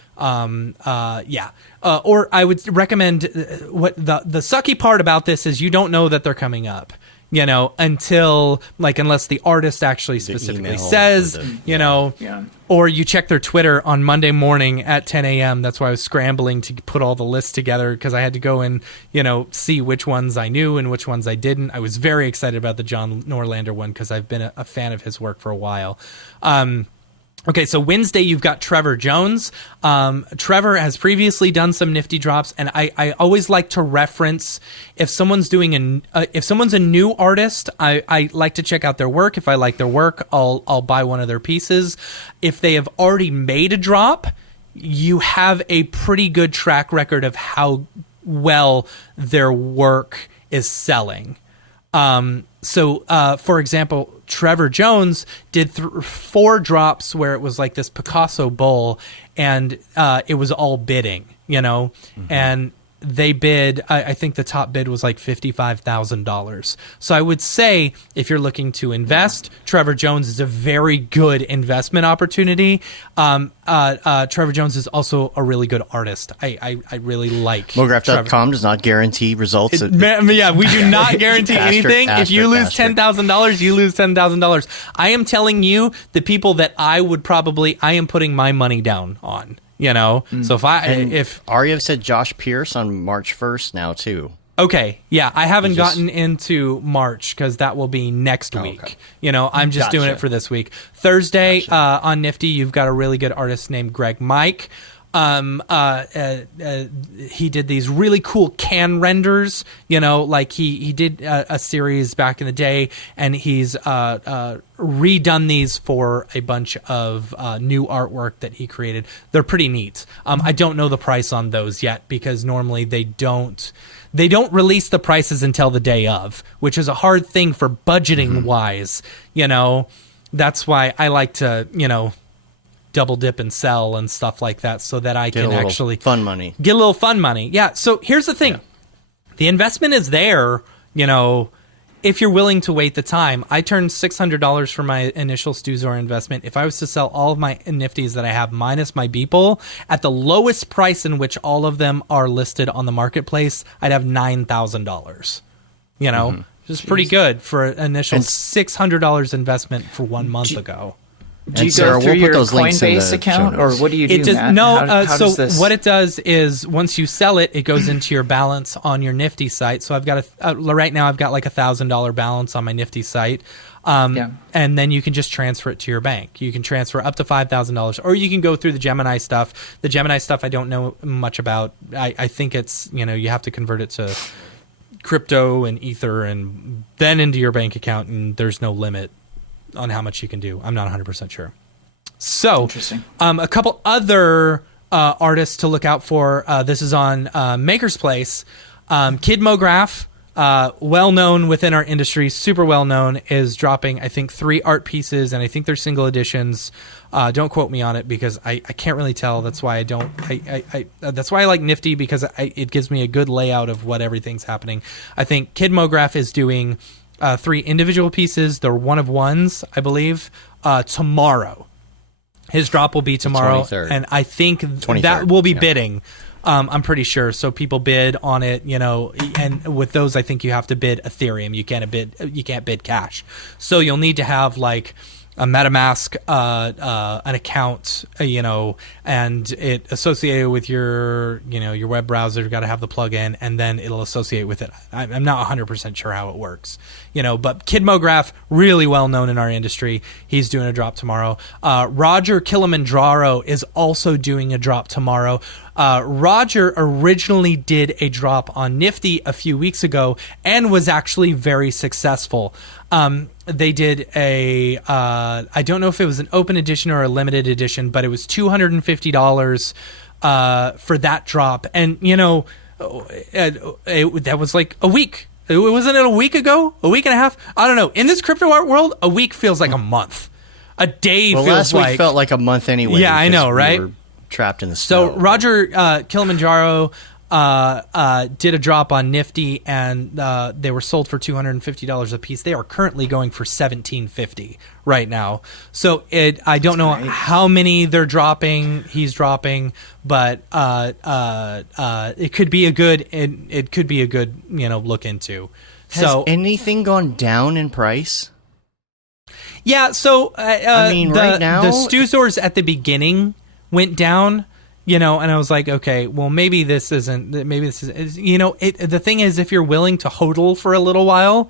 Or I would recommend what the sucky part about this is you don't know that they're coming up. Until unless the artist actually specifically says, or you check their Twitter on Monday morning at 10 a.m. That's why I was scrambling to put all the lists together, because I had to go and, see which ones I knew and which ones I didn't. I was very excited about the John Norlander one because I've been a fan of his work for a while. Okay, so Wednesday you've got Trevor Jones. Trevor has previously done some nifty drops, and I always like to reference if someone's if someone's a new artist, I like to check out their work. If I like their work, I'll buy one of their pieces. If they have already made a drop, you have a pretty good track record of how well their work is selling. For example, Trevor Jones did 4 drops where it was like this Picasso bowl, and it was all bidding, and they bid, I think the top bid was like $55,000. So I would say if you're looking to invest, Trevor Jones is a very good investment opportunity. Trevor Jones is also a really good artist. I really like MoGraph.com does not guarantee results. We do not guarantee anything. If you lose $10,000, you lose $10,000. I am telling you the people that I am putting my money down on. So if Arya said Josh Pierce on March 1st now too. Okay, yeah, I haven't gotten into March because that will be next week. Okay. I'm just doing it for this week. Thursday on Nifty, you've got a really good artist named Greg Mike. He did these really cool can renders, he did a series back in the day, and he's redone these for a bunch of new artwork that he created. They're pretty neat. I don't know the price on those yet because normally they don't release the prices until the day of, which is a hard thing for budgeting wise. That's why I like to, double dip and sell and stuff like that so that I can actually get a little fun money. Yeah. So here's the thing. Yeah. The investment is there, if you're willing to wait the time. I turned $600 for my initial Stuzor investment. If I was to sell all of my Nifties that I have minus my Beeple at the lowest price in which all of them are listed on the marketplace, I'd have $9,000, which is pretty good for an initial $600 investment for 1 month ago. Do you go through your Coinbase account, or what do you do, Matt? How does this... what it does is once you sell it, it goes into your balance on your Nifty site. So I've got right now I've got like $1,000 balance on my Nifty site, and then you can just transfer it to your bank. You can transfer up to $5,000, or you can go through the Gemini stuff. The Gemini stuff I don't know much about. I think it's you have to convert it to crypto and Ether, and then into your bank account, and there's no limit on how much you can do. I'm not 100% sure. So, a couple other artists to look out for. This is on Maker's Place. Kid MoGraph, well known within our industry, super well known, is dropping, I think, 3 art pieces, and I think they're single editions. Don't quote me on it because I can't really tell. That's why I don't. That's why I like Nifty, because it gives me a good layout of what everything's happening. I think Kid MoGraph is doing 3 individual pieces. They're one of ones, I believe, tomorrow. His drop will be tomorrow, and I think 23rd. That will be bidding. I'm pretty sure. So people bid on it, and with those, I think you have to bid Ethereum. You can't bid cash. So you'll need to have like MetaMask an account, and it associated with your your web browser. You've got to have the plugin, and then it'll associate with it. I'm not 100% sure how it works, but Kid MoGraph, really well known in our industry. He's doing a drop tomorrow. Roger Kilimanjaro is also doing a drop tomorrow. Roger originally did a drop on Nifty a few weeks ago and was actually very successful. They did I don't know if it was an open edition or a limited edition, but it was $250 for that drop. And, that was like a week. Wasn't it a week ago? A week and a half? I don't know. In this crypto art world, a week feels like a month. A day feels last week felt like a month anyway. Yeah, I know, right? We were trapped in the snow. So Roger Kilimanjaro did a drop on Nifty, and they were sold for $250 a piece. They are currently going for $1,750 right now. So I don't know how many they're dropping. He's dropping, but it could be a good. It could be a good look into. Has anything gone down in price? Yeah. So right now, the Stuzors at the beginning went down. And I was like, okay, well, maybe this isn't. The thing is, if you're willing to hodl for a little while,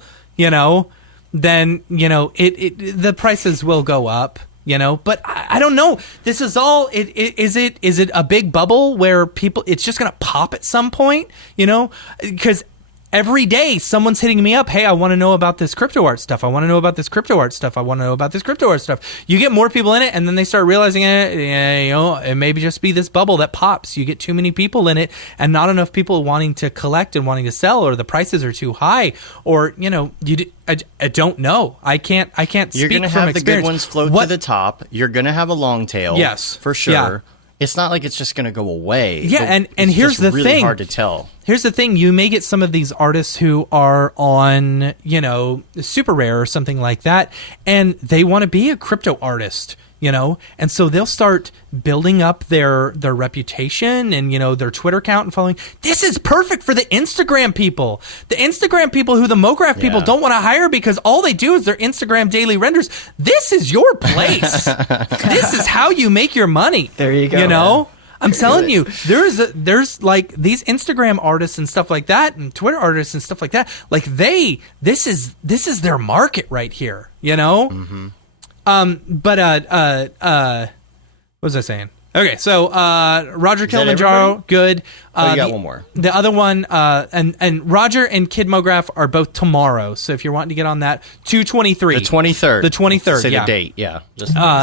then the prices will go up. But I don't know. This is all. Is it a big bubble where people? It's just gonna pop at some point. Because every day someone's hitting me up. Hey, I want to know about this crypto art stuff. I want to know about this crypto art stuff. I want to know about this crypto art stuff. You get more people in it, and then they start realizing it may just be this bubble that pops. You get too many people in it, and not enough people wanting to collect and wanting to sell, or the prices are too high, or I don't know. I can't. You're going to have the good ones float to the top. You're going to have a long tail. Yes, for sure. Yeah. It's not like it's just going to go away. Yeah, and here's the really thing. Hard to tell. Here's the thing. You may get some of these artists who are on, Super Rare or something like that, and they want to be a crypto artist, and so they'll start building up their reputation and, their Twitter account and following. This is perfect for the Instagram people. The Instagram people who the MoGraph people don't want to hire because all they do is their Instagram daily renders. This is your place. This is how you make your money. There you go. Man. I'm telling you, there's like these Instagram artists and stuff like that, and Twitter artists and stuff like that. Like this is their market right here, Mm-hmm. What was I saying? Okay, so Roger Kilimanjaro, good. You got one more. The other one, and Roger and Kid MoGraph are both tomorrow. So if you're wanting to get on that, 2/23. The 23rd. The 23rd. Say yeah. the date. Yeah.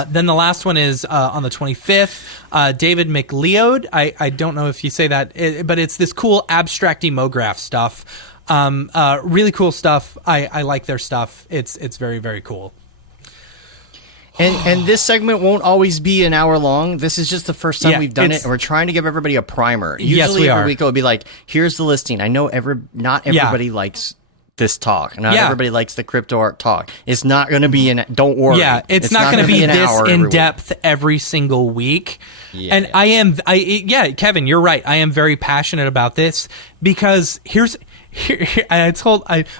Then the last one is on the 25th. David McLeod. I don't know if you say that, but it's this cool abstracty MoGraph stuff. Really cool stuff. I like their stuff. It's very, very cool. And this segment won't always be an hour long. This is just the first time we've done it, and we're trying to give everybody a primer. Usually every week it would be like, here's the listing. I know not everybody likes this talk. Not everybody likes the crypto art talk. It's not going to be don't worry. Yeah, it's not going to be this in depth every single week. Yeah. And Kevin, you're right. I am very passionate about this because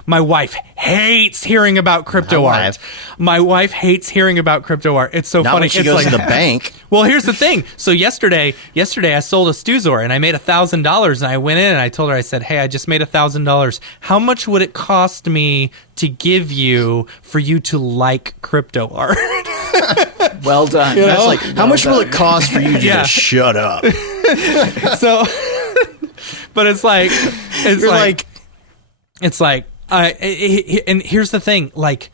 my wife hates hearing about crypto art. My wife hates hearing about crypto art. It's so funny. When she goes to the bank. Well, here's the thing. So yesterday I sold a Stuzor and I made $1,000, and I went in and I told her, I said, hey, I just made $1,000. How much would it cost me to give you for you to like crypto art? Well done. That's like, how much will it cost for you to just shut up? So, but it's like, and here's the thing, like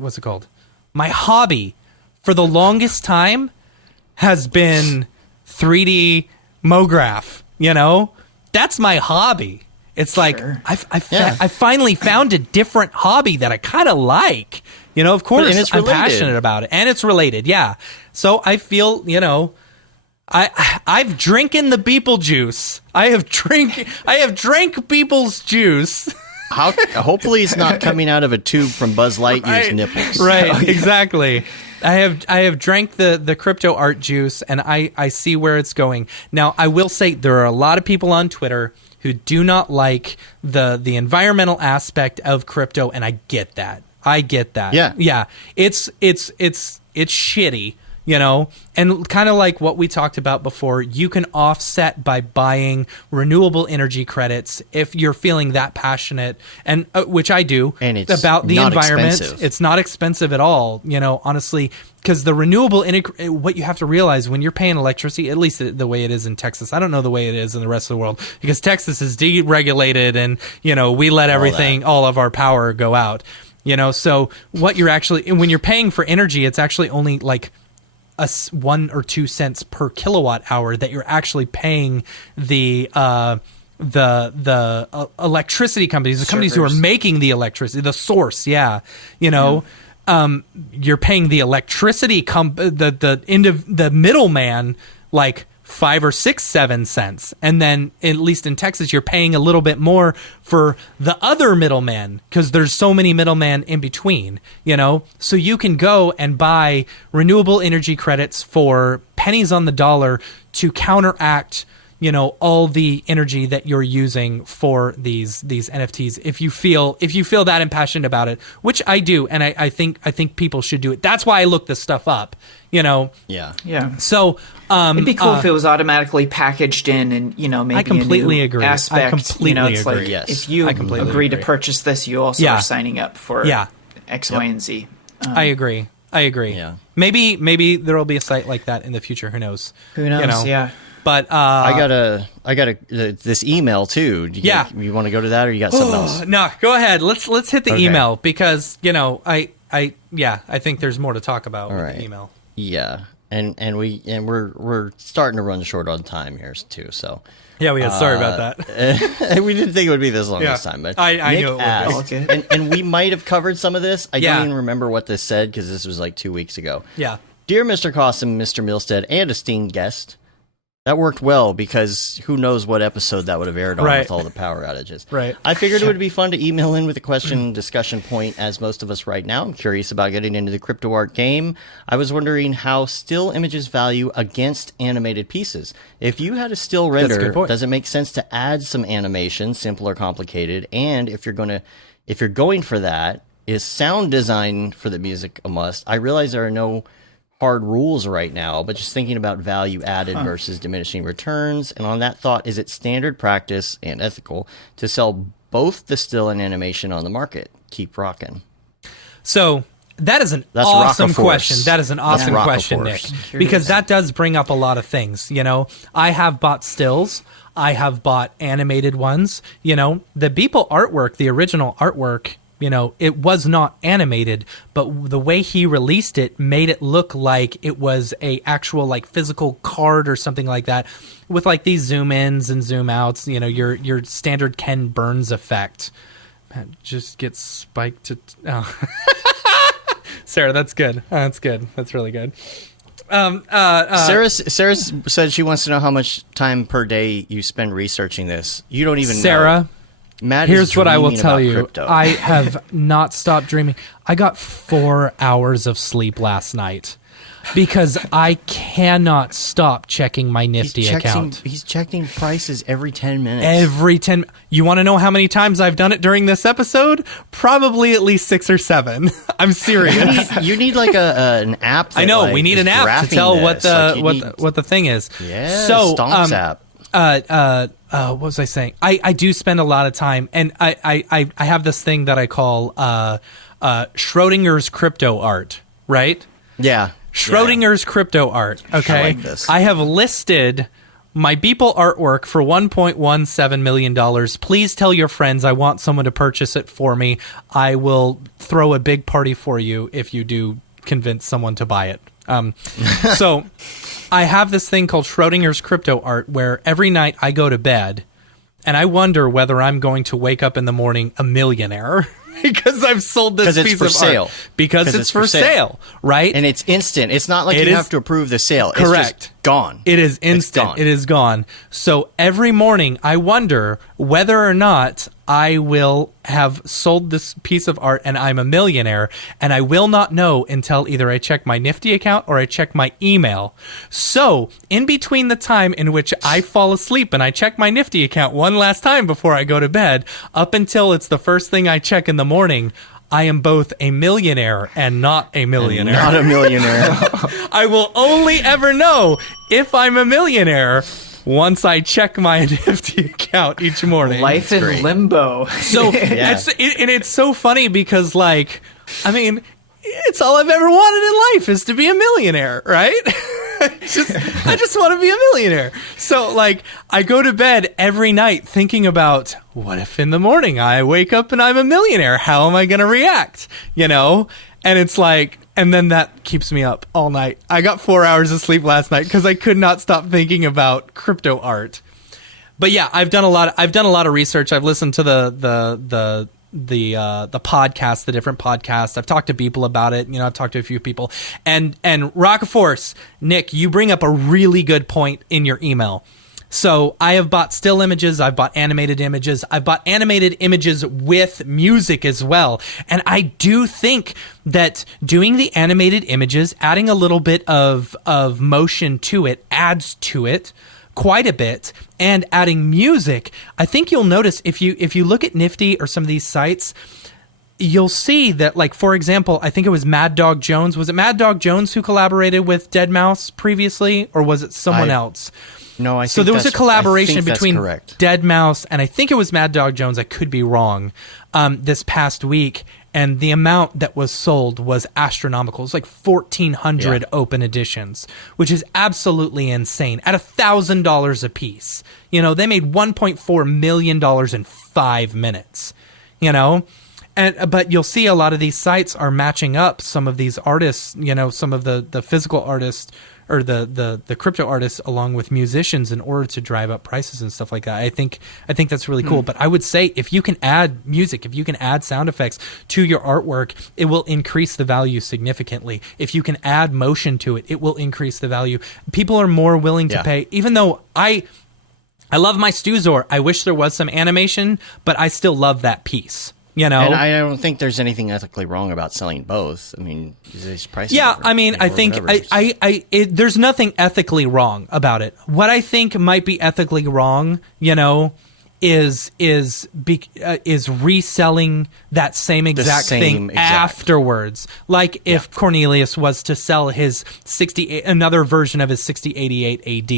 what's it called? My hobby for the longest time has been 3D MoGraph. That's my hobby. It's like, sure. I finally found a different hobby that I kind of like. Of course, I'm passionate about it, and it's related. Yeah. So I feel, I've drinking the Beeple juice. I have drank Beeple's juice. Hopefully it's not coming out of a tube from Buzz Lightyear's nipples. Right, exactly. I have drank the crypto art juice, and I see where it's going. Now, I will say there are a lot of people on Twitter who do not like the environmental aspect of crypto, and I get that. Yeah. It's shitty. And kind of like what we talked about before, you can offset by buying renewable energy credits if you're feeling that passionate, and which I do, and it's about the not environment. expensive. It's not expensive at all, honestly, because the renewable what you have to realize when you're paying electricity, at least the way it is in Texas, I don't know the way it is in the rest of the world, because Texas is deregulated and, we let all of our power go out, so what you're actually, when you're paying for energy, it's actually only like 1 or 2 cents per kilowatt hour that you're actually paying the electricity companies, the companies who are making the electricity, the source. You're paying the electricity the middleman like 5 or 6, 7 cents, and then at least in Texas you're paying a little bit more for the other middleman because there's so many middlemen in between, so you can go and buy renewable energy credits for pennies on the dollar to counteract all the energy that you're using for these NFTs. If you feel that impassioned about it, which I do, and I think people should do it. That's why I look this stuff up. Yeah. So it'd be cool if it was automatically packaged in, and maybe I completely a new agree. aspect. I completely it's agree. like Yes. if you agree to purchase this, you also are signing up for X, Y, and Z. I agree. Yeah. Maybe there will be a site like that in the future. Who knows? Who knows? Yeah. But I got this email too. You want to go to that, or you got something else? No, go ahead. Let's hit the email because I think there's more to talk about with the email. Yeah, and we're starting to run short on time here too. So yeah, we sorry about that. We didn't think it would be this long this time, but I Nick knew it asked, would be. and we might have covered some of this. I don't even remember what this said because this was like 2 weeks ago. Yeah, dear Mr. Costin, Mr. Milstead, and esteemed guest. That worked well because who knows what episode that would have aired on with all the power outages. Right. I figured it would be fun to email in with a question discussion point as most of us right now. I'm curious about getting into the crypto art game. I was wondering how still images value against animated pieces. If you had a still render, does it make sense to add some animation, simple or complicated? And if you're going for that, is sound design for the music a must? I realize there are no hard rules right now, but just thinking about value added versus diminishing returns. And on that thought, is it standard practice and ethical to sell both the still and animation on the market? Keep rocking. So that's an awesome question. That is an awesome question, Nick, because that does bring up a lot of things. I have bought stills. I have bought animated ones. The Beeple artwork, the original artwork, it was not animated, but the way he released it made it look like it was a actual like physical card or something like that, with like these zoom ins and zoom outs. Your standard Ken Burns effect. Man, just gets spiked to. Sarah, that's good. That's good. That's really good. Sarah said she wants to know how much time per day you spend researching this. You don't even know. Sarah. Matt Here's what I will tell you. Crypto. I have not stopped dreaming. I got 4 hours of sleep last night because I cannot stop checking my Nifty account. He's checking prices every 10 minutes. You want to know how many times I've done it during this episode? Probably at least 6 or 7. I'm serious. You need like an app. I know. We need an app to tell what the thing is. Yeah. So, Stonks app. What was I saying? I do spend a lot of time, and I have this thing that I call Schrodinger's crypto art, right? Yeah. Schrodinger's crypto art. Okay. I like this. I have listed my Beeple artwork for $1.17 million. Please tell your friends I want someone to purchase it for me. I will throw a big party for you if you do convince someone to buy it. So I have this thing called Schrodinger's crypto art where every night I go to bed and I wonder whether I'm going to wake up in the morning a millionaire because I've sold this piece of art. Because it's for sale, right? And it's instant. It's not like you have to approve the sale. Correct. It's just gone. It is instant. gone. It is gone. So every morning I wonder whether or not I will have sold this piece of art and I'm a millionaire, and I will not know until either I check my Nifty account or I check my email. So in between the time in which I fall asleep and I check my Nifty account one last time before I go to bed, up until it's the first thing I check in the morning, I am both a millionaire and not a millionaire. Not a millionaire. I will only ever know if I'm a millionaire once I check my Nifty account each morning. Life in limbo. So it's so funny because, like, I mean, it's all I've ever wanted in life is to be a millionaire, right? I just want to be a millionaire. So, like, I go to bed every night thinking about, what if in the morning I wake up and I'm a millionaire? How am I going to react? You know? And it's like, and then that keeps me up all night. I got 4 hours of sleep last night because I could not stop thinking about crypto art. But yeah, I've done a lot of research. I've listened to the podcast, the different podcasts. I've talked to people about it. You know, I've talked to a few people. And Rocket Force, Nick, you bring up a really good point in your email. So I have bought still images. I've bought animated images. I've bought animated images with music as well. And I do think that doing the animated images, adding a little bit of motion to it, adds to it quite a bit. And adding music, I think you'll notice if you look at Nifty or some of these sites, you'll see that, like, for example, I think it was Mad Dog Jones. Was it Mad Dog Jones who collaborated with Deadmau5 previously, or was it someone else? No, I think so there was a collaboration between correct. Deadmau5 and I think it was Mad Dog Jones. I could be wrong. This past week, and the amount that was sold was astronomical. It was like 1,400 open editions, which is absolutely insane. At $1,000 a piece, you know, they made $1.4 million in 5 minutes. You know. But you'll see a lot of these sites are matching up some of these artists, you know, some of the physical artists or the crypto artists along with musicians in order to drive up prices and stuff like that. I think that's really cool. But I would say if you can add music, if you can add sound effects to your artwork, it will increase the value significantly. If you can add motion to it, it will increase the value. People are more willing to pay, even though I love my Stuzor. I wish there was some animation, but I still love that piece. You know, and I don't think there's anything ethically wrong about selling both. I mean, these prices. Yeah, I mean, I think there's nothing ethically wrong about it. What I think might be ethically wrong, you know, is reselling that same exact thing afterwards. Like if Cornelius was to sell his another version of his 6088 AD,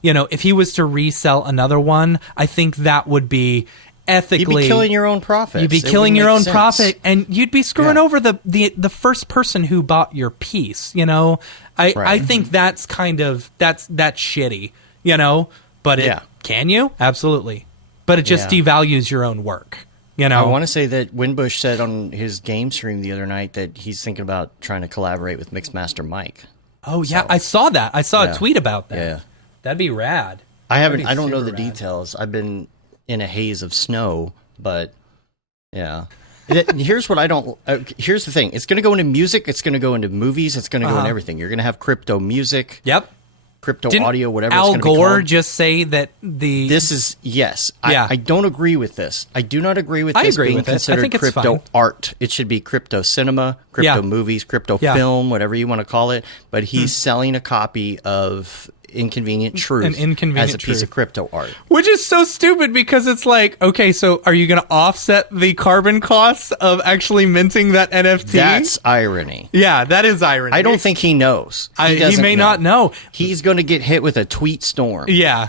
you know, if he was to resell another one, I think that would be ethically, you'd be killing your own profit. You'd be killing your own profit, and you'd be screwing over the first person who bought your piece. You know, I think that's kind of that's shitty. You know, but can you? Absolutely, but it just devalues your own work. You know, I want to say that Winbush said on his game stream the other night that he's thinking about trying to collaborate with Mixmaster Mike. Oh yeah, I saw that. I saw a tweet about that. Yeah, that'd be rad. I don't know the details. I've been in a haze of snow, but here's what I don't. Here's the thing: it's going to go into music, it's going to go into movies, it's going to go into everything. You're going to have crypto music, crypto audio, whatever. Al it's going Gore to be called. just say that this is I don't agree with this. I do not agree with this being considered crypto art. It should be crypto cinema, crypto movies, crypto film, whatever you want to call it. But he's selling a copy of Inconvenient Truth as a piece of crypto art, which is so stupid because it's like, okay, so are you going to offset the carbon costs of actually minting that NFT? That's irony. Yeah, that is irony. I don't think he knows. He may not know. He's going to get hit with a tweet storm. Yeah.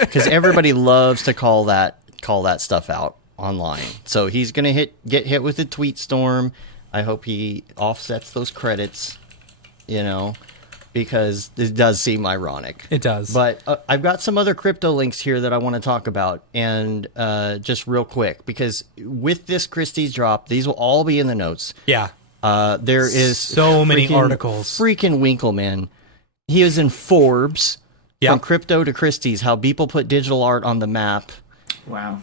Because everybody loves to call that stuff out online. So he's going to get hit with a tweet storm. I hope he offsets those credits. You know. Because it does seem ironic. It does. But I've got some other crypto links here that I want to talk about. And just real quick, because with this Christie's drop, these will all be in the notes. Yeah. There is so many articles. Freaking Winkleman. He is in Forbes. From crypto to Christie's, how people put digital art on the map. Wow.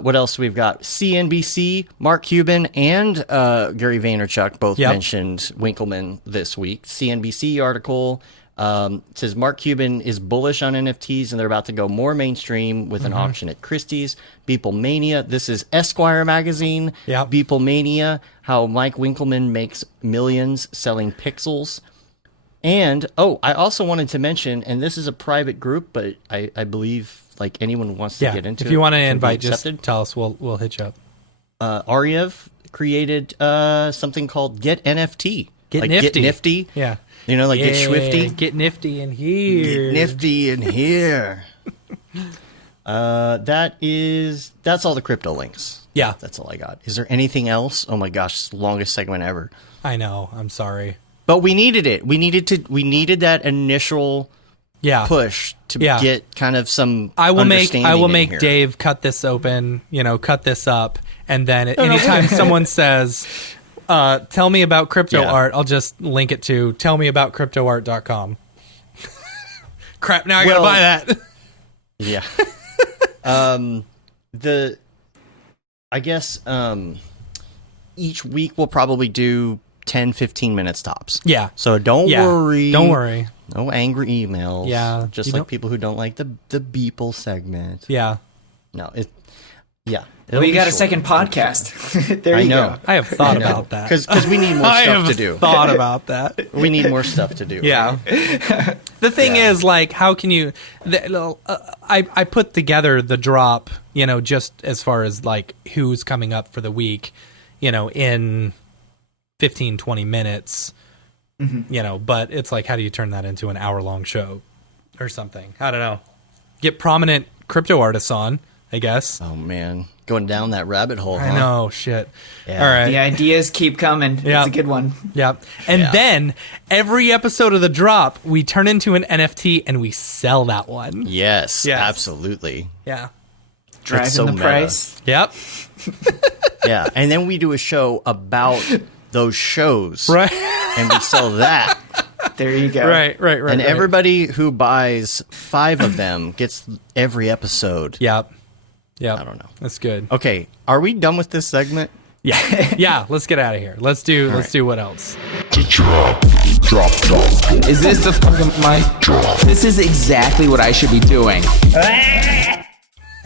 What else we've got? CNBC, Mark Cuban, and Gary Vaynerchuk both mentioned Winkleman this week. CNBC article, It says Mark Cuban is bullish on NFTs, and they're about to go more mainstream with an auction at Christie's. Beeplemania. This is Esquire magazine. Yep. Beeplemania. How Mike Winkleman makes millions selling pixels. And I also wanted to mention, and this is a private group, but I believe like anyone who wants to get into it. If you want to can be invite, just accepted. tell us. We'll hit you up. Ariev created something called Get NFT. Get like Nifty. Get Nifty. Yeah. You know, like Get Swifty. Get nifty in here. Get nifty in here. That's all the crypto links. Yeah. That's all I got. Is there anything else? Oh my gosh, it's the longest segment ever. I know. I'm sorry. But we needed it. We needed that initial push to get kind of some I will make here. Dave cut this open, cut this up, and then anytime someone says tell me about crypto art, I'll just link it to tellmeaboutcryptoart.com. Crap, now I gotta buy that. Yeah. I guess each week we'll probably do 10, 15 minutes tops. Yeah. So don't worry. Don't worry. No angry emails. Yeah. Just like people who don't like the Beeple segment. Yeah. No, Well, you got a second podcast. There you go. I have thought about that. Because we need more stuff to do. Thought about that. We need more stuff to do. Yeah. The thing is, like, how can you... I put together the drop, just as far as, like, who's coming up for the week, in 15, 20 minutes, but it's like, how do you turn that into an hour-long show or something? I don't know. Get prominent crypto artists on, I guess. Oh, man. Going down that rabbit hole, huh? I know, shit. Yeah. All right. The ideas keep coming. Yeah. It's a good one. Yeah. And then every episode of the drop, we turn into an NFT and we sell that one. Yes, absolutely. Yeah. Driving so the meta. price. Yep. Yeah. And then we do a show about those shows. Right. And we sell that. There you go. Right. And everybody who buys 5 of them gets every episode. Yep. I don't know. That's good. Okay, are we done with this segment? Yeah. Yeah, let's get out of here. Let's do what else? To drop. Is this the fucking mic? This is exactly what I should be doing.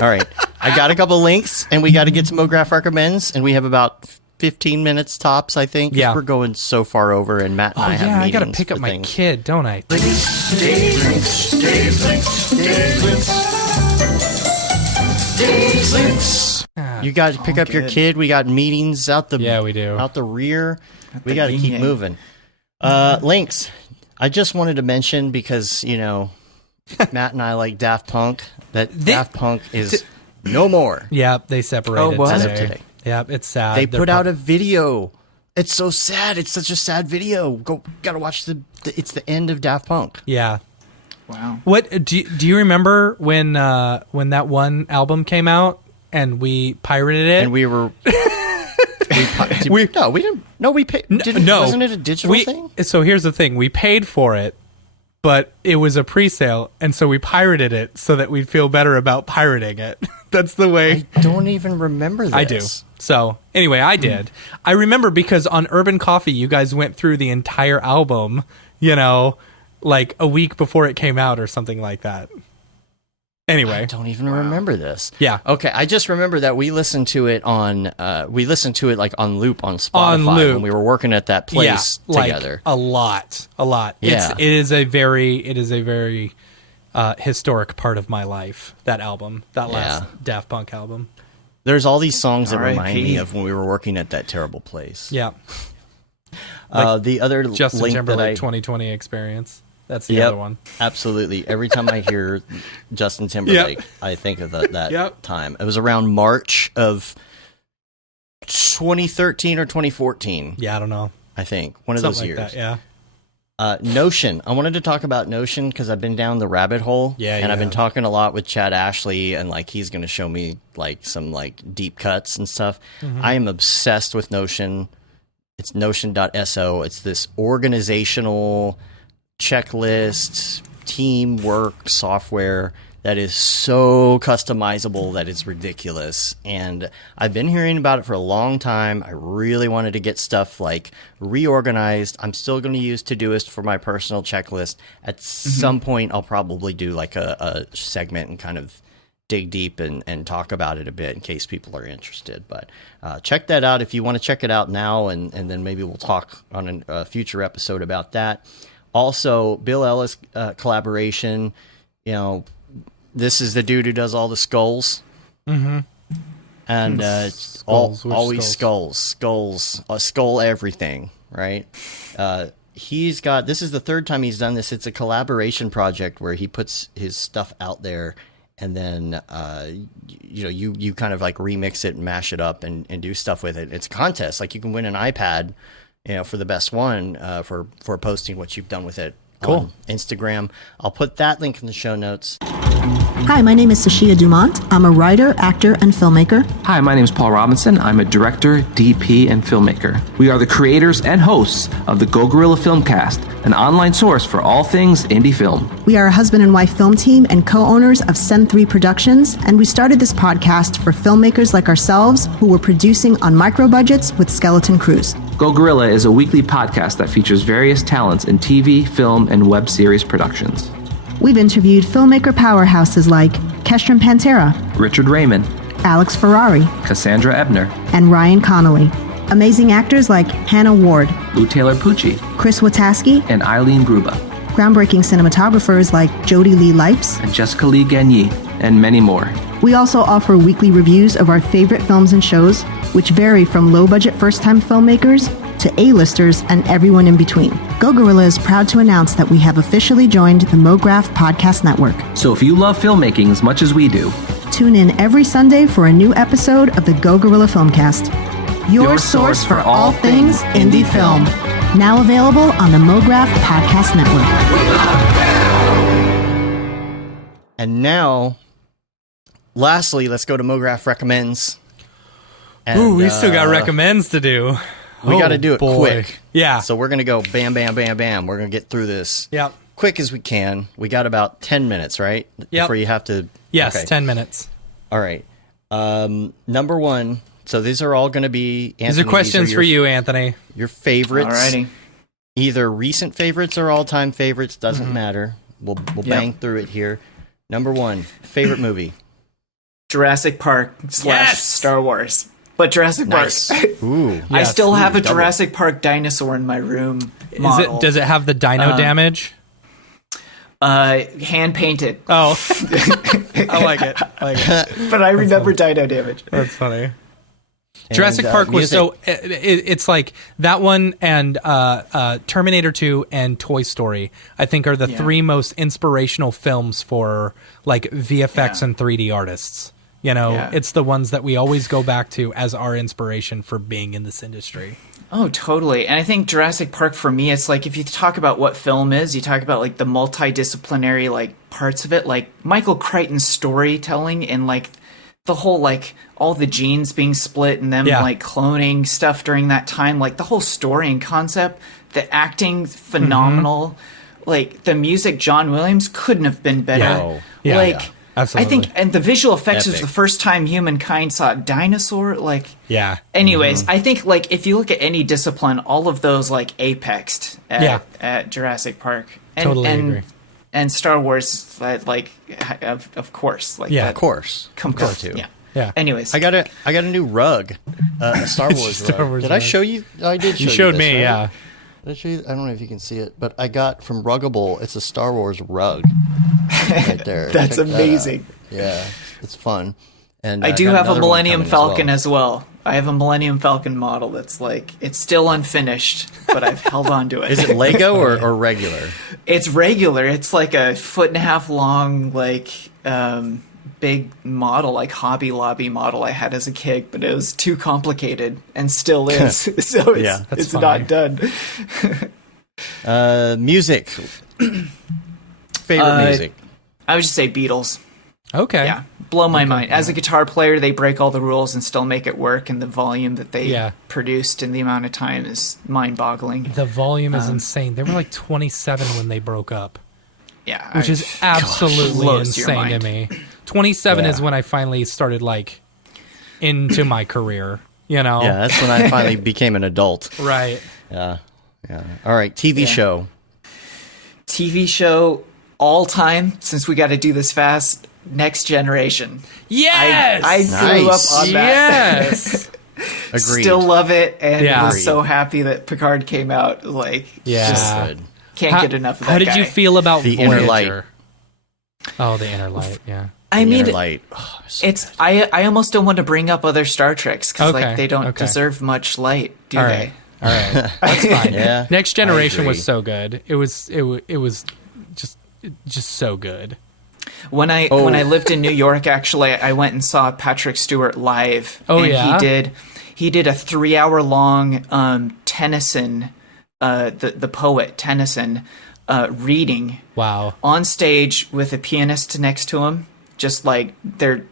All right, I got a couple links, and we got to get to MoGraph recommends, and we have about 15 minutes tops, I think. 'Cause Yeah. we're going so far over, and Matt and I have I gotta meetings pick up for my things. kid, don't I? You got to pick up your good. kid. We got meetings out the Yeah, we do. out the rear. We the got to keep yin-yang. moving. Links. I just wanted to mention because Matt and I like Daft Punk. Daft Punk is no more. Yep, they separated Oh, what? As of today. today. Yep, it's sad. They They're put out a video. It's so sad. It's such a sad video. Gotta watch it's the end of Daft Punk. Yeah. Wow. What do you remember when that one album came out and we pirated it? And we were we didn't. No, we paid. No, Wasn't it a digital thing? So here's the thing: we paid for it, but it was a pre-sale, and so we pirated it so that we'd feel better about pirating it. That's the way. I don't even remember this. I do. So anyway, I did. I remember because on Urban Coffee, you guys went through the entire album. Like a week before it came out or something like that. Anyway, I don't even remember this. Yeah. Okay, I just remember that we listened to it on like on loop on Spotify On loop. when we were working at that place together. Like a lot. Yeah. It is a very historic part of my life. That album, that last Daft Punk album. There's all these songs that remind R.I.P. me of when we were working at that terrible place. Yeah, The other Justin link Timberlake that 2020 experience. That's the other one. Absolutely. Every time I hear Justin Timberlake, I think of that Yep. time. It was around March of 2013 or 2014, Yeah, I don't know. I think. One of Something those years. like that. Yeah. Notion. I wanted to talk about Notion because I've been down the rabbit hole. Yeah, and you I've been have. talking a lot with Chad Ashley, and like he's going to show me like some like deep cuts and stuff. Mm-hmm. I am obsessed with Notion. It's Notion.so. It's this organizational checklist teamwork software that is so customizable that it's ridiculous. And I've been hearing about it for a long time. I really wanted to get stuff like reorganized. I'm still going to use Todoist for my personal checklist. At some point, I'll probably do like a segment and kind of dig deep and talk about it a bit in case people are interested. But check that out if you want to check it out now, and then maybe we'll talk on a future episode about that. Also, Bill Ellis collaboration. You know, this is the dude who does all the skulls. Mm-hmm. And always skulls, skull everything, right? He's got, this is the third time he's done this. It's a collaboration project where he puts his stuff out there, and then you kind of like remix it and mash it up and do stuff with it. It's a contest. Like, you can win an iPad, for the best one, for posting what you've done with it on Instagram. I'll put that link in the show notes. Hi, my name is Sashia Dumont. I'm a writer, actor, and filmmaker. Hi, my name is Paul Robinson. I'm a director, DP, and filmmaker. We are the creators and hosts of the Go Gorilla Filmcast, an online source for all things indie film. We are a husband and wife film team and co-owners of Send3 Productions, and we started this podcast for filmmakers like ourselves who were producing on micro budgets with skeleton crews. Go Gorilla is a weekly podcast that features various talents in TV, film, and web series productions. We've interviewed filmmaker powerhouses like Kestrin Pantera, Richard Raymond, Alex Ferrari, Cassandra Ebner, and Ryan Connolly. Amazing actors like Hannah Ward, Lou Taylor Pucci, Chris Wataski, and Eileen Gruba. Groundbreaking cinematographers like Jody Lee Lipes, and Jessica Lee Gagné, and many more. We also offer weekly reviews of our favorite films and shows, which vary from low-budget first-time filmmakers to A-listers and everyone in between. Go Gorilla is proud to announce that we have officially joined the MoGraph Podcast Network. So if you love filmmaking as much as we do, tune in every Sunday for a new episode of the Go Gorilla Filmcast, your source for all things indie film. Now available on the MoGraph Podcast Network. And now, lastly, let's go to MoGraph Recommends. And, ooh, we still got recommends to do. We got to do it boy. quick. Yeah. So we're going to go bam, bam, bam, bam. We're going to get through this quick as we can. We got about 10 minutes, right? Yep. Before you have to... Yes, okay. 10 minutes. All right. Number one. So these are all going to be... Anthony, these are questions for you, Anthony. Your favorites. Alrighty. Either recent favorites or all-time favorites. Doesn't matter. We'll bang through it here. Number one. Favorite movie? Jurassic Park / Star Wars. But Jurassic Park. Ooh. I still have a double. Jurassic Park dinosaur in my room. Model. Does it have the dino damage? Hand painted. Oh. I like it. But I remember dino damage. That's funny. Jurassic Park was music. so it's like that one and Terminator 2 and Toy Story, I think, are the three most inspirational films for like VFX and 3D artists. It's the ones that we always go back to as our inspiration for being in this industry. Oh, totally. And I think Jurassic Park, for me, it's like, if you talk about what film is, you talk about like the multidisciplinary like parts of it, like Michael Crichton's storytelling and like the whole like all the genes being split and them like cloning stuff during that time, like the whole story and concept, the acting phenomenal, like the music, John Williams couldn't have been better. Absolutely. I think, and the visual effects Epic. was the first time humankind saw a dinosaur. Like, yeah. Anyways, I think like if you look at any discipline, all of those like apexed at Jurassic Park. And, totally agree. And Star Wars, like, of course, like of course, come to. Yeah. Anyways, I got a new rug, a Star Wars rug. Did I show you? I did. You showed this, me, right? yeah. Did I show you? I don't know if you can see it, but I got from Ruggable. It's a Star Wars rug right there. That's Check that amazing. out. Yeah, it's fun. And I do got have a another one Millennium coming Falcon as well. I have a Millennium Falcon model that's like, it's still unfinished, but I've held on to it. Is it Lego or regular? It's regular. It's like a 1.5 foot long, like, big model, like Hobby Lobby model I had as a kid, but it was too complicated and still is. So it's not done. Music. Favorite music. I would just say Beatles. Okay. Yeah. Blow my mind. As a guitar player, they break all the rules and still make it work, and the volume that they produced in the amount of time is mind-boggling. The volume is insane. They were like 27 when they broke up. Yeah, which is absolutely blows your insane to mind. me. 27 Yeah. is when I finally started like into my career. You know, Yeah, that's when I finally became an adult. right? Yeah. All right, TV show. TV show all time, since we got to do this fast. Next Generation. Yes, I grew Nice. up on that. yes, Agreed. Still love it, and Yeah. was so happy that Picard came out. Like, yeah. just Good. can't get enough of that How did guy. you feel about The Voyager? Inner Light. Oh, the Inner Light. Yeah. I mean, Inner Light. Oh, so it's I almost don't want to bring up other Star Treks because Okay, like they don't okay. deserve much light, do All they? right. All right. That's fine. Yeah, Next Generation I was agree. so good. It was just so good. When I Oh. lived in New York, actually, I went and saw Patrick Stewart live. Oh, and yeah? he did a 3-hour long Tennyson, the poet Tennyson, reading Wow. on stage with a pianist next to him, just like they're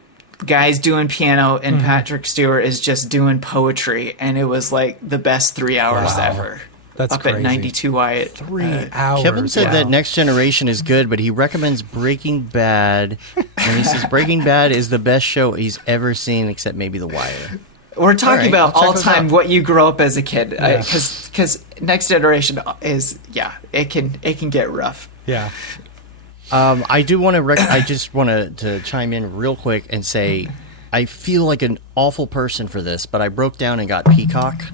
guys doing piano and Patrick Stewart is just doing poetry, and it was like the best 3 hours Wow. ever. That's up crazy. at 92 Wyatt. 3 hours. Kevin said wow. that Next Generation is good, but he recommends Breaking Bad. And he says Breaking Bad is the best show he's ever seen, except maybe The Wire. We're talking All right, about I'll check all those time out. what you grow up as a kid, Yeah. because Next Generation is it can get rough. Yeah. I do want to. I just want to chime in real quick and say, I feel like an awful person for this, but I broke down and got Peacock.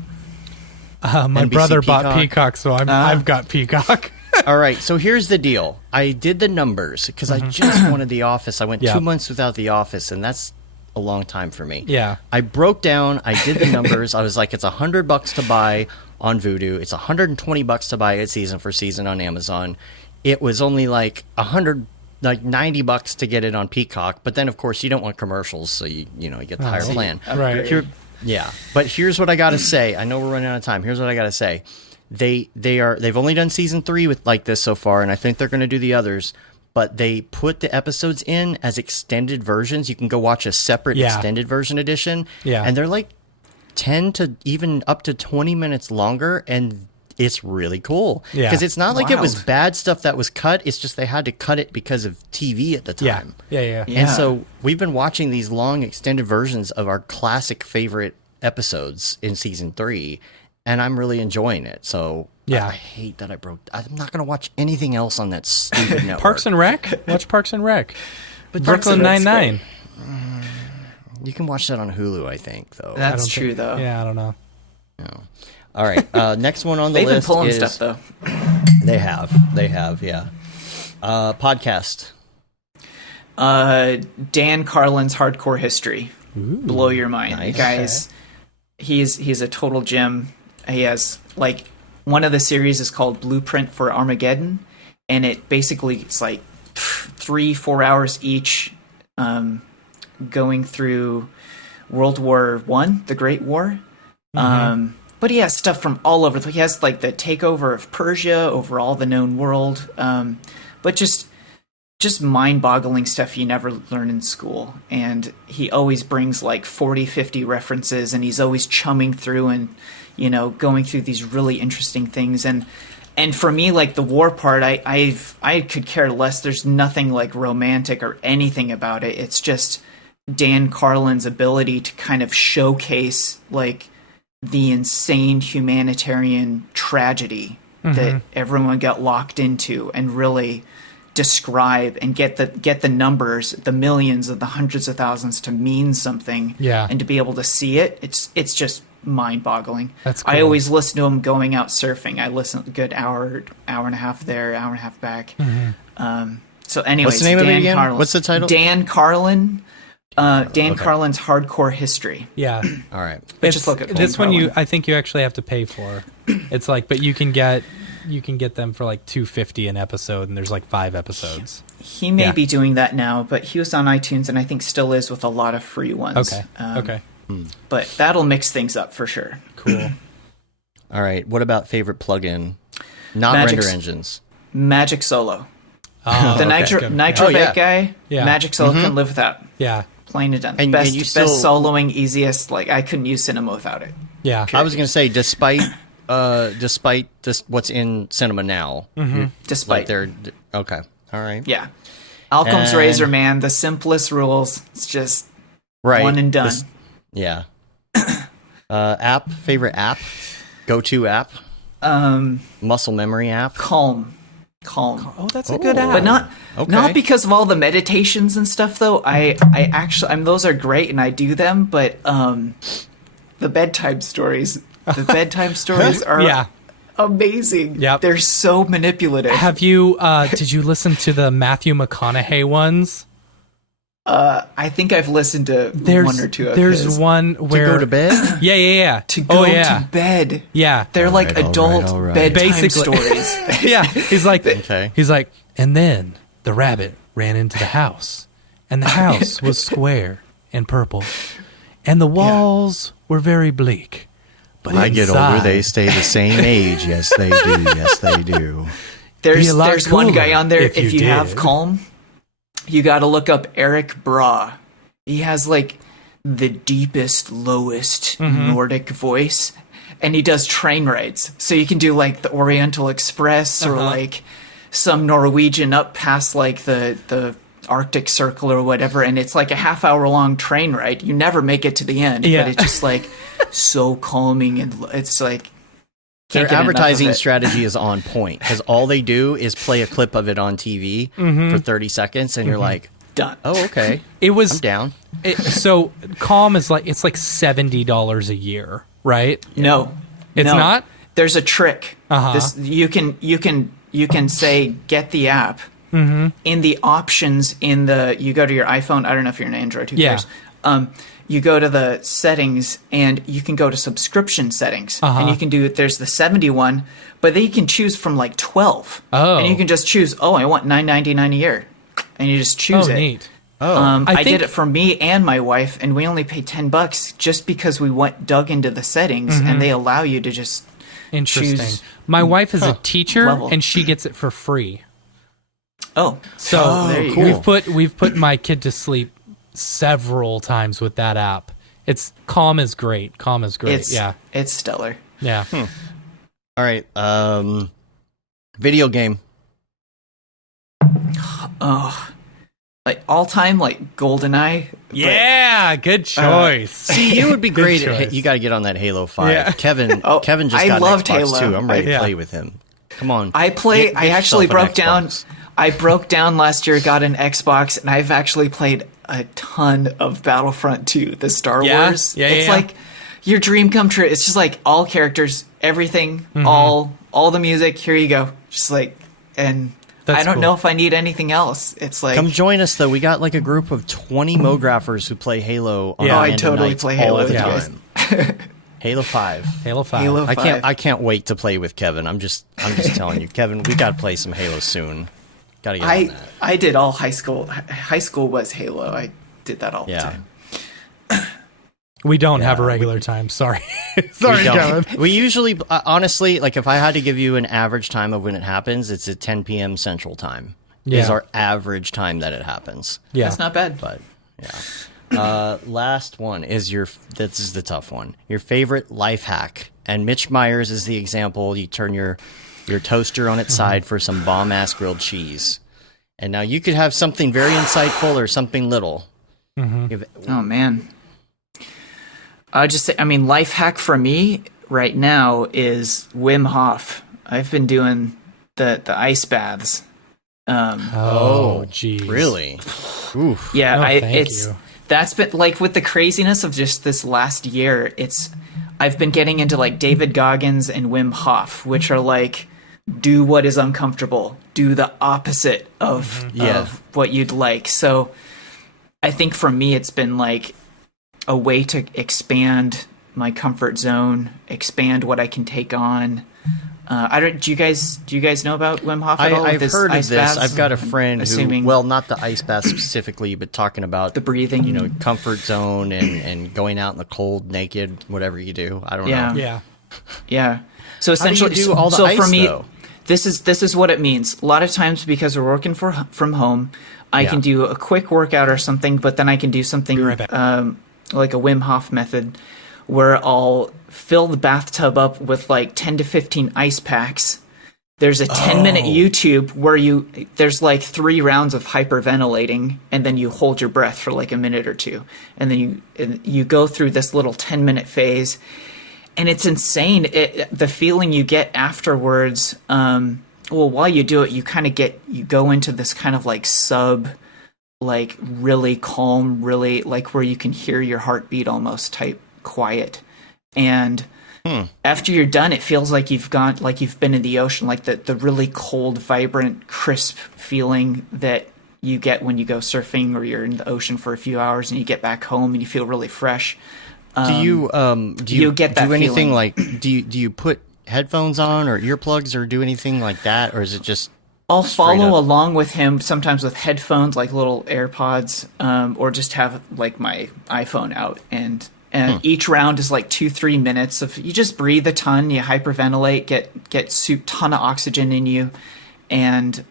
My NBC brother bought Peacock. Peacock, so I've got Peacock. All right, so here's the deal. I did the numbers because I just wanted The Office. I went Yeah. 2 months without The Office, and that's a long time for me. Yeah. I broke down. I did the numbers. I was like, it's $100 to buy on Vudu. It's $120 to buy it season for season on Amazon. It was only like $90 to get it on Peacock. But then, of course, you don't want commercials, so you get the higher plan. Right. Here, yeah, but here's what I gotta say. I know we're running out of time. Here's what I gotta say. They've only done season 3 with like this so far, and I think they're going to do the others. But they put the episodes in as extended versions. You can go watch a separate Yeah. extended version edition. Yeah. And they're like 10 to even up to 20 minutes longer, and it's really cool. Yeah. Because it's not like it was Wild. bad stuff that was cut. It's just they had to cut it because of TV at the Yeah. time. Yeah. Yeah. And so we've been watching these long extended versions of our classic favorite episodes in season 3, and I'm really enjoying it. So Yeah. I hate that I'm not going to watch anything else on that stupid network. Parks and Rec. Watch Parks and Rec. But Parks Brooklyn and Rec's Nine-Nine. You can watch that on Hulu, I think, though. That's true, though. Yeah, I don't know. All right. Next one on the They've been list pulling is stuff though. They have, yeah. Podcast. Dan Carlin's Hardcore History. Blow your mind, Nice. guys. He's a total gem. He has like one of the series is called Blueprint for Armageddon, and it basically it's like 3-4 hours each, going through World War One, the Great War. But he has stuff from all over. He has like the takeover of Persia over all the known world, but just mind-boggling stuff you never learn in school. And he always brings like 40-50 references, and he's always chumming through and going through these really interesting things. And for me, like the war part, I could care less. There's nothing like romantic or anything about it. It's just Dan Carlin's ability to kind of showcase like the insane humanitarian tragedy that everyone got locked into, and really describe and get the numbers, the millions of the hundreds of thousands to mean something. Yeah. And to be able to see it, it's just mind-boggling. That's I cool. always listen to him going out surfing. I listen a good hour and a half there, hour and a half back. So anyways, What's the name of it Dan again? Carlin. What's the title? Dan Carlin. Dan Okay. Carlin's Hardcore History. Yeah. All right. But just look at this Dan one. Carlin. I think you actually have to pay for. It's like, but you can get them for like $2.50 an episode, and there's like 5 episodes. He may Yeah. be doing that now, but he was on iTunes, and I think still is with a lot of free ones. Okay. Okay. But that'll mix things up for sure. Cool. All right. What about favorite plugin? Not Magic's- render engines. Magic Solo. Oh, The okay. Nitro Good. Nitro Oh, yeah. Bait guy, Yeah. Magic Solo can live without. Yeah. Plain and done. And best you still- best soloing, easiest. Like I couldn't use Cinema without it. Yeah. I was going to say, despite this, what's in cinema now, Despite like they're okay. All right. Yeah. Occam's And- razor, man. The simplest rules. It's just Right. one and done. Yeah. Favorite app? Go-to app? Muscle memory app? Calm. Oh, that's a good app. But not Okay. not because of all the meditations and stuff though. I actually those are great and I do them, but the bedtime stories are Yeah. amazing. Yep. They're so manipulative. Have you? Did you listen to the Matthew McConaughey ones? I think I've listened to one or two of There's his. one where To go to bed? Yeah. To go yeah. to bed. Yeah. They're like all right, adult all right. bedtime Basically. stories. Yeah. He's like, Okay. He's like, and then the rabbit ran into the house, and the house was square and purple, and the walls were very bleak. But I get older, inside- they stay the same age. Yes, they do. Yes, they do. Be a lot There's one cooler guy on there. if If you you have did. Calm, you got to look up Eric Bra. He has like the deepest, lowest Nordic voice, and he does train rides. So you can do like the Oriental Express or like some Norwegian up past like the Arctic Circle or whatever, and it's like a half-hour long train ride. You never make it to the end, Yeah. but it's just like so calming, and it's like Their can't get enough of advertising it. strategy is on point because all they do is play a clip of it on TV for 30 seconds, and you're like, Done. oh, okay. It I'm was down. so Calm is like it's like $70 a year, right? No, It's no. not? There's a trick. Uh-huh. This you can say get the app. Mm-hmm. In the options you go to your iPhone. I don't know if you're an Android. Who Yeah. cares? You go to the settings and you can go to subscription settings, and you can do. There's the 71, but then you can choose from like 12. Oh. And you can just choose. Oh, I want $9.99 a year, and you just choose Oh, it. neat. I I did think- it for me and my wife, and we only paid $10 just because we dug into the settings, and they allow you to just Interesting. choose My wife is a teacher, level. and she gets it for free. Oh, So there you cool. go. we've put my kid to sleep several times with that app. It's Calm is great. Calm is great. It's it's stellar. Yeah. All right. Video game. Oh, like all time, like GoldenEye. but- Yeah, good choice. See, you would be Good great. choice. You got to get on that Halo 5. Yeah. Kevin just I got an loved Xbox Halo. too. I'm ready to Yeah. play with him. Come on. I Get actually yourself an broke down. Xbox. I broke down last year, got an Xbox, and I've actually played a ton of Battlefront 2, the Star Yeah? Wars. Yeah, It's yeah. like your dream come true. It's just like all characters, everything, all the music. Here you go. Just like, and That's I don't cool. know if I need anything else. It's like Come join us though. We got like a group of 20 mographers who play Halo on Yeah. Oh, I random totally nights play all Halo the with you guys. time. Halo 5. Halo 5. Halo I 5. can't wait to play with Kevin. I'm just telling you, Kevin, we got to play some Halo soon. Got to get on that. I did all high school. High school was Halo. I did that all the Yeah. time. We don't have a regular time. Sorry. Sorry, We don't. Kevin. We usually, honestly, like if I had to give you an average time of when it happens, it's at 10 p.m. Central Time. Is Yeah. our average time that it happens. Yeah. That's not bad. But yeah. Last one is this is the tough one. Your favorite life hack. And Mitch Myers is the example. You turn your toaster on its side for some bomb ass grilled cheese. And now you could have something very insightful or something little. If- Oh man. I just say, I mean, life hack for me right now is Wim Hof. I've been doing the ice baths. Oh, geez. really? Oof. Yeah, Oh, thank it's you. that's been like with the craziness of just this last year. I've been getting into like David Goggins and Wim Hof, which are like do what is uncomfortable, do the opposite of what you'd like. So I think for me, it's been like a way to expand my comfort zone, expand what I can take on. Do you guys know about Wim Hof at all? with I've his heard of ice this. baths? I've got a friend who, Assuming well, not the ice bath specifically, but talking about the breathing. you know, comfort zone and going out in the cold naked, whatever you do. I don't Yeah. know. Yeah. Yeah. So How do you essentially, do all the so ice, for me, though? this is what it means. A lot of times, because we're working from home, I can do a quick workout or something, but then I can do something right back. like a Wim Hof method, where I'll fill the bathtub up with like 10 to 15 ice packs. There's a 10-minute YouTube where there's like 3 rounds of hyperventilating, and then you hold your breath for like a minute or two, and then you go through this little 10-minute phase, and it's insane. The feeling you get afterwards. While you do it, you go into this kind of like like really calm, really like where you can hear your heartbeat almost type quiet, and. After you're done, it feels like you've been in the ocean, like the really cold, vibrant, crisp feeling that you get when you go surfing or you're in the ocean for a few hours and you get back home and you feel really fresh. Do you get that do anything feeling. like do you put headphones on or earplugs or do anything like that, or is it just? I'll follow up? along with him sometimes with headphones, like little AirPods, or just have like my iPhone out and each round is like 2-3 minutes of you just breathe a ton, you hyperventilate, get ton of oxygen in you, and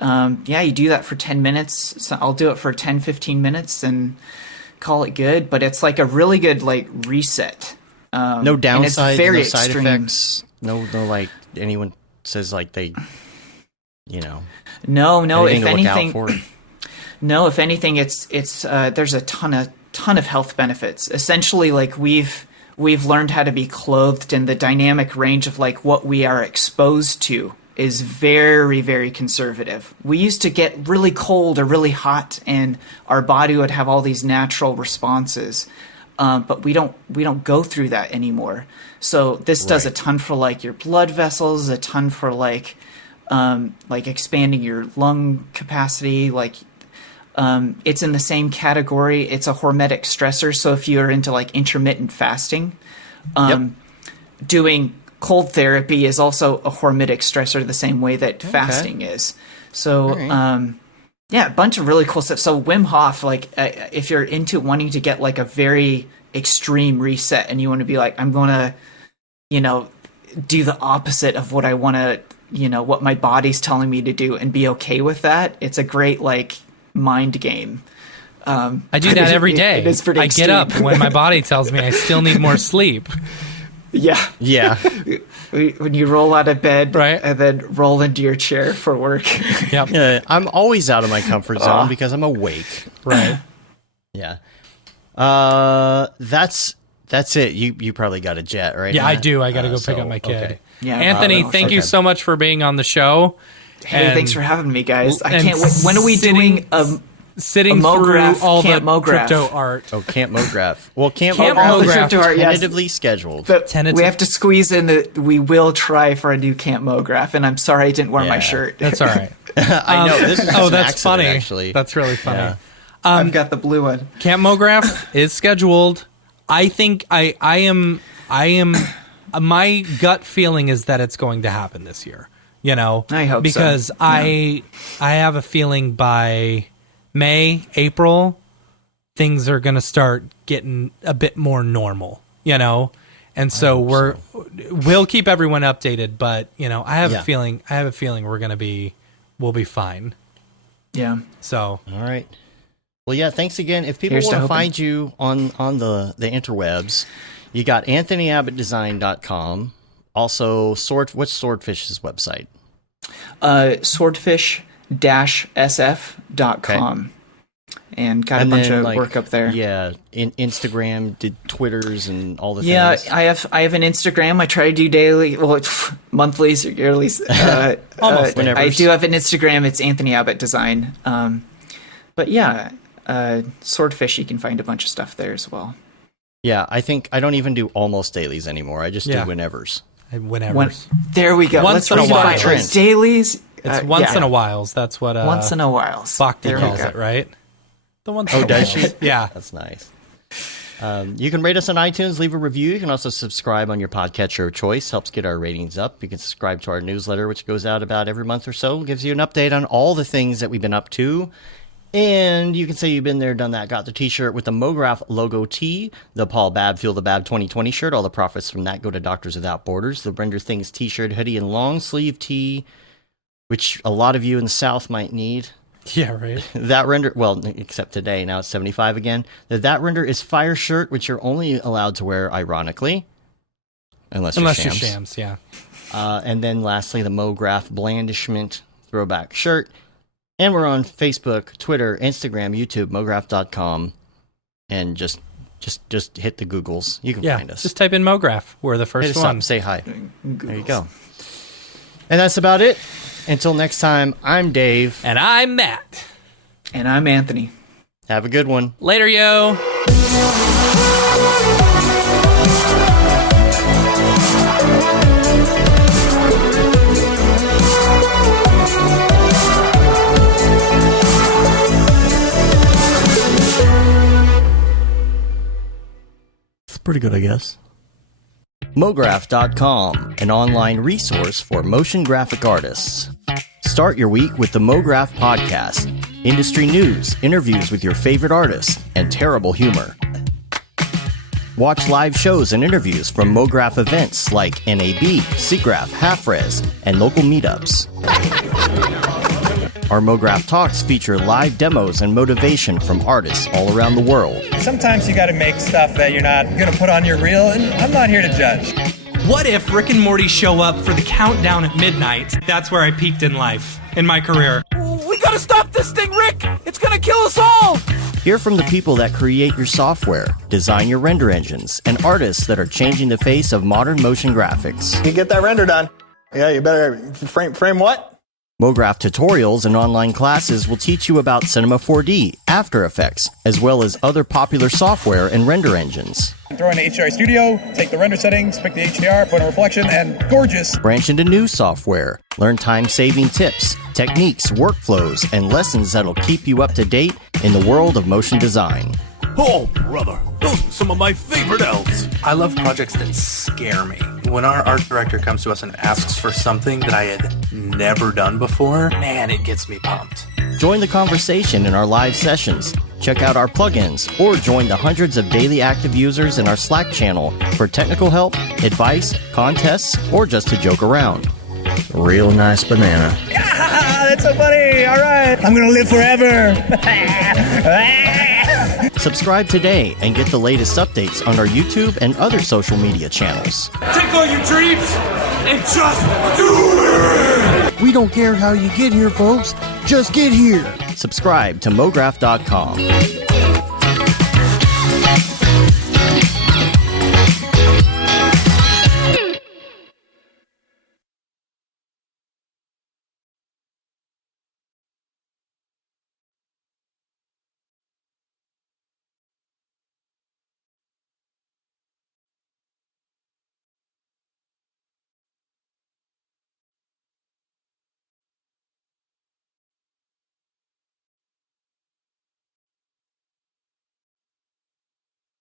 you do that for 10 minutes. So I'll do it for 10-15 minutes and call it good. But it's like a really good like reset. No downside, very no side extreme. effects, no like anyone says like they, No. If anything to look out anything, for? no. If anything, it's there's a ton of health benefits. Essentially, like we've learned how to be clothed, and the dynamic range of like what we are exposed to is very, very conservative. We used to get really cold or really hot, and our body would have all these natural responses, but we don't go through that anymore. So this does a ton for like your blood vessels, a ton for like expanding your lung capacity, like. It's in the same category. It's a hormetic stressor. So if you're into like intermittent fasting, doing cold therapy is also a hormetic stressor the same way that fasting is. So, a bunch of really cool stuff. So Wim Hof, like if you're into wanting to get like a very extreme reset and you want to be like, I'm going to, do the opposite of what I want to, what my body's telling me to do and be okay with that. It's a great like mind game. I do that every day. It is pretty I extreme. get up when my body tells me I still need more sleep. Yeah. When you roll out of bed and then roll into your chair for work. Yep. Yeah, I'm always out of my comfort zone because I'm awake. Right. Yeah. That's it. You probably got a jet, right? Yeah, Matt? I do. I got to go pick up my kid. Okay. Yeah, Anthony, thank you so much for being on the show. Hey, And- thanks for having me, guys. I and can't wait. When are we doing sitting a MoGraph, through all the Camp MoGraph. crypto art? Oh, Camp MoGraph. Well, Camp Camp MoGraph all the MoGraph. crypto art? Yes. tentatively scheduled. But we have to squeeze in that we will try for a new Camp MoGraph, and I'm sorry I didn't wear my shirt. That's all right. I know this is just an that's accident, funny. Actually, That's really funny. Yeah. I've got the blue one. Camp MoGraph is scheduled. I think I am. My gut feeling is that it's going to happen this year. I hope so. because I have a feeling by May, April, things are going to start getting a bit more normal. And so we'll keep everyone updated. But I have a feeling we'll be fine. Yeah. So all right. Well, yeah. Thanks again. If people want to find you on the interwebs, you got AnthonyAbbottDesign.com. Also, what's Swordfish's website? Swordfish-sf.com. And got a bunch of work up there. Yeah, in Instagram, did Twitters and all the things. Yeah, I have an Instagram. I try to do daily, monthlies or yearlies. Almost whenever. I do have an Instagram. It's Anthony Abbott Design. But yeah, Swordfish, you can find a bunch of stuff there as well. Yeah, I think I don't even do almost dailies anymore. I just do whenevers. There we go. Once Let's in a while. redefine dailies. It's once in a while. That's what once in a while. Bhakti calls it, right? The once in a does while. she? Yeah. That's nice. You can rate us on iTunes, leave a review. You can also subscribe on your podcatcher of choice. Helps get our ratings up. You can subscribe to our newsletter, which goes out about every month or so. Gives you an update on all the things that we've been up to. And you can say you've been there, done that, got the t-shirt with the MoGraph logo tee, the Paul Babb Feel the Bab 2020 shirt. All the profits from that go to Doctors Without Borders. The Render Things t-shirt, hoodie, and long sleeve tee, which a lot of you in the South might need. Yeah, right. That Render, well, except today, now it's 75 again. That Render is Fire shirt, which you're only allowed to wear, ironically. Unless you're Shams, yeah. And then lastly, the MoGraph Blandishment throwback shirt. And we're on Facebook, Twitter, Instagram, YouTube, MoGraph.com. And just hit the Googles. You can find us. Just type in MoGraph. We're the first one. Say hi. There you go. And that's about it. Until next time, I'm Dave. And I'm Matt. And I'm Anthony. Have a good one. Later, yo. It's pretty good, I guess. MoGraph.com, an online resource for motion graphic artists. Start your week with the MoGraph Podcast. Industry news, interviews with your favorite artists, and terrible humor. Watch live shows and interviews from MoGraph events like NAB, SIGGRAPH, HalfRes, and local meetups. Our MoGraph Talks feature live demos and motivation from artists all around the world. Sometimes you gotta make stuff that you're not gonna put on your reel, and I'm not here to judge. What if Rick and Morty show up for the countdown at midnight? That's where I peaked in life, in my career. We gotta stop this thing, Rick! It's gonna kill us all! Hear from the people that create your software, design your render engines, and artists that are changing the face of modern motion graphics. You get that render done. Yeah, you better frame what? MoGraph tutorials and online classes will teach you about Cinema 4D, After Effects, as well as other popular software and render engines. Throw in the HDR Studio, take the render settings, pick the HDR, put a reflection, and gorgeous. Branch into new software. Learn time-saving tips, techniques, workflows, and lessons that'll keep you up to date in the world of motion design. Oh, brother, those are some of my favorite elves. I love projects that scare me. When our art director comes to us and asks for something that I had never done before, man, it gets me pumped. Join the conversation in our live sessions. Check out our plugins, or join the hundreds of daily active users in our Slack channel for technical help, advice, contests, or just to joke around. Real nice banana. Ah, that's so funny. All right. I'm going to live forever. Subscribe today and get the latest updates on our YouTube and other social media channels. Take all your dreams and just do it! We don't care how you get here, folks. Just get here. Subscribe to MoGraph.com.